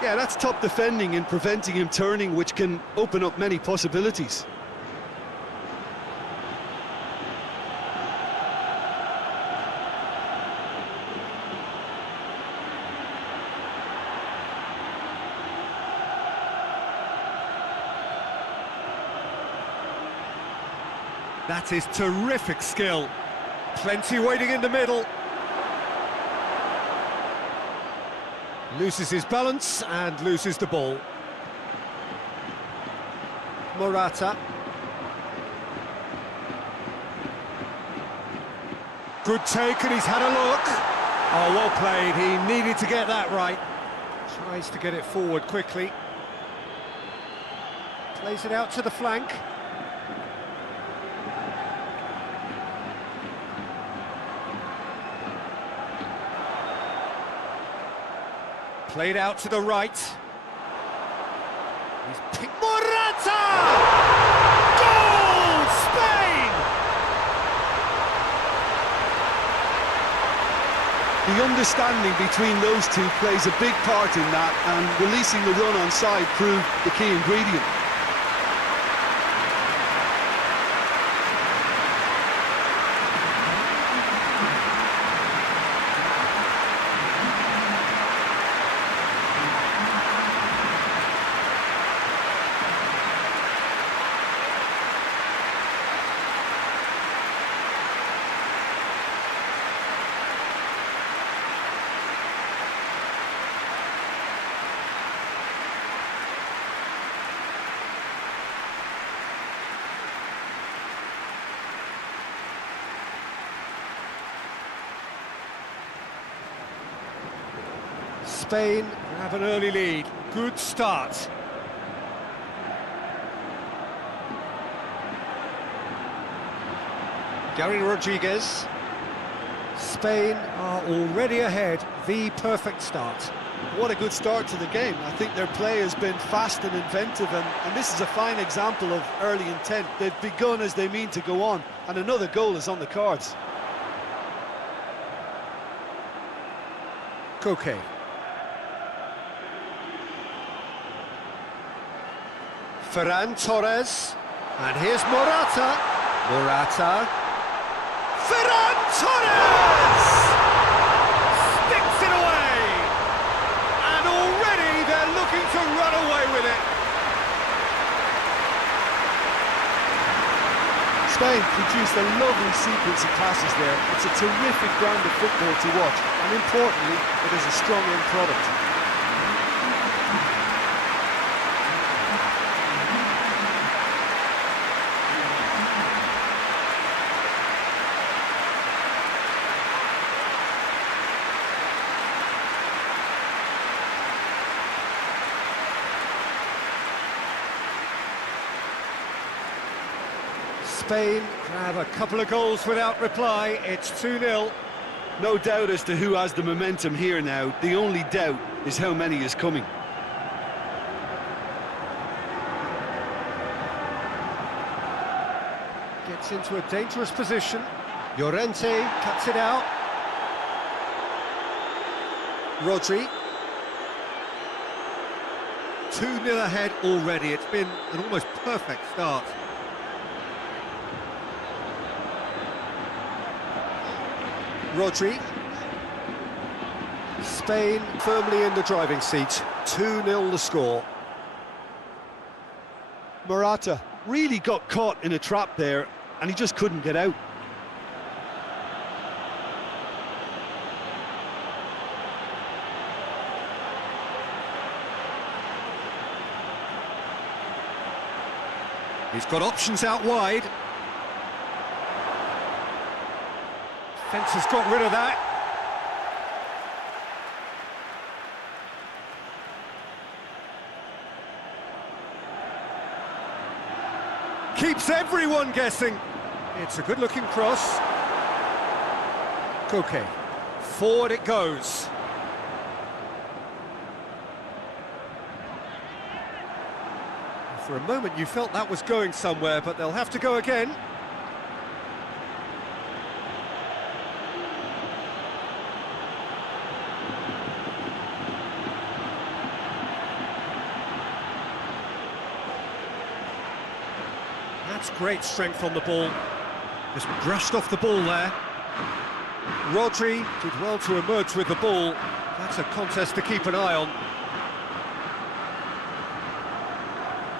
Yeah, that's top defending and preventing him turning, which can open up many possibilities. That is terrific skill. Plenty waiting in the middle. Loses his balance and loses the ball. Morata. Good take, and he's had a look. Oh, well played. He needed to get that right. Tries to get it forward quickly. Plays it out to the flank. Played out to the right. He's picked Morata! Goal! Spain! The understanding between those two plays a big part in that, and releasing the run on side proved the key ingredient. Spain have an early lead. Good start. Gary Rodriguez. Spain are already ahead. The perfect start. What a good start to the game. I think their play has been fast and inventive, and this is a fine example of early intent. They've begun as they mean to go on, and another goal is on the cards. Koke. Ferran Torres, and here's Morata. Morata. Ferran Torres! Sticks it away! And already they're looking to run away with it. Spain produced a lovely sequence of passes there. It's a terrific brand of football to watch, and importantly, it is a strong end product. Spain have a couple of goals without reply. It's 2-0. No doubt as to who has the momentum here now. The only doubt is how many is coming. Gets into a dangerous position. Llorente cuts it out. Rodri. 2-0 ahead already. It's been an almost perfect start. Rodri. Spain firmly in the driving seat. 2-0 the score. Morata really got caught in a trap there, and he just couldn't get out. He's got options out wide. Fence has got rid of that. Keeps everyone guessing. It's a good-looking cross. Koke. Forward it goes. For a moment you felt that was going somewhere, but they'll have to go again. That's great strength on the ball. Just brushed off the ball there. Rodri did well to emerge with the ball. That's a contest to keep an eye on.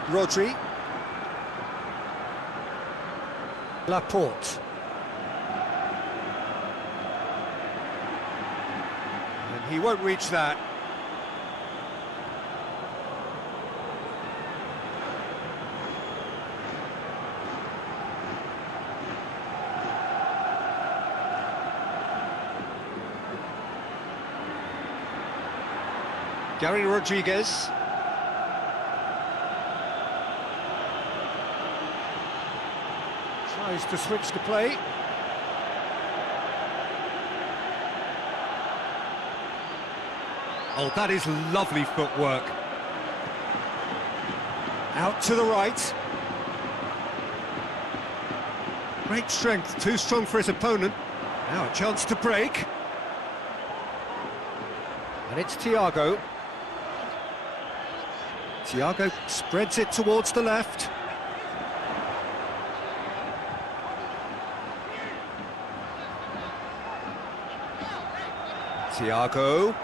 Rodri. Laporte. And he won't reach that. Gary Rodriguez. Tries to switch the play. Oh, that is lovely footwork. Out to the right. Great strength, too strong for his opponent. Now a chance to break. And it's Thiago. Thiago spreads it towards the left. Thiago.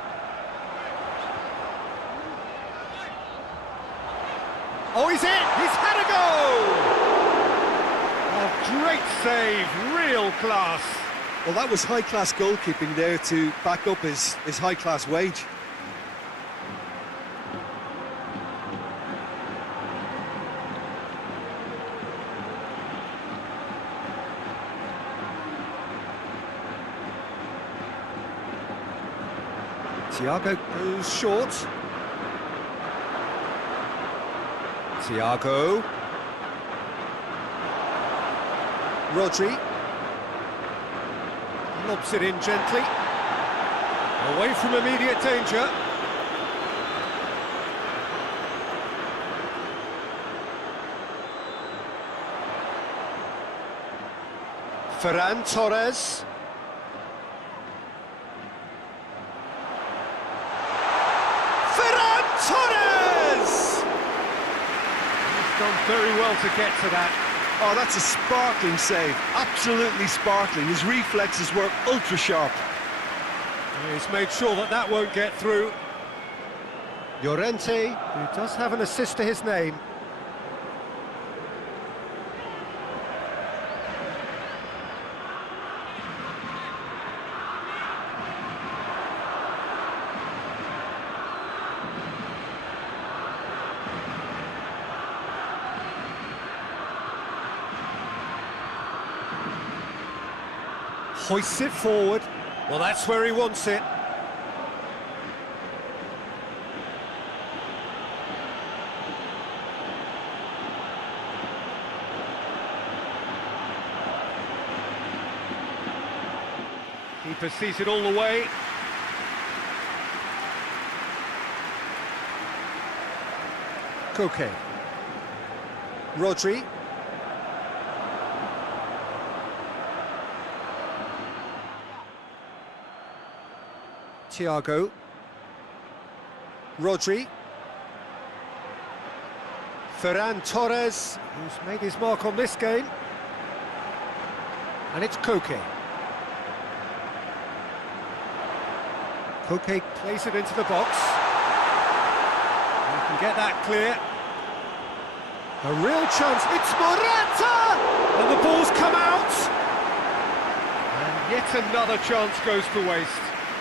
Oh, he's in! He's had a goal! A great save, real class. Well, that was high-class goalkeeping there to back up his high-class wage. Thiago goes short. Thiago. Rodri. Lobs it in gently. Away from immediate danger. Ferran Torres. Done very well to get to that. Oh, that's a sparkling save, absolutely sparkling. His reflexes were ultra sharp. He's made sure that that won't get through. Llorente, who does have an assist to his name. Hoists it forward. Well, that's where he wants it. Keeper sees it all the way. Koke. Rodri. Thiago. Rodri. Ferran Torres, who's made his mark on this game. And it's Koke. Koke plays it into the box. You can get that clear. A real chance, it's Morata! And the ball's come out! And yet another chance goes to waste.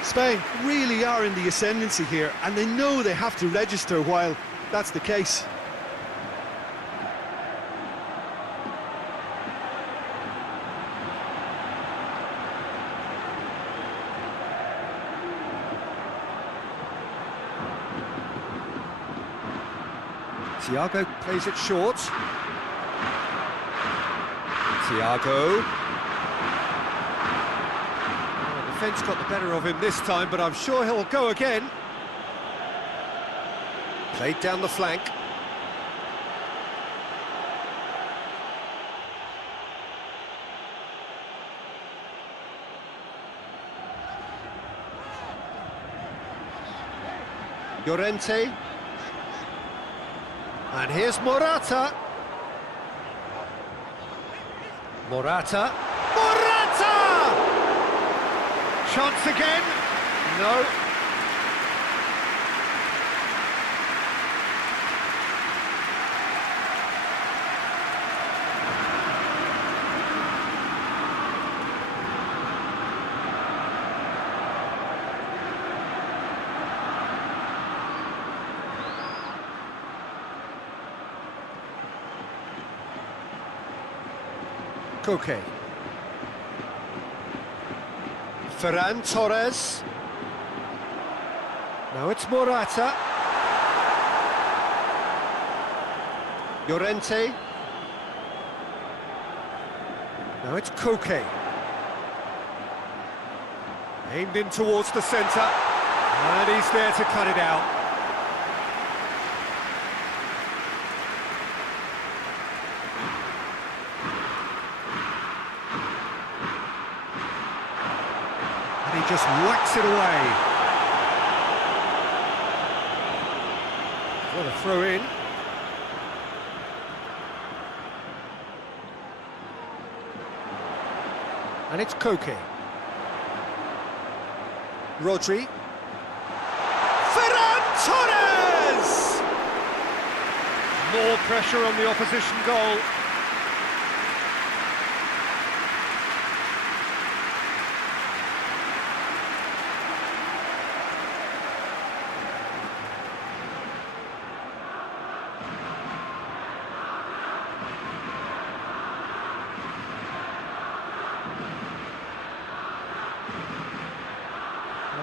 Spain really are in the ascendancy here, and they know they have to register while that's the case. Thiago plays it short. Thiago. The defence got the better of him this time, but I'm sure he'll go again. Played down the flank. Llorente. And here's Morata. Morata. Morata! Chance again. No. Koke. Ferran Torres. Now it's Morata. Llorente. Now it's Koke. Aimed in towards the centre. And he's there to cut it out. He just whacks it away. What a throw in. And it's Koke. Rodri. Ferran Torres! More pressure on the opposition goal.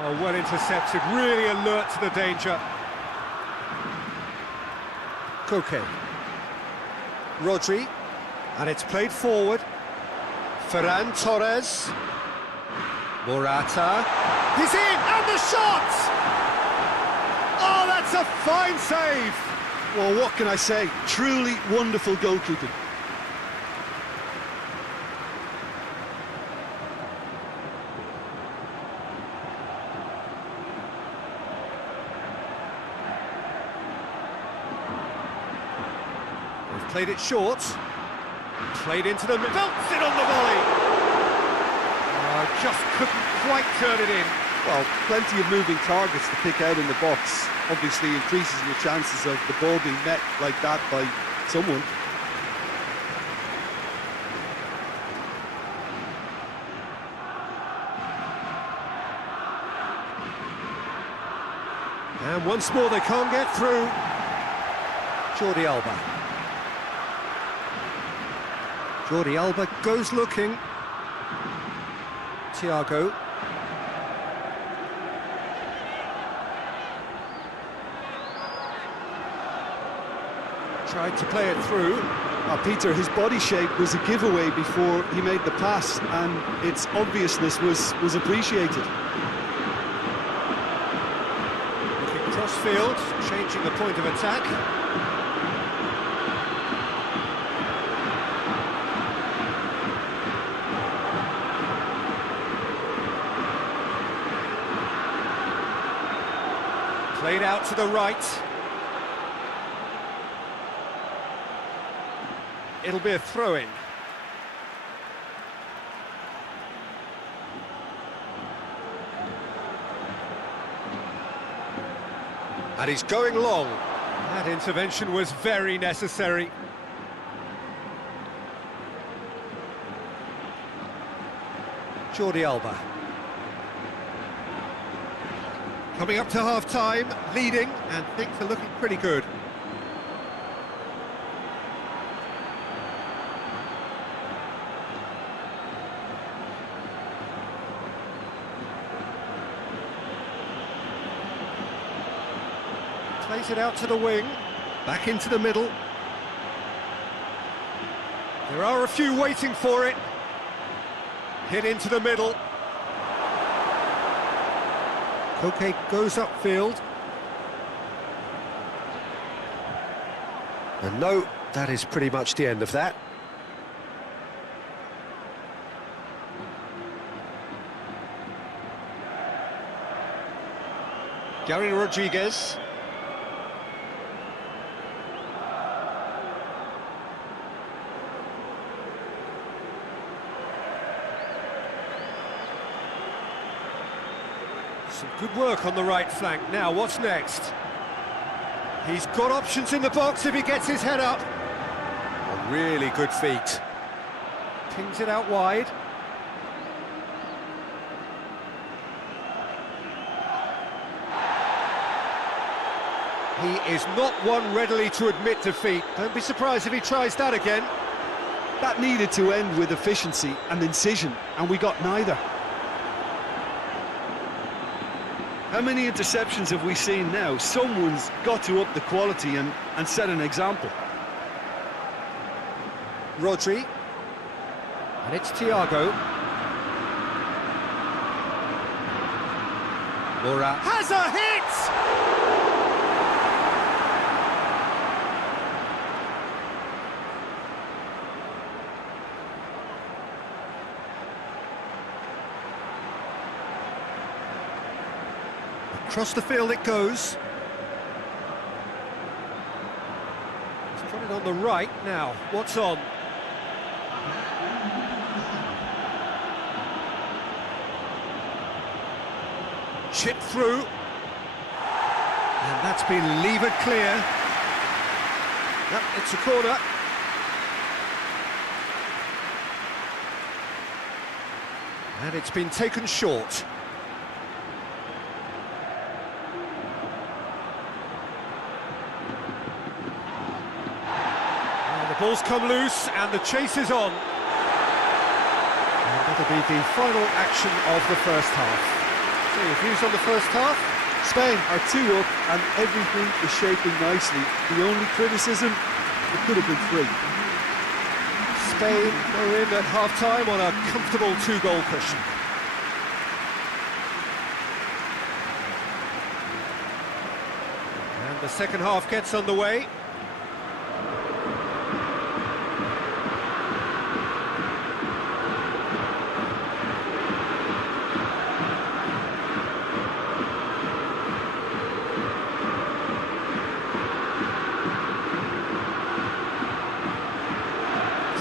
Oh, well intercepted, really alert to the danger. Koke. Rodri. And it's played forward. Ferran Torres. Morata. He's in, and the shot! Oh, that's a fine save! Well, what can I say? Truly wonderful goalkeeping. Played it short, played into the middle, belts it on the volley! Just couldn't quite turn it in. Well, plenty of moving targets to pick out in the box. Obviously increases your chances of the ball being met like that by someone. And once more they can't get through. Jordi Alba. Jordi Alba goes looking. Thiago. Tried to play it through. Peter, his body shape was a giveaway before he made the pass, and its obviousness was appreciated. Looking cross-field, changing the point of attack. Played out to the right. It'll be a throw-in. And he's going long. That intervention was very necessary. Jordi Alba. Coming up to half-time, leading, and things are looking pretty good. Plays it out to the wing, back into the middle. There are a few waiting for it. Hit into the middle. PAKE goes upfield. And no, that is pretty much the end of that. Gary Rodriguez. Some good work on the right flank. Now, what's next? He's got options in the box if he gets his head up. Oh, really good feet. Pings it out wide. He is not one readily to admit defeat. Don't be surprised if he tries that again. That needed to end with efficiency and incision, and we got neither. How many interceptions have we seen now? Someone's got to up the quality and set an example. Rodri. And it's Thiago. MURAH has a hit! Across the field it goes. He's got it on the right now. What's on? Chip through. And that's been levered clear. Yep, it's a corner. And it's been taken short. Ball's come loose, and the chase is on. And that'll be the final action of the first half. So, your views on the first half? Spain are 2 up, and everything is shaping nicely. The only criticism, it could have been 3. Spain go in at half-time on a comfortable 2-goal cushion. And the second half gets underway.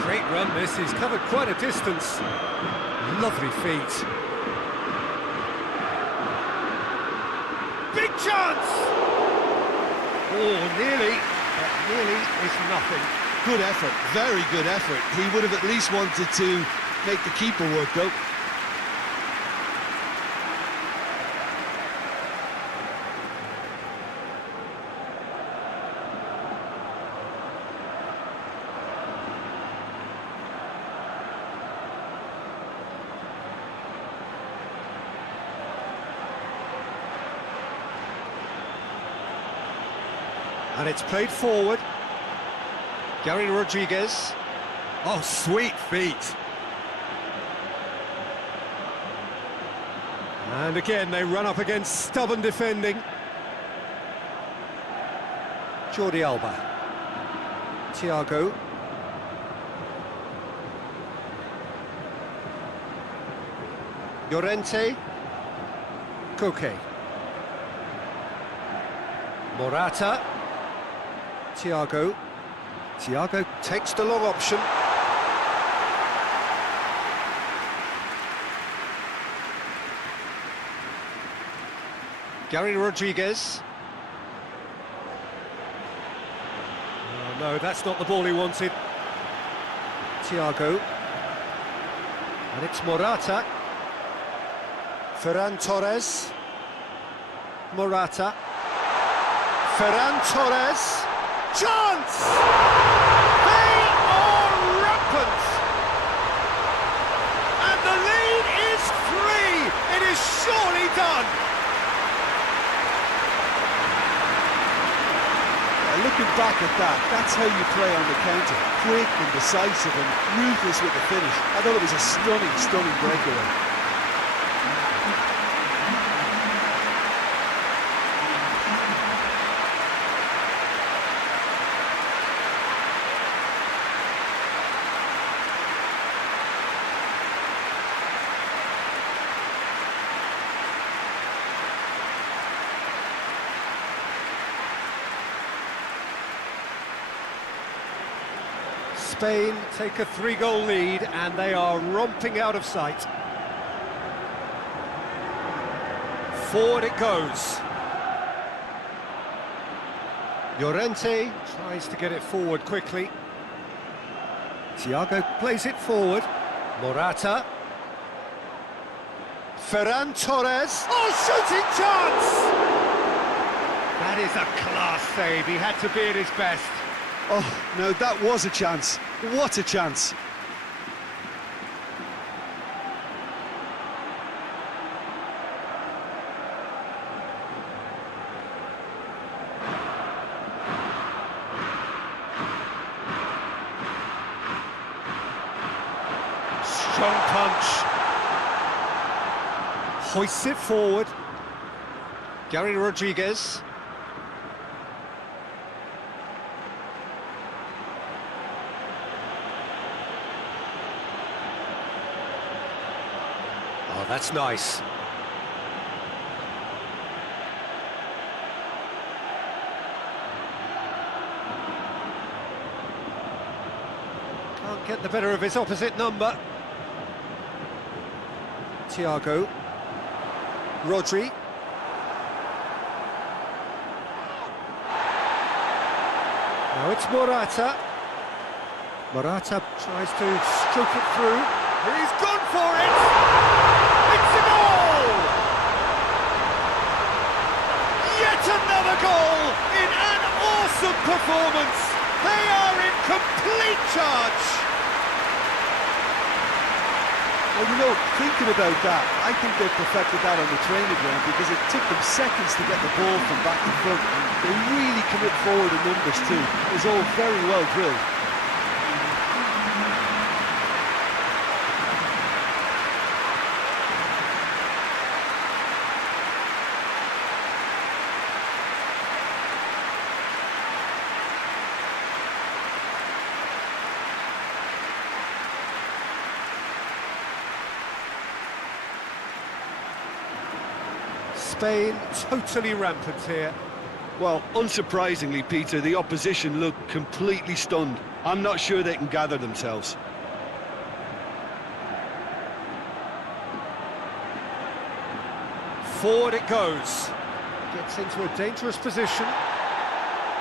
Great run this, he's covered quite a distance. Lovely feet. Big chance! Oh, nearly, but nearly is nothing. Good effort, very good effort. He would have at least wanted to make the keeper work though. And it's played forward. Gary Rodriguez. Oh, sweet feet. And again, they run up against stubborn defending. Jordi Alba. Thiago. Llorente. Koke. Morata. Thiago. Thiago takes the long option. Gary Rodriguez. No, that's not the ball he wanted. Thiago. And it's Morata. Ferran Torres. Morata. Ferran Torres. Chance! They are rampant! And the lead is 3! It is surely done! Looking back at that, that's how you play on the counter. Quick and decisive and ruthless with the finish. I thought it was a stunning, stunning breakaway. Spain take a 3-goal lead and they are romping out of sight. Forward it goes. Llorente tries to get it forward quickly. Thiago plays it forward. Morata. Ferran Torres. Oh, shooting chance! That is a class save. He had to be at his best. Oh, no, that was a chance. What a chance. Strong punch. Hoists it forward. Gary Rodriguez. Oh, that's nice. Can't get the better of his opposite number. Thiago. Rodri. Now it's Morata. Morata tries to stroke it through. He's gone for it! It's a goal! Yet another goal in an awesome performance! They are in complete charge! Well, you know, thinking about that, I think they've perfected that on the training ground because it took them seconds to get the ball from back to front. And they really commit forward in numbers too. It was all very well drilled. Spain totally rampant here. Well, unsurprisingly, Peter, the opposition look completely stunned. I'm not sure they can gather themselves. Forward it goes. Gets into a dangerous position.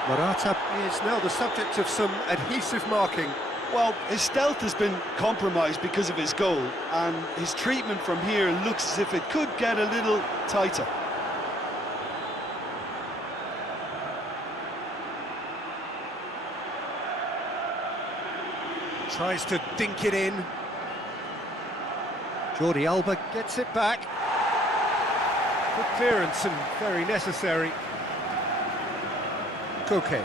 Morata is now the subject of some adhesive marking. Well, his stealth has been compromised because of his goal, and his treatment from here looks as if it could get a little tighter. Tries to dink it in. Jordi Alba gets it back. Good clearance and very necessary. Koke.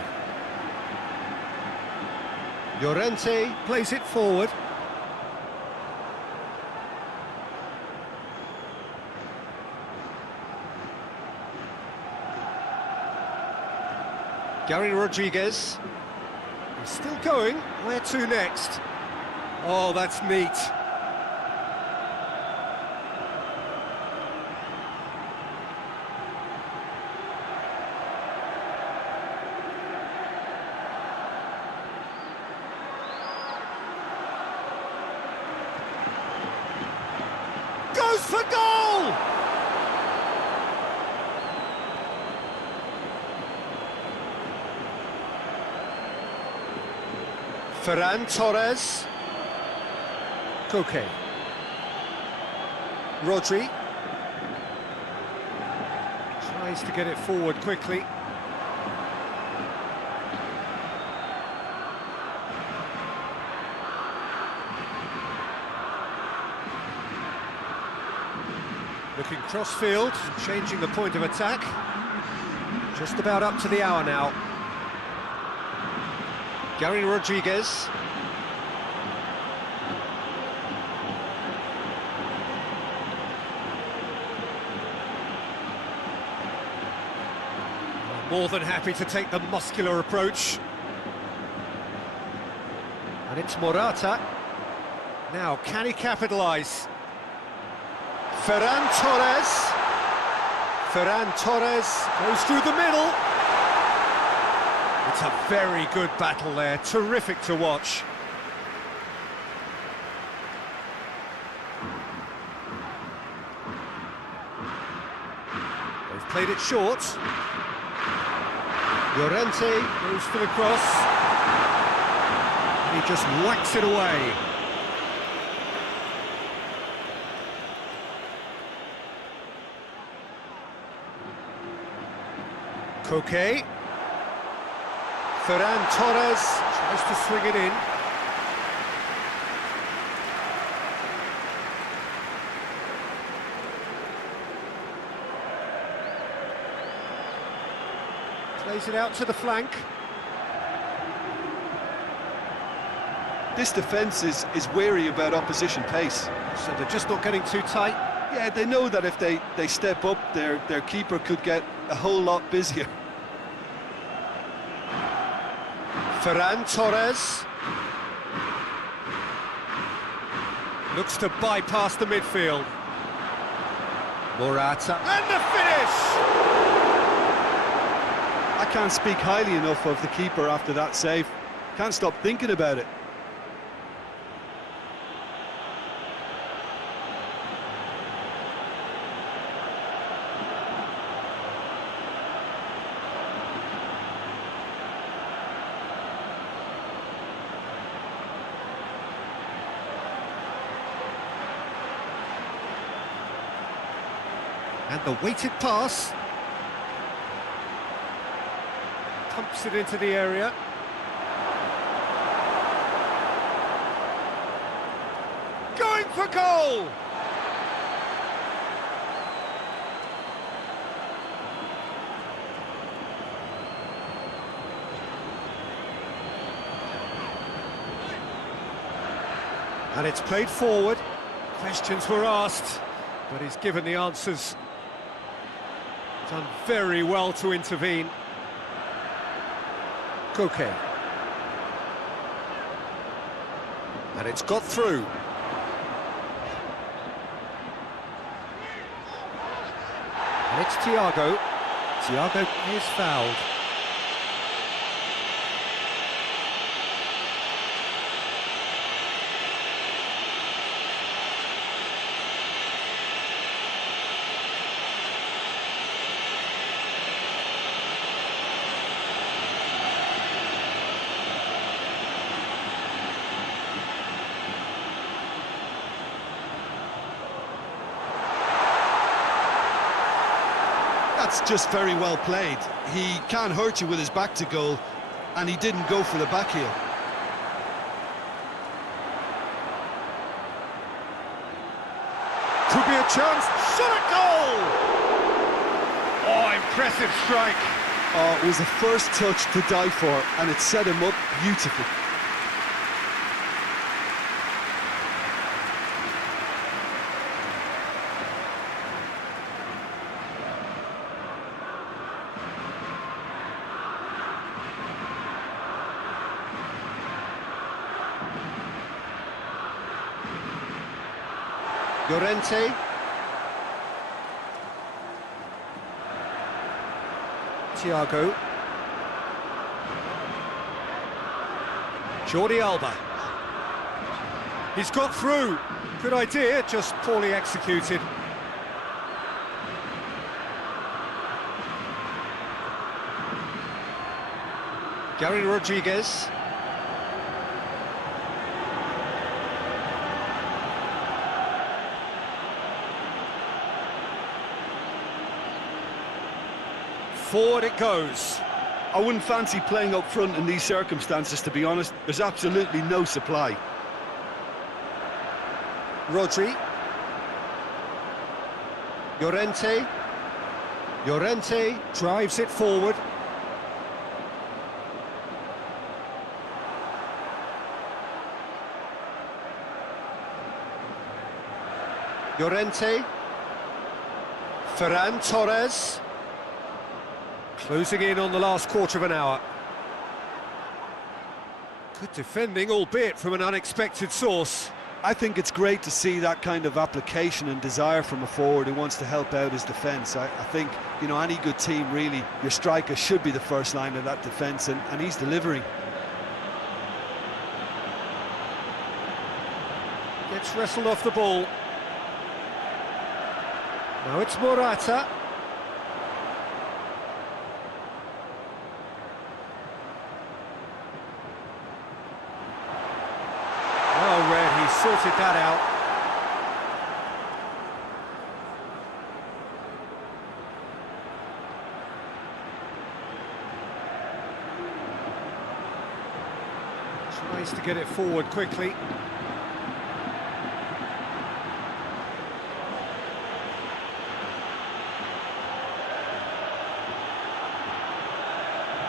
Llorente plays it forward. Gary Rodriguez. He's still going. Where to next? Oh, that's neat. Goes for goal! Ferran Torres. Koke. Rodri. Tries to get it forward quickly. Looking cross-field, changing the point of attack. Just about up to the hour now. Gary Rodriguez. More than happy to take the muscular approach. And it's Morata. Now, can he capitalise? Ferran Torres. Ferran Torres goes through the middle. It's a very good battle there, terrific to watch. They've played it short. Llorente goes for the cross. And he just whacks it away. Koke. Ferran Torres tries to swing it in. Plays it out to the flank. This defence is wary about opposition pace. So they're just not getting too tight. Yeah, they know that if they step up, their keeper could get a whole lot busier. Ferran Torres looks to bypass the midfield. Morata, and the finish! I can't speak highly enough of the keeper after that save. Can't stop thinking about it. And the weighted pass. Pumps it into the area. Going for goal! And it's played forward. Questions were asked, but he's given the answers. Done very well to intervene. Koke. And it's got through. And it's Thiago. Thiago is fouled. That's just very well played. He can't hurt you with his back to goal, and he didn't go for the back heel. Could be a chance. Shot at goal! Oh, impressive strike. Oh, it was the first touch to die for, and it set him up beautifully. Llorente. Thiago. Jordi Alba. He's got through. Good idea, just poorly executed. Gary Rodriguez. Forward it goes. I wouldn't fancy playing up front in these circumstances, to be honest. There's absolutely no supply. Rodri. Llorente. Llorente drives it forward. Llorente. Ferran Torres. Closing in on the last quarter of an hour. Good defending, albeit from an unexpected source. I think it's great to see that kind of application and desire from a forward who wants to help out his defence. I think, you know, any good team, really, your striker should be the first line of that defence, and he's delivering. Gets wrestled off the ball. Now it's Morata. Well read, he sorted that out. Tries to get it forward quickly.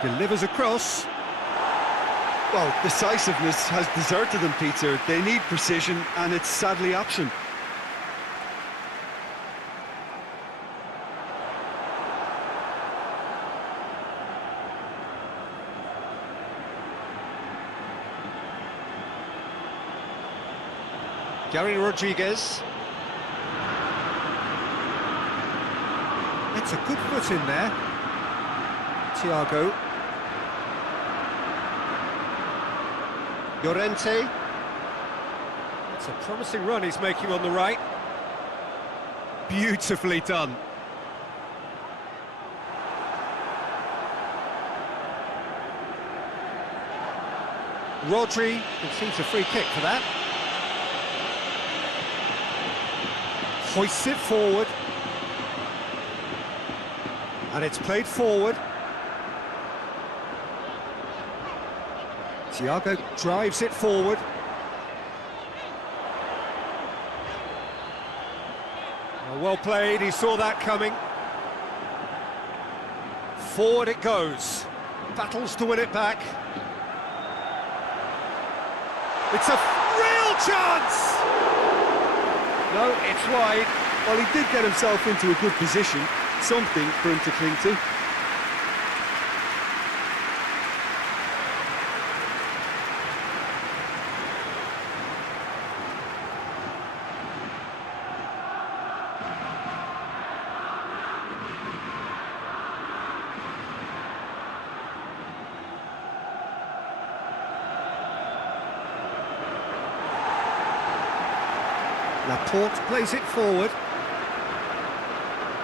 Delivers across. Well, decisiveness has deserted them, Peter. They need precision, and it's sadly absent. Gary Rodriguez. It's a good foot in there. Thiago. Llorente. It's a promising run he's making on the right. Beautifully done. Rodri concedes a free kick for that. Hoists it forward. And it's played forward. Thiago drives it forward. Well played, he saw that coming. Forward it goes. Battles to win it back. It's a real chance! No, it's wide. Well, he did get himself into a good position. Something for him to cling to. Laporte plays it forward.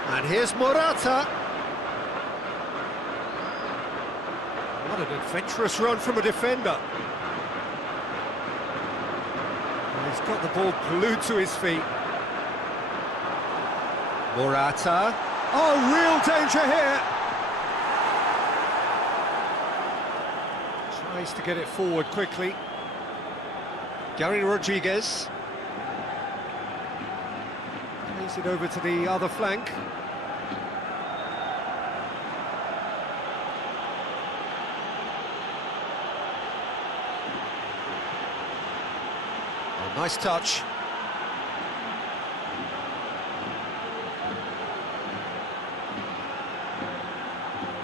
And here's Morata. What an adventurous run from a defender. And he's got the ball glued to his feet. Morata. Oh, real danger here. Tries to get it forward quickly. Gary Rodriguez. Plays it over to the other flank. Oh, nice touch.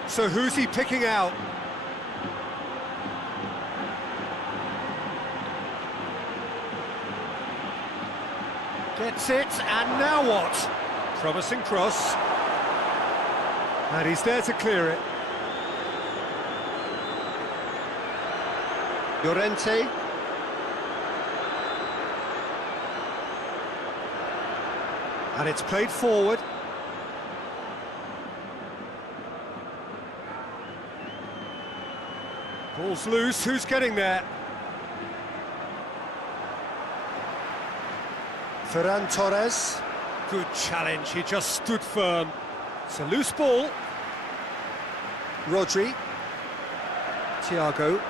So who's he picking out? Gets it, and now what? Promising cross. And he's there to clear it. Llorente. And it's played forward. Ball's loose, who's getting there? Ferran Torres. Good challenge, he just stood firm. It's a loose ball. Rodri. Thiago.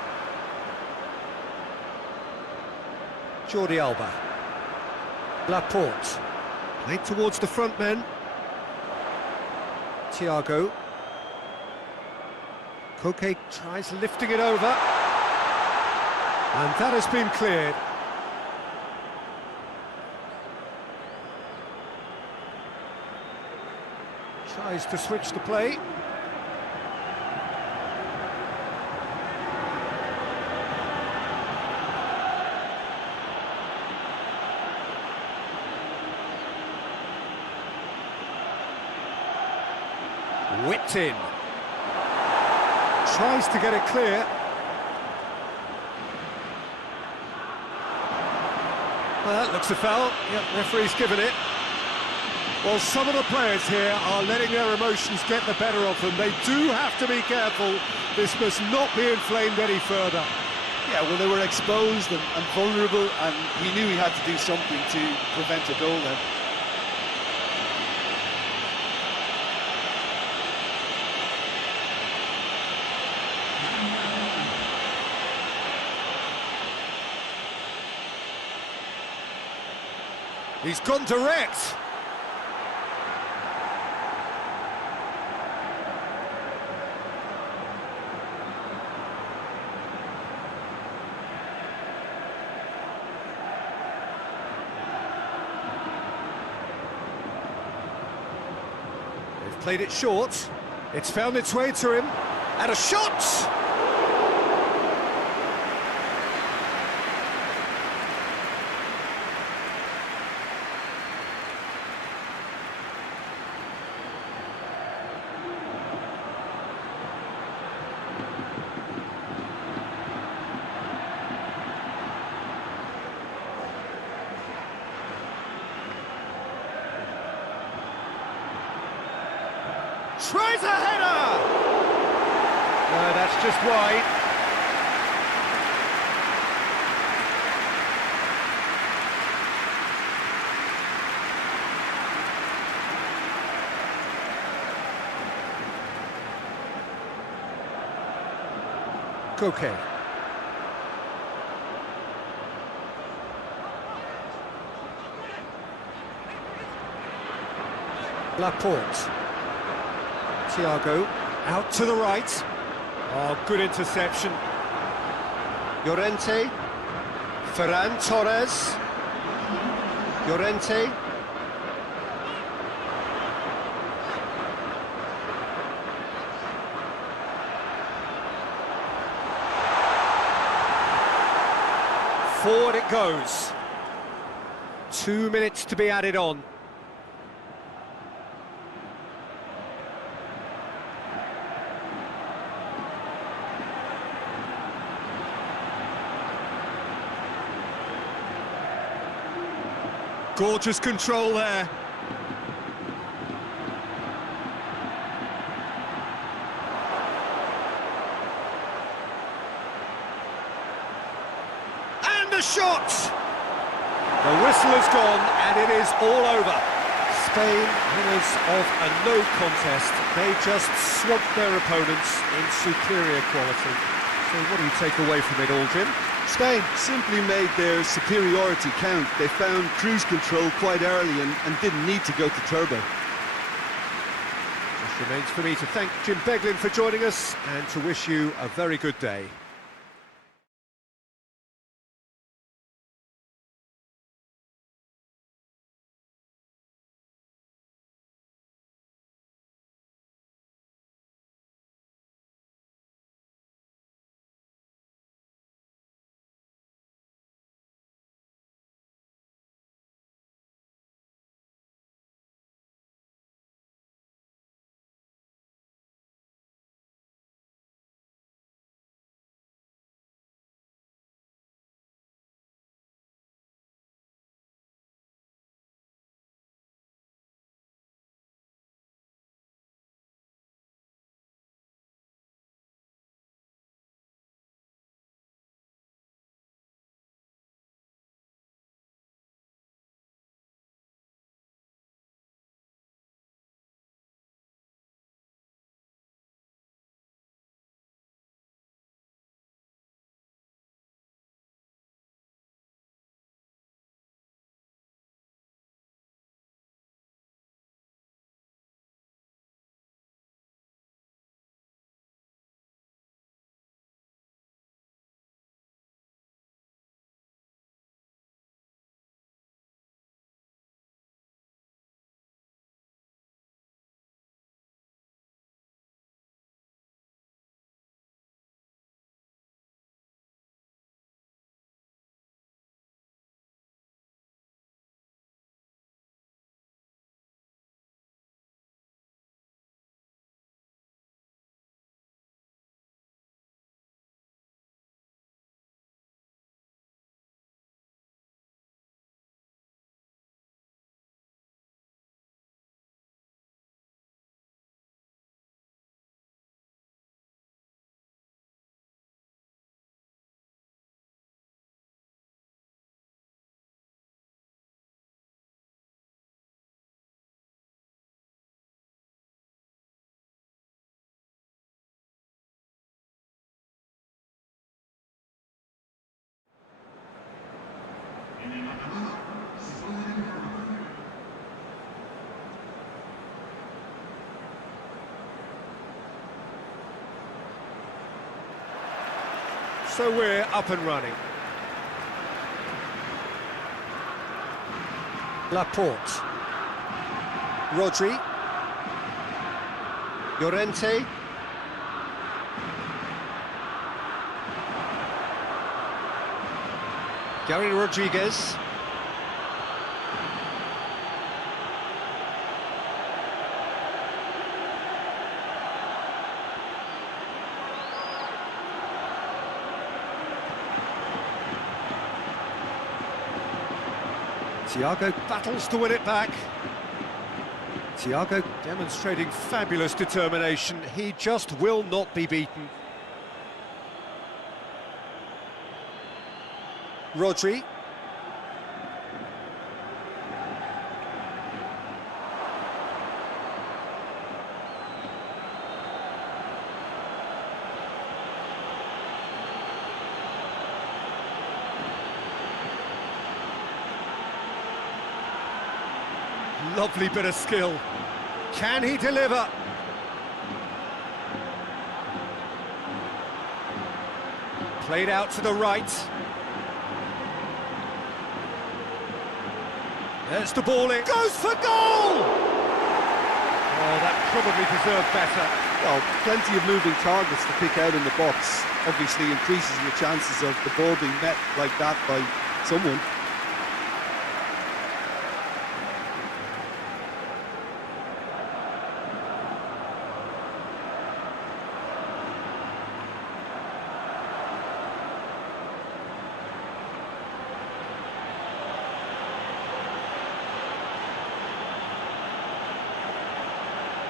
Jordi Alba. Laporte. Played towards the front men. Thiago. Koke tries lifting it over. And that has been cleared. Tries to switch the play. Whipped in. Tries to get it clear. Well, that looks a foul. Yep, referee's given it. Well, some of the players here are letting their emotions get the better of them. They do have to be careful. This must not be inflamed any further. Yeah, well, they were exposed and vulnerable, and he knew he had to do something to prevent a goal then. He's gone direct. They've played it short. It's found its way to him. And a shot! Tries a header! No, that's just wide. Koke. Laporte. Thiago, out to the right. Oh, good interception. Llorente. Ferran Torres. Llorente. Forward it goes. 2 minutes to be added on. Gorgeous control there. And a shot! The whistle has gone and it is all over. Spain, winners of a no contest. They just swamped their opponents in superior quality. So what do you take away from it all, Jim? Spain simply made their superiority count. They found cruise control quite early and didn't need to go to turbo. Just remains for me to thank Jim Beglin for joining us and to wish you a very good day. So we're up and running. Laporte. Rodri. Llorente. Gary Rodriguez. Thiago battles to win it back. Thiago demonstrating fabulous determination. He just will not be beaten. Rodri. Lovely bit of skill. Can he deliver? Played out to the right. There's the ball in. Goes for goal! Oh, that probably deserved better. Well, plenty of moving targets to pick out in the box. Obviously increases your chances of the ball being met like that by someone.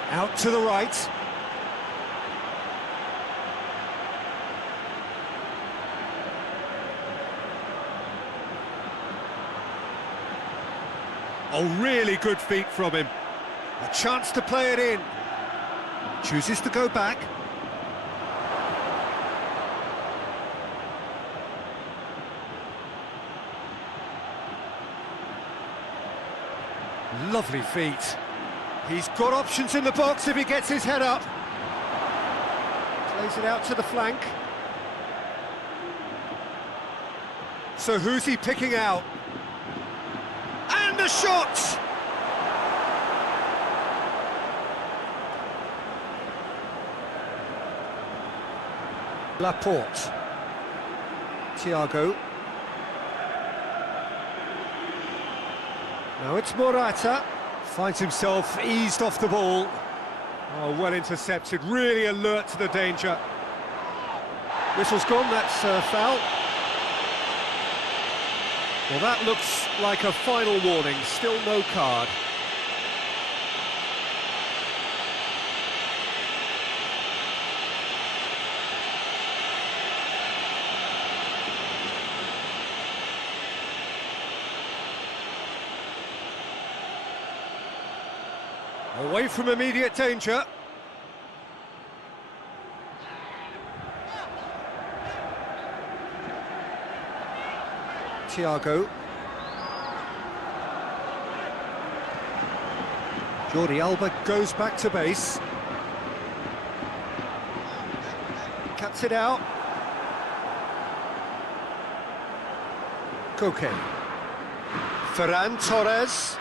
Out to the right. Oh, really good feet from him. A chance to play it in. Chooses to go back. Lovely feet. He's got options in the box if he gets his head up. Plays it out to the flank. So who's he picking out? And the shot! Laporte. Thiago. Now it's Morata. Finds himself eased off the ball. Oh, well intercepted, really alert to the danger. Whistle's gone, that's a foul. Well, that looks like a final warning, still no card. Away from immediate danger. Thiago. Jordi Alba goes back to base. Cuts it out. Koke. Ferran Torres.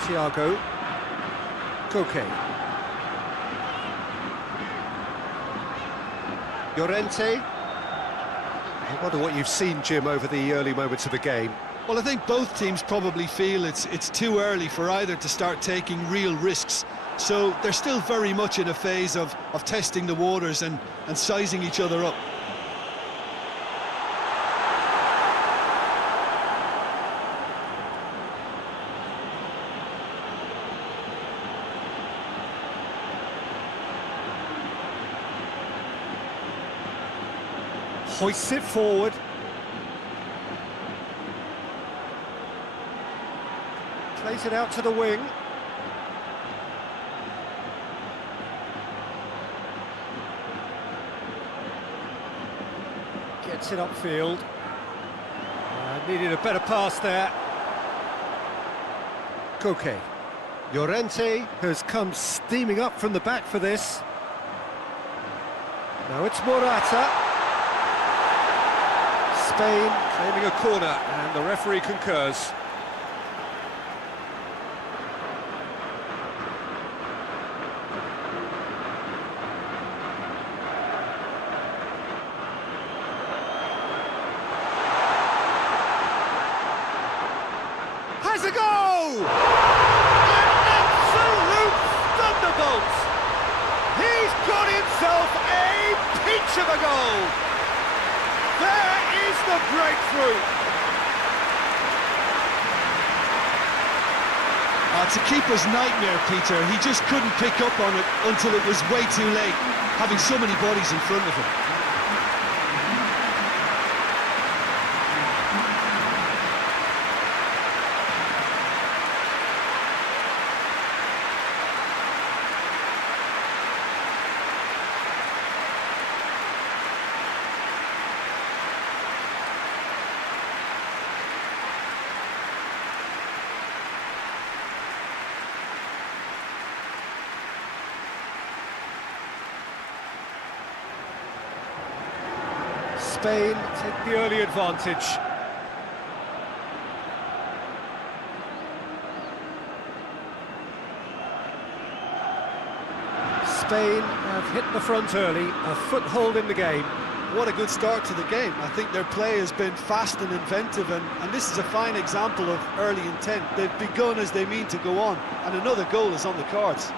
Thiago. Koke. Llorente. I wonder what you've seen, Jim, over the early moments of the game. Well, I think both teams probably feel it's too early for either to start taking real risks. So they're still very much in a phase of testing the waters and sizing each other up. Hoists it forward. Plays it out to the wing. Gets it upfield. Needed a better pass there. Koke. Llorente has come steaming up from the back for this. Now it's Morata. Spain claiming a corner, and the referee concurs. Has a goal! An absolute thunderbolt! He's got himself a peach of a goal! There is the breakthrough! It's a keeper's nightmare, Peter. He just couldn't pick up on it until it was way too late, having so many bodies in front of him. Spain take the early advantage. Spain have hit the front early, a foothold in the game. What a good start to the game. I think their play has been fast and inventive, and this is a fine example of early intent. They've begun as they mean to go on, and another goal is on the cards.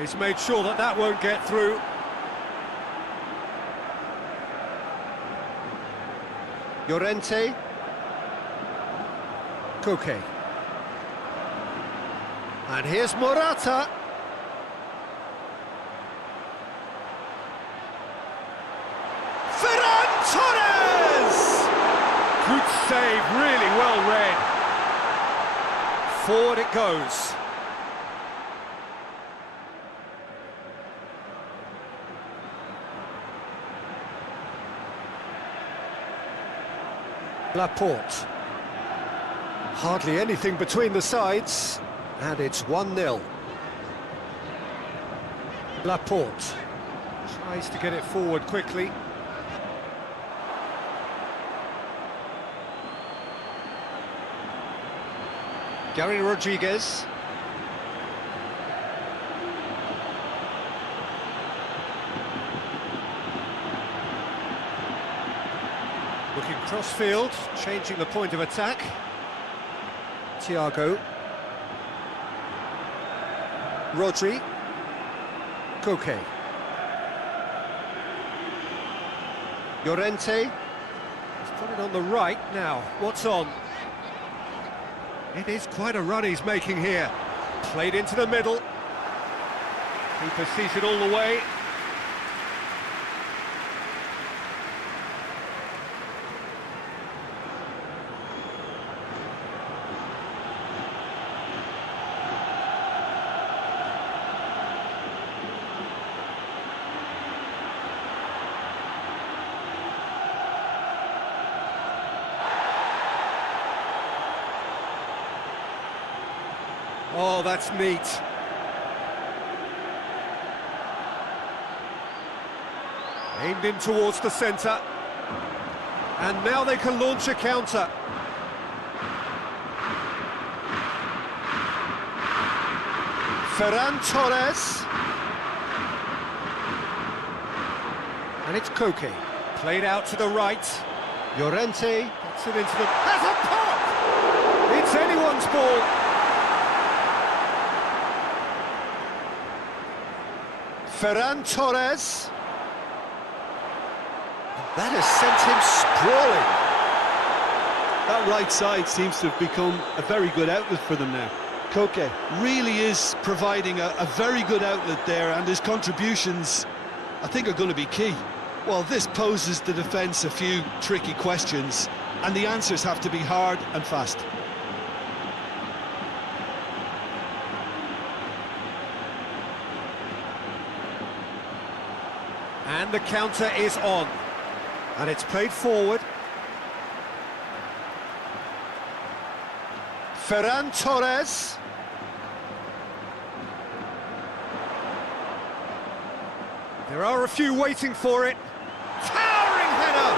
He's made sure that that won't get through. Llorente. Koke. And here's Morata. Torres! Good save, really well read. Forward it goes. Laporte. Hardly anything between the sides, and it's 1-0. Laporte tries to get it forward quickly. Gary Rodriguez. Looking cross-field, changing the point of attack. Thiago. Rodri. Koke. Llorente. He's put it on the right now. What's on? It is quite a run he's making here. Played into the middle. Keeper sees it all the way. Oh, that's neat. Aimed in towards the centre. And now they can launch a counter. Ferran Torres. And it's Koke. Played out to the right. Llorente gets it into the... Has a pop! It's anyone's ball. Ferran Torres. That has sent him sprawling. That right side seems to have become a very good outlet for them now. Koke really is providing a very good outlet there, and his contributions, I think, are going to be key. Well, this poses the defence a few tricky questions, and the answers have to be hard and fast. And the counter is on. And it's played forward. Ferran Torres. There are a few waiting for it. Towering header!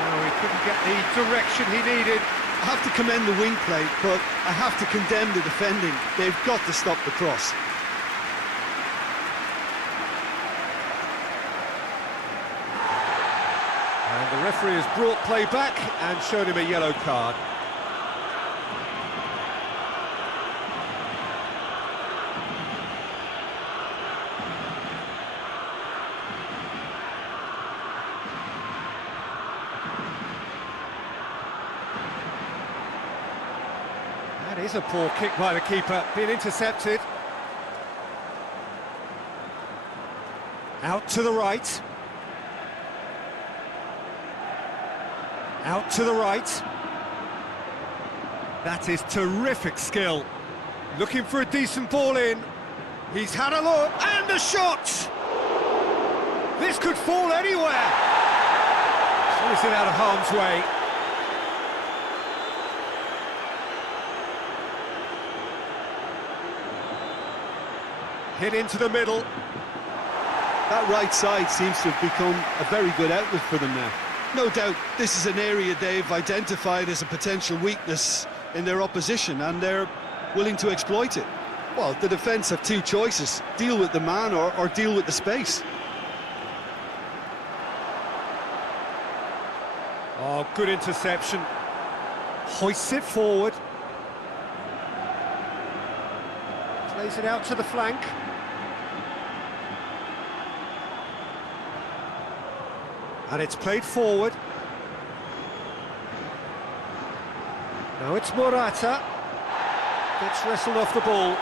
No, he couldn't get the direction he needed. I have to commend the wing play, but I have to condemn the defending. They've got to stop the cross. And the referee has brought play back and shown him a yellow card. That is a poor kick by the keeper, being intercepted. Out to the right. Out to the right. That is terrific skill. Looking for a decent ball in. He's had a look, and a shot! This could fall anywhere. So it's out of harm's way. Hit into the middle. That right side seems to have become a very good outlet for them now. No doubt this is an area they've identified as a potential weakness in their opposition, and they're willing to exploit it. Well, the defence have two choices: deal with the man or deal with the space. Oh, good interception. Hoists it forward. Plays it out to the flank. And it's played forward. Now it's Morata. Gets wrestled off the ball.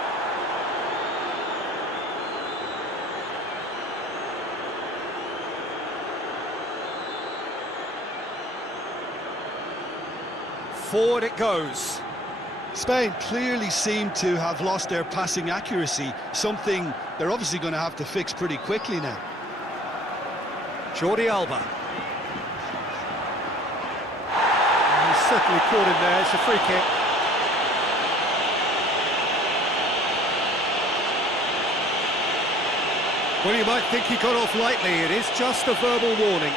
Forward it goes. Spain clearly seem to have lost their passing accuracy, something they're obviously going to have to fix pretty quickly now. Jordi Alba. He's certainly caught him there, it's a free kick. Well, you might think he got off lightly, it is just a verbal warning.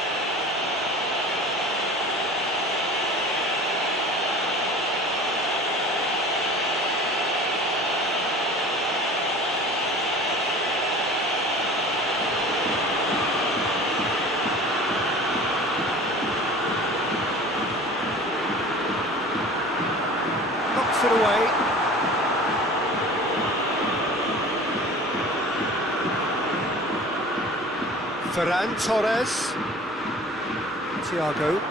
It away. Ferran Torres. Thiago.